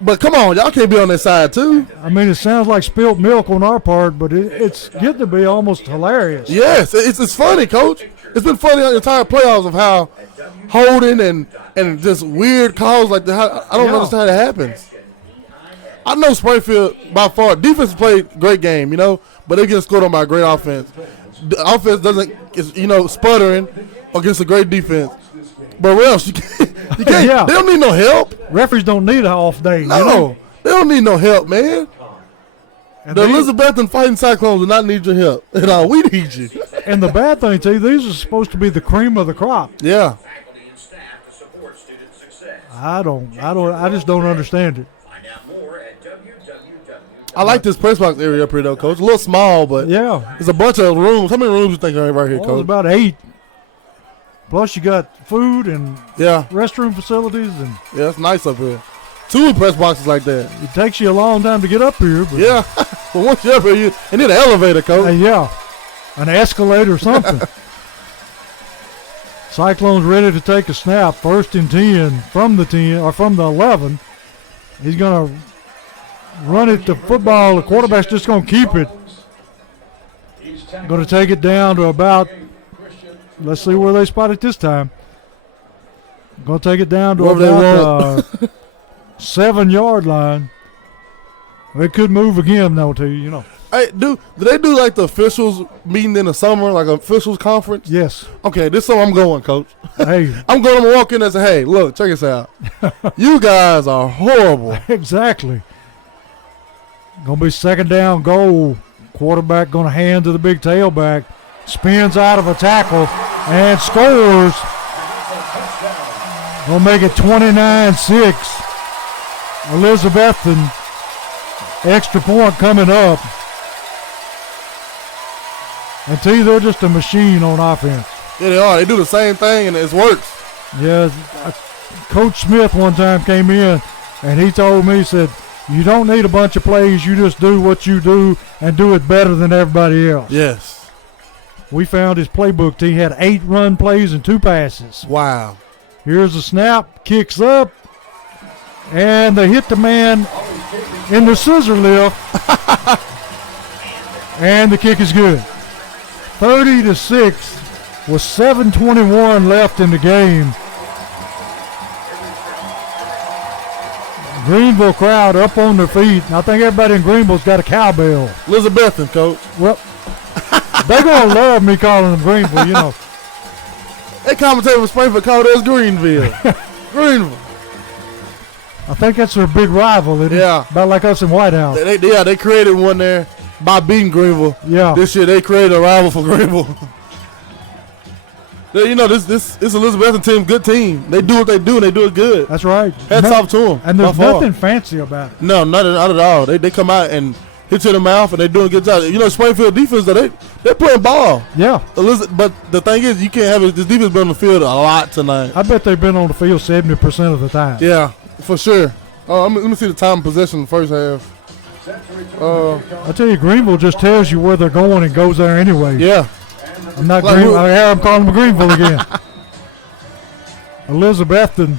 But come on, y'all can't be on that side, too. I mean, it sounds like spilt milk on our part, but it's getting to be almost hilarious. Yes, it's funny, Coach. It's been funny on the entire playoffs of how holding and just weird calls like that. I don't understand how that happens. I know Springfield, by far, defense played a great game, but they get scored on by a great offense. The offense doesn't, sputtering against a great defense. But else, you can't. Yeah. They don't need no help. Referees don't need an off day. No, they don't need no help, man. And The Elizabeth and Fighting Cyclones do not need your help. We need you. And the bad thing, too, these are supposed to be the cream of the crop. Yeah. faculty and staff to support student success. I just don't understand it. Find out more at www. I like this press box area up here, though, Coach. A little small, but Yeah. there's a bunch of rooms. How many rooms you think are right here, Well, it's Coach? about 8. Plus you got food and Yeah, restroom facilities and yeah, it's nice up here. two press boxes like that. It takes you a long time to get up here. But Yeah, but once you're up here, you need an elevator, coach. yeah, an escalator or something. Cyclones ready to take a snap. 1st and 10 from the 10 or from the 11. He's going to run it to football. The quarterback's just going to keep it. Going to take it down to about, let's see where they spot it this time. Going to take it down to about 7-yard line. They could move again, though, too, you know. Hey, do they do like the officials meeting in the summer, like an officials conference? Yes. Okay, this is where I'm going, coach. Hey. I'm going to walk in and say, hey, look, check this out. You guys are horrible. Exactly. Going to be 2nd down goal. Quarterback going to hand to the big tailback. Spins out of a tackle and scores. Going to make it 29-6. Elizabethton. Extra point coming up. And they're just a machine on offense. Yeah, they are. They do the same thing, and it works. Yeah, Coach Smith one time came in, and he told me, he said, you don't need a bunch of plays. You just do what you do and do it better than everybody else. Yes. We found his playbook. He had 8 run plays and 2 passes. Wow. Here's the snap, kicks up, and they hit the man in the scissor lift, and the kick is good. 30-6 with 7:21 left in the game. Greenville crowd up on their feet. And I think everybody in Greenville's got a cowbell. Elizabethton, coach. Well, they're going to love me calling them Greenville, you know. They commentate from Springfield called us Greenville. Greenville. I think that's their big rival. Isn't Yeah. it? About like us in White House. They created one there by beating Greenville. Yeah. This year they created a rival for Greenville. You know, this Elizabethton team, good team. They do what they do, and they do it good. That's right. Hats off to them. And there's nothing fancy about it. No, not at all. They come out and hit you in the mouth, and they doing a good job. You know, Springfield defense, they're playing ball. Yeah. But the thing is, you can't have it. This defense been on the field a lot tonight. I bet they've been on the field 70% of the time. Yeah, for sure. Let me see the time of possession in the first half. I tell you, Greenville just tells you where they're going and goes there anyway. Yeah. I'm not Like Greenville. I'm calling them Greenville again. Elizabethton.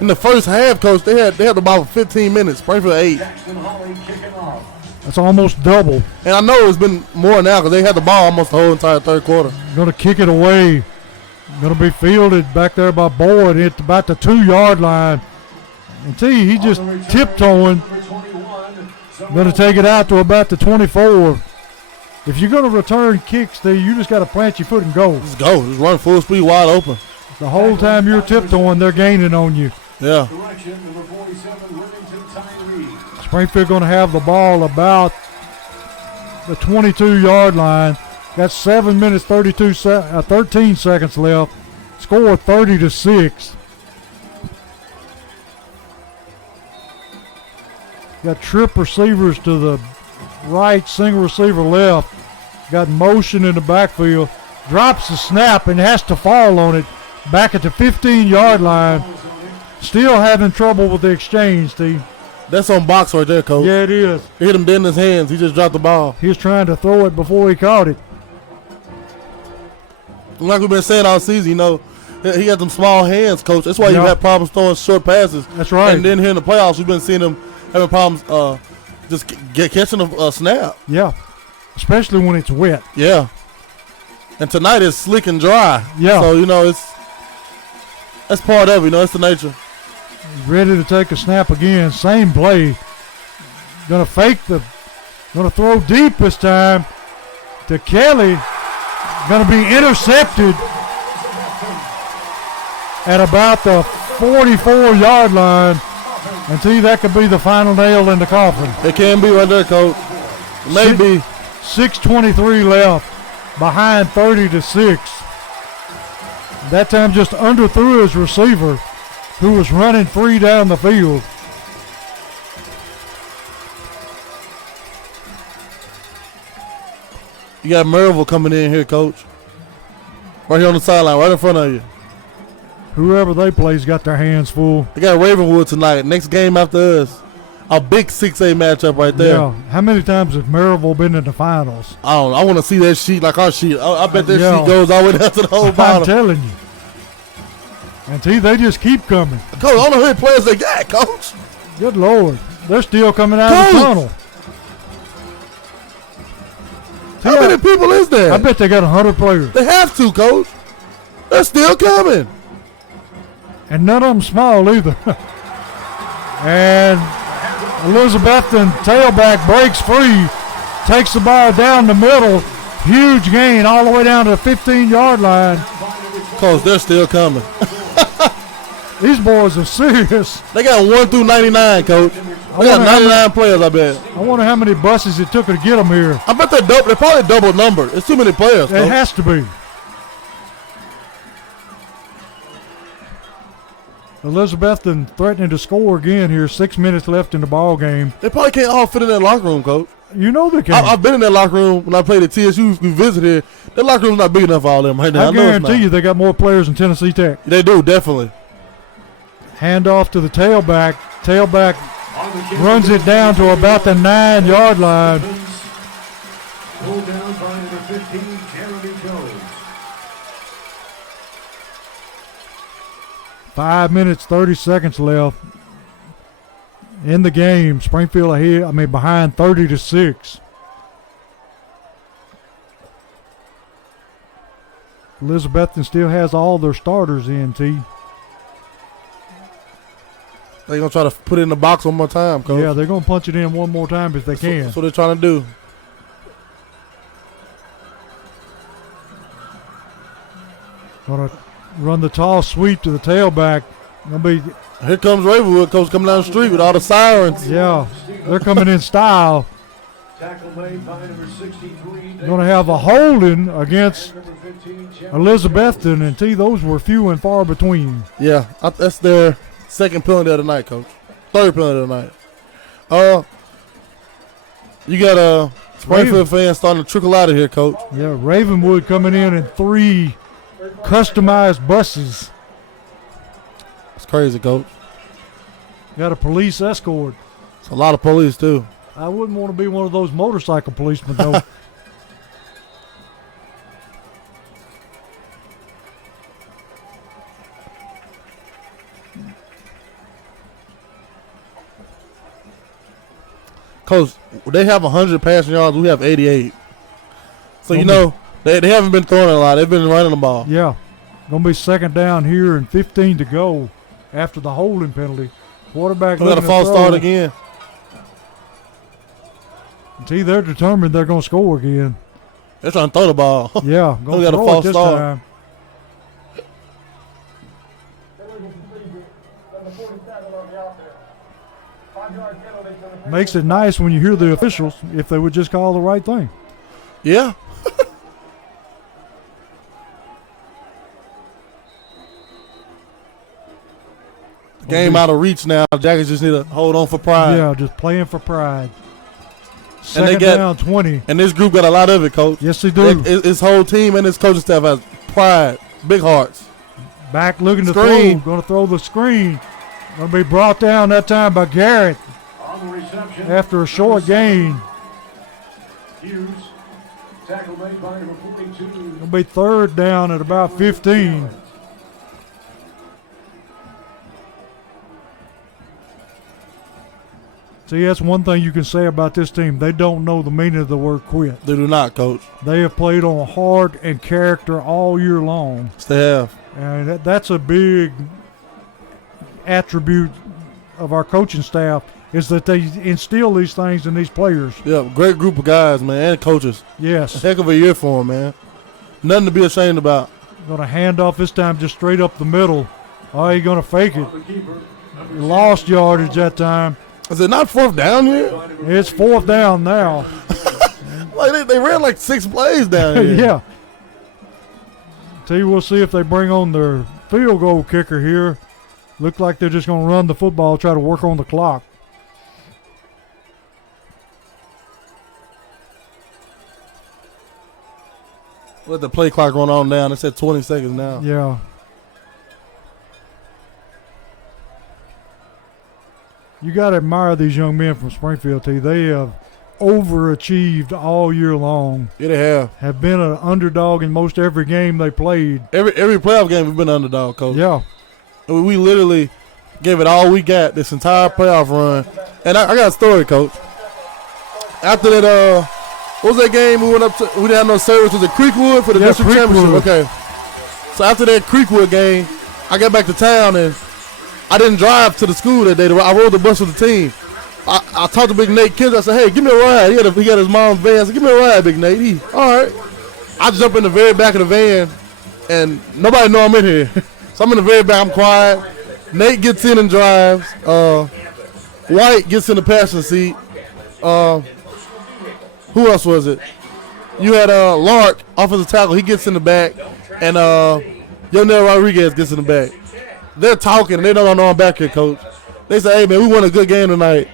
In the first half, coach, they had the ball for 15 minutes. Springfield 8. That's almost double. And I know it's been more now because they had the ball almost the whole entire third quarter. Going to kick it away. Going to be fielded back there by Boyd at about the 2-yard line. And he just tiptoeing. Going to take it out to about the 24. If you're going to return kicks, you just got to plant your foot and go. Just go. Just run full speed, wide open. The whole time you're tiptoeing, they're gaining on you. Yeah. Springfield going to have the ball about the 22-yard line. Got 7 minutes, 13 seconds left. Score 30-6. Got trip receivers to the right, single receiver left. Got motion in the backfield. Drops the snap and has to fall on it. Back at the 15-yard line. Still having trouble with the exchange, Steve. That's on box right there, coach. Yeah, it is. He hit him dead in his hands. He just dropped the ball. He was trying to throw it before he caught it. Like we've been saying all season, you know, he had them small hands, coach. That's why you had problems throwing short passes. That's right. And then here in the playoffs, we've been seeing him having problems just catching a snap. Yeah, especially when it's wet. Yeah. And tonight is slick and dry. Yeah. So, you know, that's part of it. You know, it's the nature. Ready to take a snap again. Same play. Gonna gonna throw deep this time to Kelly. Gonna be intercepted at about the 44-yard line. And that could be the final nail in the coffin. It can be right there, coach. Maybe. 6:23 left. Behind 30-6. That time just underthrew his receiver, who was running free down the field. You got Maryville coming in here, coach. Right here on the sideline, right in front of you. whoever they play's got their hands full. They got Ravenwood tonight. Next game after us. A big 6A matchup right there. Yeah. How many times has Maryville been in the finals? I don't know. I want to see that sheet like our sheet. I bet that Yeah. sheet goes all the way down to the whole I'm bottom. telling you. And see, they just keep coming. Coach, I don't know how many players they got, Coach. Good Lord. They're still coming out of Coach! the tunnel. How many people is there? I bet they got 100 players. They have to, Coach. They're still coming. And none of them small either. And Elizabethton tailback breaks free, takes the ball down the middle. Huge gain all the way down to the 15-yard line. Coach, they're still coming. These boys are serious. They got 1 through 99, Coach. They got 99 players, I bet. I wonder how many buses it took to get them here. I bet they're probably double numbered. It's too many players, It Coach. has to be. Elizabethton threatening to score again here. 6 minutes left in the ball game. They probably can't all fit in that locker room, Coach. You know they can. I've been in that locker room when I played at TSU. We visited. That locker room's not big enough for all them right now. I know it's guarantee not. you they got more players than Tennessee Tech. They do, definitely. Hand off to the tailback. Tailback runs it down to about the 9-yard line. Pulled down by number 15, Jeremy Jones. 5 minutes, 30 seconds left in the game. Springfield behind 30-6. Elizabethton still has all their starters in, T. They're going to try to put it in the box one more time, Coach. Yeah, they're going to punch it in one more time if they can. That's what they're trying to do. Going to run the toss sweep to the tailback. Gonna be, Here comes Ravenwood, Coach, coming down the street with all the sirens. yeah, they're coming in style. Tackle made by number 63. Going to have a holding against Number 15, Elizabethton, and T, those were few and far between. Yeah, that's their second penalty of the night, Coach. Third penalty of the night. You got a Springfield fans starting to trickle out of here, Coach. Yeah, Ravenwood coming in 3 customized buses. It's crazy, Coach. Got a police escort. It's a lot of police, too. I wouldn't want to be one of those motorcycle policemen, though. Coach, they have 100 passing yards. We have 88. So, you know, they haven't been throwing it a lot. They've been running the ball. Yeah. Going to be second down here and 15 to go after the holding penalty. Quarterback We got a looking to false throw. start again. See, they're determined they're going to score again. They're trying to throw the ball. Yeah, going We to got a throw it false this start. time. Number 47 on the offense. 5-yard penalty to the Makes it nice when you hear the officials if they would just call the right thing. Yeah. Game out of reach now. Jackets just need to hold on for pride. Yeah, just playing for pride. And they Second get- down, 20. And this group got a lot of it, Coach. Yes, they do. His whole team and his coaching staff has pride, big hearts. Back looking to Screen. throw. Going to throw the screen. Going to be brought down that time by Garrett On the reception. after a short gain. Hughes. Tackle made by number 42. Going to be third down at about 15. See, that's one thing you can say about this team. They don't know the meaning of the word quit. They do not, Coach. They have played on heart and character all year long. Yes, they have. And that's a big attribute of our coaching staff is that they instill these things in these players. Yeah, great group of guys, man, and coaches. Yes. Heck of a year for them, man. Nothing to be ashamed about. Going to hand off this time just straight up the middle. Oh, he's going to fake it. The keeper. He lost yardage that time. Is it not fourth down here? It's fourth down now. Like they ran like 6 plays down here. Yeah. We'll see if they bring on their field goal kicker here. Look like they're just going to run the football, try to work on the clock. Let the play clock run on down. It's at 20 seconds now. Yeah. You got to admire these young men from Springfield, T. They have overachieved all year long. Yeah, they have. Have been an underdog in most every game they played. Every playoff game we've been an underdog, Coach. Yeah. We literally gave it all we got this entire playoff run. And I got a story, Coach. After that, what was that game we went up to? We didn't have no service. Was it Creekwood for the district championship? Okay. So after that Creekwood game, I got back to town and I didn't drive to the school that day. I rode the bus with the team. I talked to Big Nate Kids. I said, hey, give me a ride. He got his mom's van. I said, give me a ride, Big Nate. All right. I jump in the very back of the van, and nobody know I'm in here. So I'm in the very back. I'm quiet. Nate gets in and drives. White gets in the passenger seat. Who else was it? You had Lark, offensive tackle. He gets in the back. And Yonel Rodriguez gets in the back. They're talking, and they don't know I'm back here, Coach. They say, hey, man, we won a good game tonight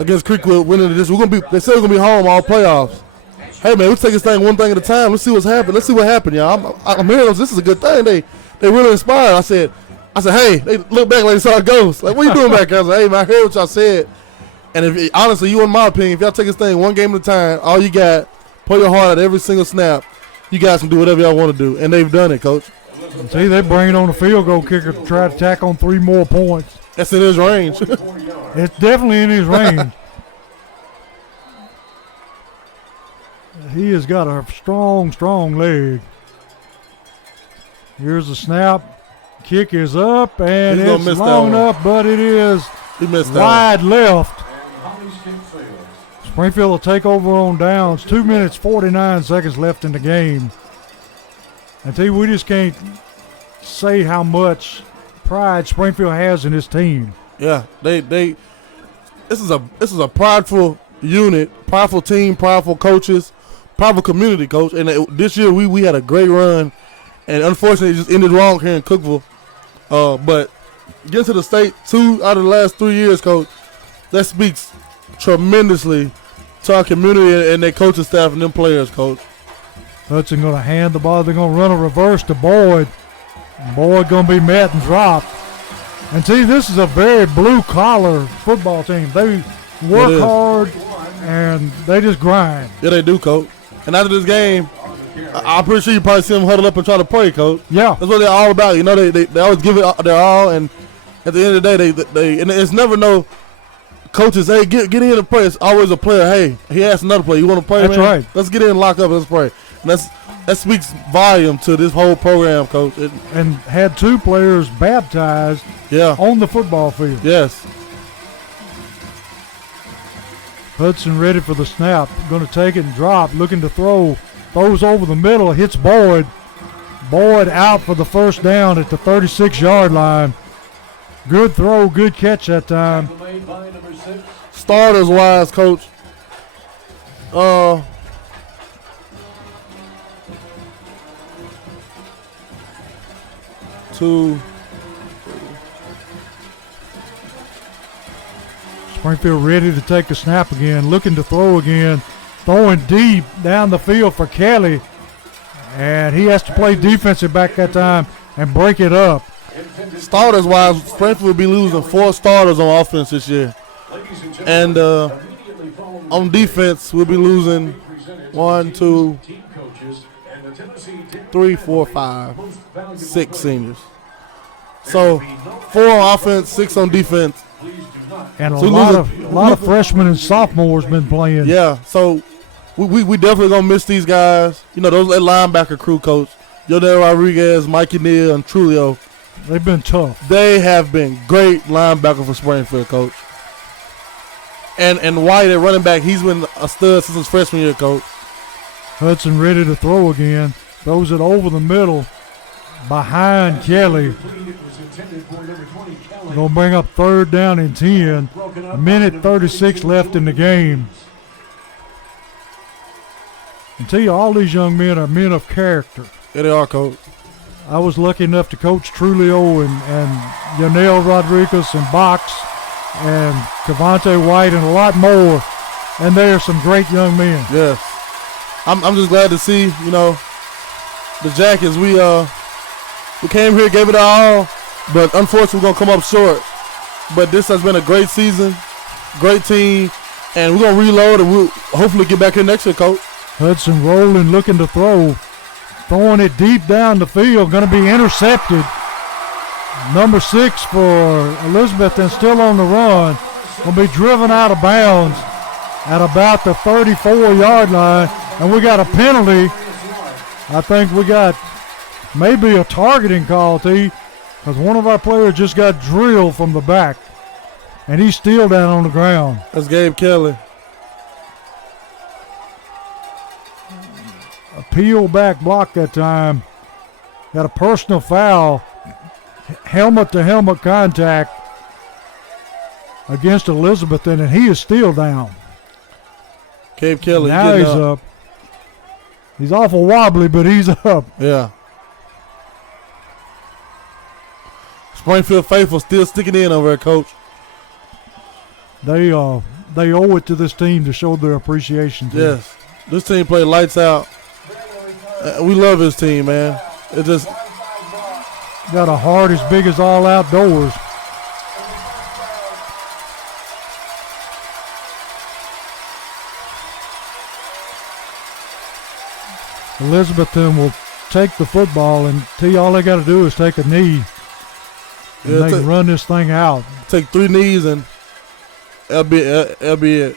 against Creekwood, winning this. They said we're going to be home all playoffs. Hey, man, let's take this thing one thing at a time. Let's see what's happening. Let's see what happened, y'all. I'm hearing this is a good thing. They really inspired. I said, hey, they look back like they saw a ghost. Like, what are you doing back here? I was like, hey, man, I heard what y'all said. And honestly, you in my opinion, if y'all take this thing one game at a time, all you got, pull your heart at every single snap, you guys can do whatever y'all want to do. And they've done it, Coach. See, they bring it on the field goal kicker to try to tack on 3 more points. That's in his range. It's definitely in his range. He has got a strong, strong leg. Here's the snap. Kick is up, and it's long enough, but it is wide left. Springfield will take over on downs. 2 minutes, 49 seconds left in the game. And tell you, we just can't say how much pride Springfield has in this team. Yeah, this is a prideful unit, prideful team, prideful coaches, prideful community, Coach. And this year we had a great run, and unfortunately it just ended wrong here in Cookeville. But getting to the state 2 out of the last 3 years, Coach, that speaks tremendously to our community and their coaching staff and them players, Coach. Hudson going to hand the ball. They're going to run a reverse to Boyd. Boyd going to be met and dropped. And see, this is a very blue-collar football team. They work hard, and they just grind. Yeah, they do, Coach. And after this game, I'm pretty sure you probably see them huddled up and try to pray, Coach. Yeah. That's what they're all about. You know, they always give it their all, and at the end of the day, they and it's never no coaches, hey, get in and pray. It's always a player, hey, he asked another player, you want to pray, That's man? right. Let's get in and lock up and let's pray. And that speaks volume to this whole program, Coach. And had 2 players baptized on the football field. Yes. Hudson ready for the snap. Going to take it and drop. Looking to throw. Throws over the middle. Hits Boyd. Boyd out for the first down at the 36-yard line. Good throw. Good catch that time. Starters-wise, Coach, Springfield ready to take the snap again, looking to throw again, throwing deep down the field for Kelly, and he has to play defensive back that time and break it up. Starters-wise, Springfield will be losing 4 starters on offense this year, and on defense we'll be losing 1, 2, 3, 4, 5, 6 seniors. So 4 on offense, 6 on defense. And a lot of freshmen and sophomores been playing. Yeah, so we definitely going to miss these guys. You know, that linebacker crew, Coach. Yonel Rodriguez, Mikey Neal, and Trulio. They've been tough. They have been great linebacker for Springfield, Coach. And White at running back, he's been a stud since his freshman year, Coach. Hudson ready to throw again. Throws it over the middle behind Kelly. Going to bring up 3rd down and 10. A minute 36 left in the game. I tell you, all these young men are men of character. Yeah, they are, Coach. I was lucky enough to coach Trulio and Yonel Rodriguez and Box and Cavante White and a lot more. And they are some great young men. Yes. I'm just glad to see, you know, the Jackets. We came here, gave it our all, but unfortunately we're going to come up short. but this has been a great season, great team, and we're going to reload and we'll hopefully get back here next year, Coach. Hudson rolling, looking to throw. Throwing it deep down the field, going to be intercepted. Number 6 for Elizabeth and still on the run. Going to be driven out of bounds at about the 34-yard line. And we got a penalty. I think we got maybe a targeting call, T, because one of our players just got drilled from the back. And he's still down on the ground. That's Gabe Kelly. A peel back block that time. Got a personal foul. Helmet to helmet contact against Elizabeth, and he is still down. Gabe Kelly. Now he's up. He's awful wobbly, but he's up. Yeah. Springfield faithful still sticking in over there, Coach. They owe it to this team to show their appreciation to Yes. This team played lights out. We love this team, man. It just got a heart as big as all outdoors. Elizabethton will take the football, and all they got to do is take a knee, and they can run this thing out. Take 3 knees, and that'll be it.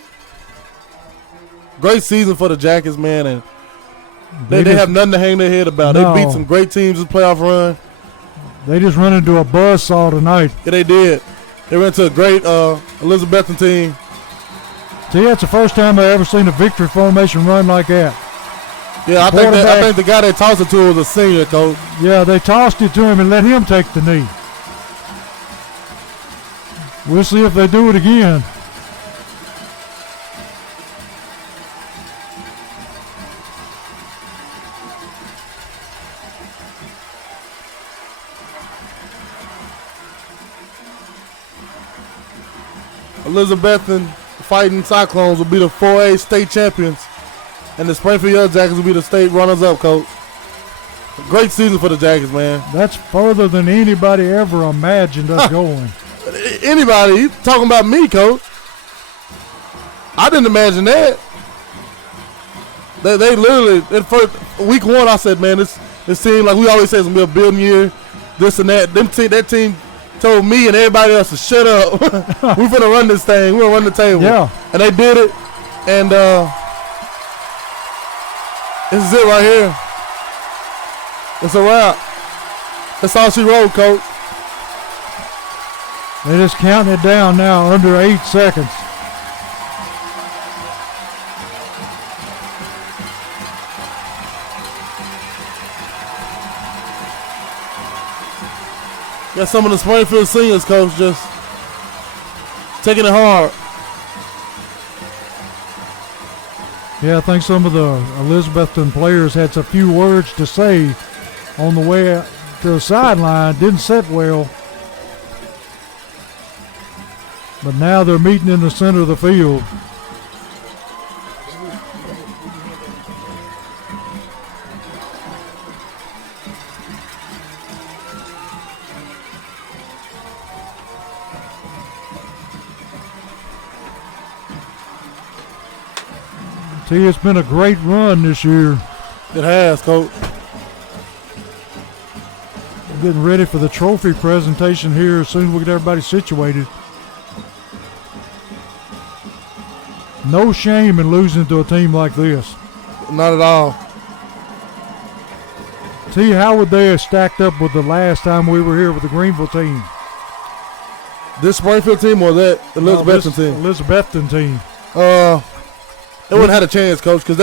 Great season for the Jackets, man, and they have nothing to hang their head about. No. They beat some great teams this playoff run. They just run into a buzzsaw tonight. Yeah, they did. They went to a great Elizabethton team. That's the first time I've ever seen a victory formation run like that. Yeah, I think the guy they tossed it to was a senior, Coach. Yeah, they tossed it to him and let him take the knee. We'll see if they do it again. Elizabethton Fighting Cyclones will be the 4A state champions, and the Springfield Yellow Jackets will be the state runners-up, Coach. Great season for the Jackets, man. That's further than anybody ever imagined us going. Anybody? You talking about me, Coach? I didn't imagine that. They literally, in first week 1, I said, man, this seemed like we always say it's going to be a building year, this and that. That team told me and everybody else to shut up. We're going to run this thing. We're going to run the table. Yeah. And they did it. And this is it right here. It's a wrap. That's all she wrote, Coach. They're just counting it down now, under 8 seconds. Got some of the Springfield seniors, Coach, just taking it hard. Yeah, I think some of the Elizabethton players had a few words to say on the way to the sideline. Didn't sit well. But now they're meeting in the center of the field. It's been a great run this year. It has, Coach. Getting ready for the trophy presentation here as soon as we get everybody situated. No shame in losing to a team like this. Not at all. How would they have stacked up with the last time we were here with the Greenville team? This Springfield team or that Elizabethton team? Elizabethton team. They wouldn't have had a chance, Coach, because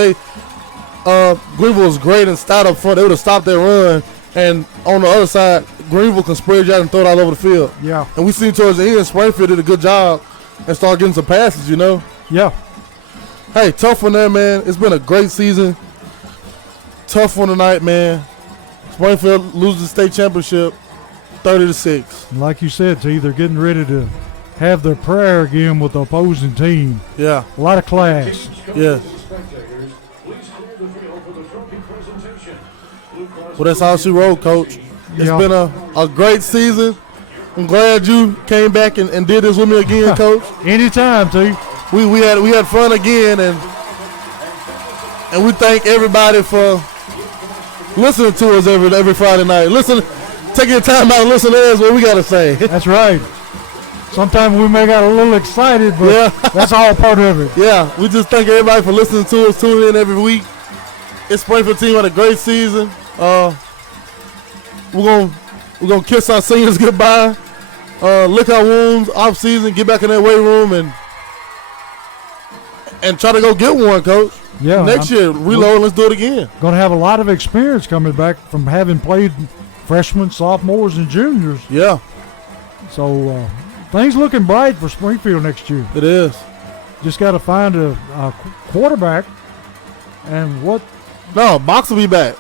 Greenville was great and stout up front. They would have stopped their run, and on the other side, Greenville can spread you out and throw it all over the field. Yeah. And we seen towards the end, Springfield did a good job and started getting some passes, you know. Yeah. Hey, tough one there, man. It's been a great season. Tough one tonight, man. Springfield loses the state championship 30-6. And like you said, they're getting ready to have their prayer again with the opposing team. Yeah. A lot of class. Yeah. Well, that's how she rolled, Coach. It's been a great season. I'm glad you came back and did this with me again, Coach. Anytime, T. We had fun again, and we thank everybody for listening to us every Friday night. Take your time out and listen to us, what we got to say. That's right. Sometimes we may got a little excited, but Yeah. that's all part of it. Yeah, we just thank everybody for listening to us, tuning in every week. This Springfield team had a great season. We're gonna kiss our seniors goodbye, lick our wounds off season, get back in that weight room, and try to go get one, Coach. Yeah. Next year, reload. Let's do it again. Going to have a lot of experience coming back from having played freshmen, sophomores, and juniors. Yeah, So things looking bright for Springfield next year. it is. Just got to find a quarterback. And what? No, Box will be back.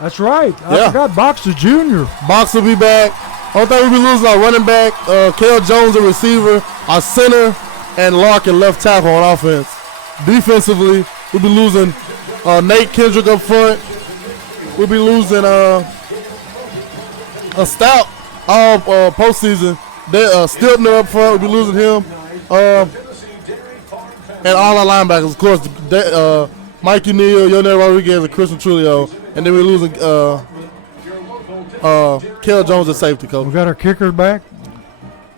That's right. I Yeah. forgot Boxer Jr. Box will be back. Only thing we'll be losing our running back, Kel Jones, the receiver, our center, and Larkin left tackle on offense. Defensively, we'll be losing Nate Kendrick up front. We'll be losing a Stout all postseason. Stiltner up front, we'll be losing him. And all our linebackers, of course, Mikey Neal, Yonel Rodriguez, and Christian Trulio. And then we're losing Kel Jones at safety, Coach. We got our kicker back.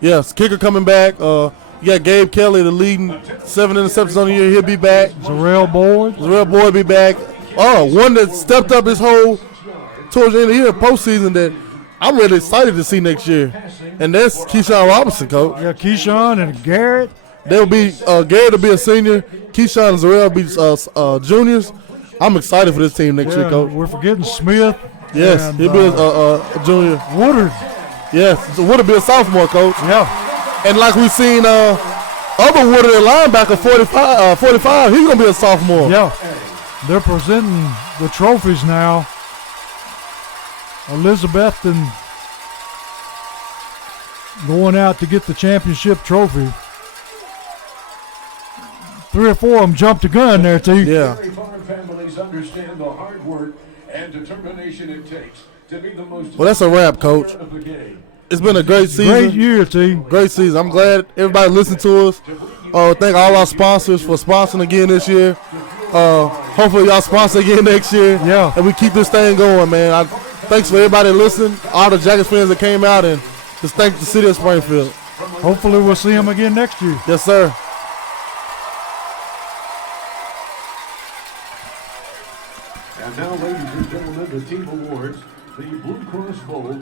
Yes, kicker coming back. You got Gabe Kelly, the leading 7 interceptions on the year. He'll be back. Zarrell Boyd. Zarrell Boyd be back. One that stepped up his whole towards the end of the year, postseason, that I'm really excited to see next year. And that's Keyshawn Robinson, Coach. Yeah, Keyshawn and Garrett. They'll be Garrett will be a senior. Keyshawn and Zarrell will be juniors. I'm excited for this team next year, Coach. We're forgetting Smith. Yes, and, he'll be a junior. Woodard. Yes, Woodard be a sophomore, Coach. Yeah. And like we've seen other Woodard at linebacker, 45, he's going to be a sophomore. Yeah. They're presenting the trophies now. Elizabeth and going out to get the championship trophy. 3 or 4 of them jumped the gun there, T. Yeah. Dairy farm families understand the hard work and determination it takes to be the most Well, that's a wrap, Coach. of the game. It's been a great season. Great year, T. Great season. I'm glad everybody listened to us. Thank all our sponsors for sponsoring again this year. Hopefully y'all sponsor again next year. Yeah. And we keep this thing going, man. Thanks for everybody listening, all the Jackets fans that came out, and just thank the city of Springfield. Hopefully we'll see them again next year. Yes, sir. And now, ladies and gentlemen, the team awards, the Blue Cross Bowl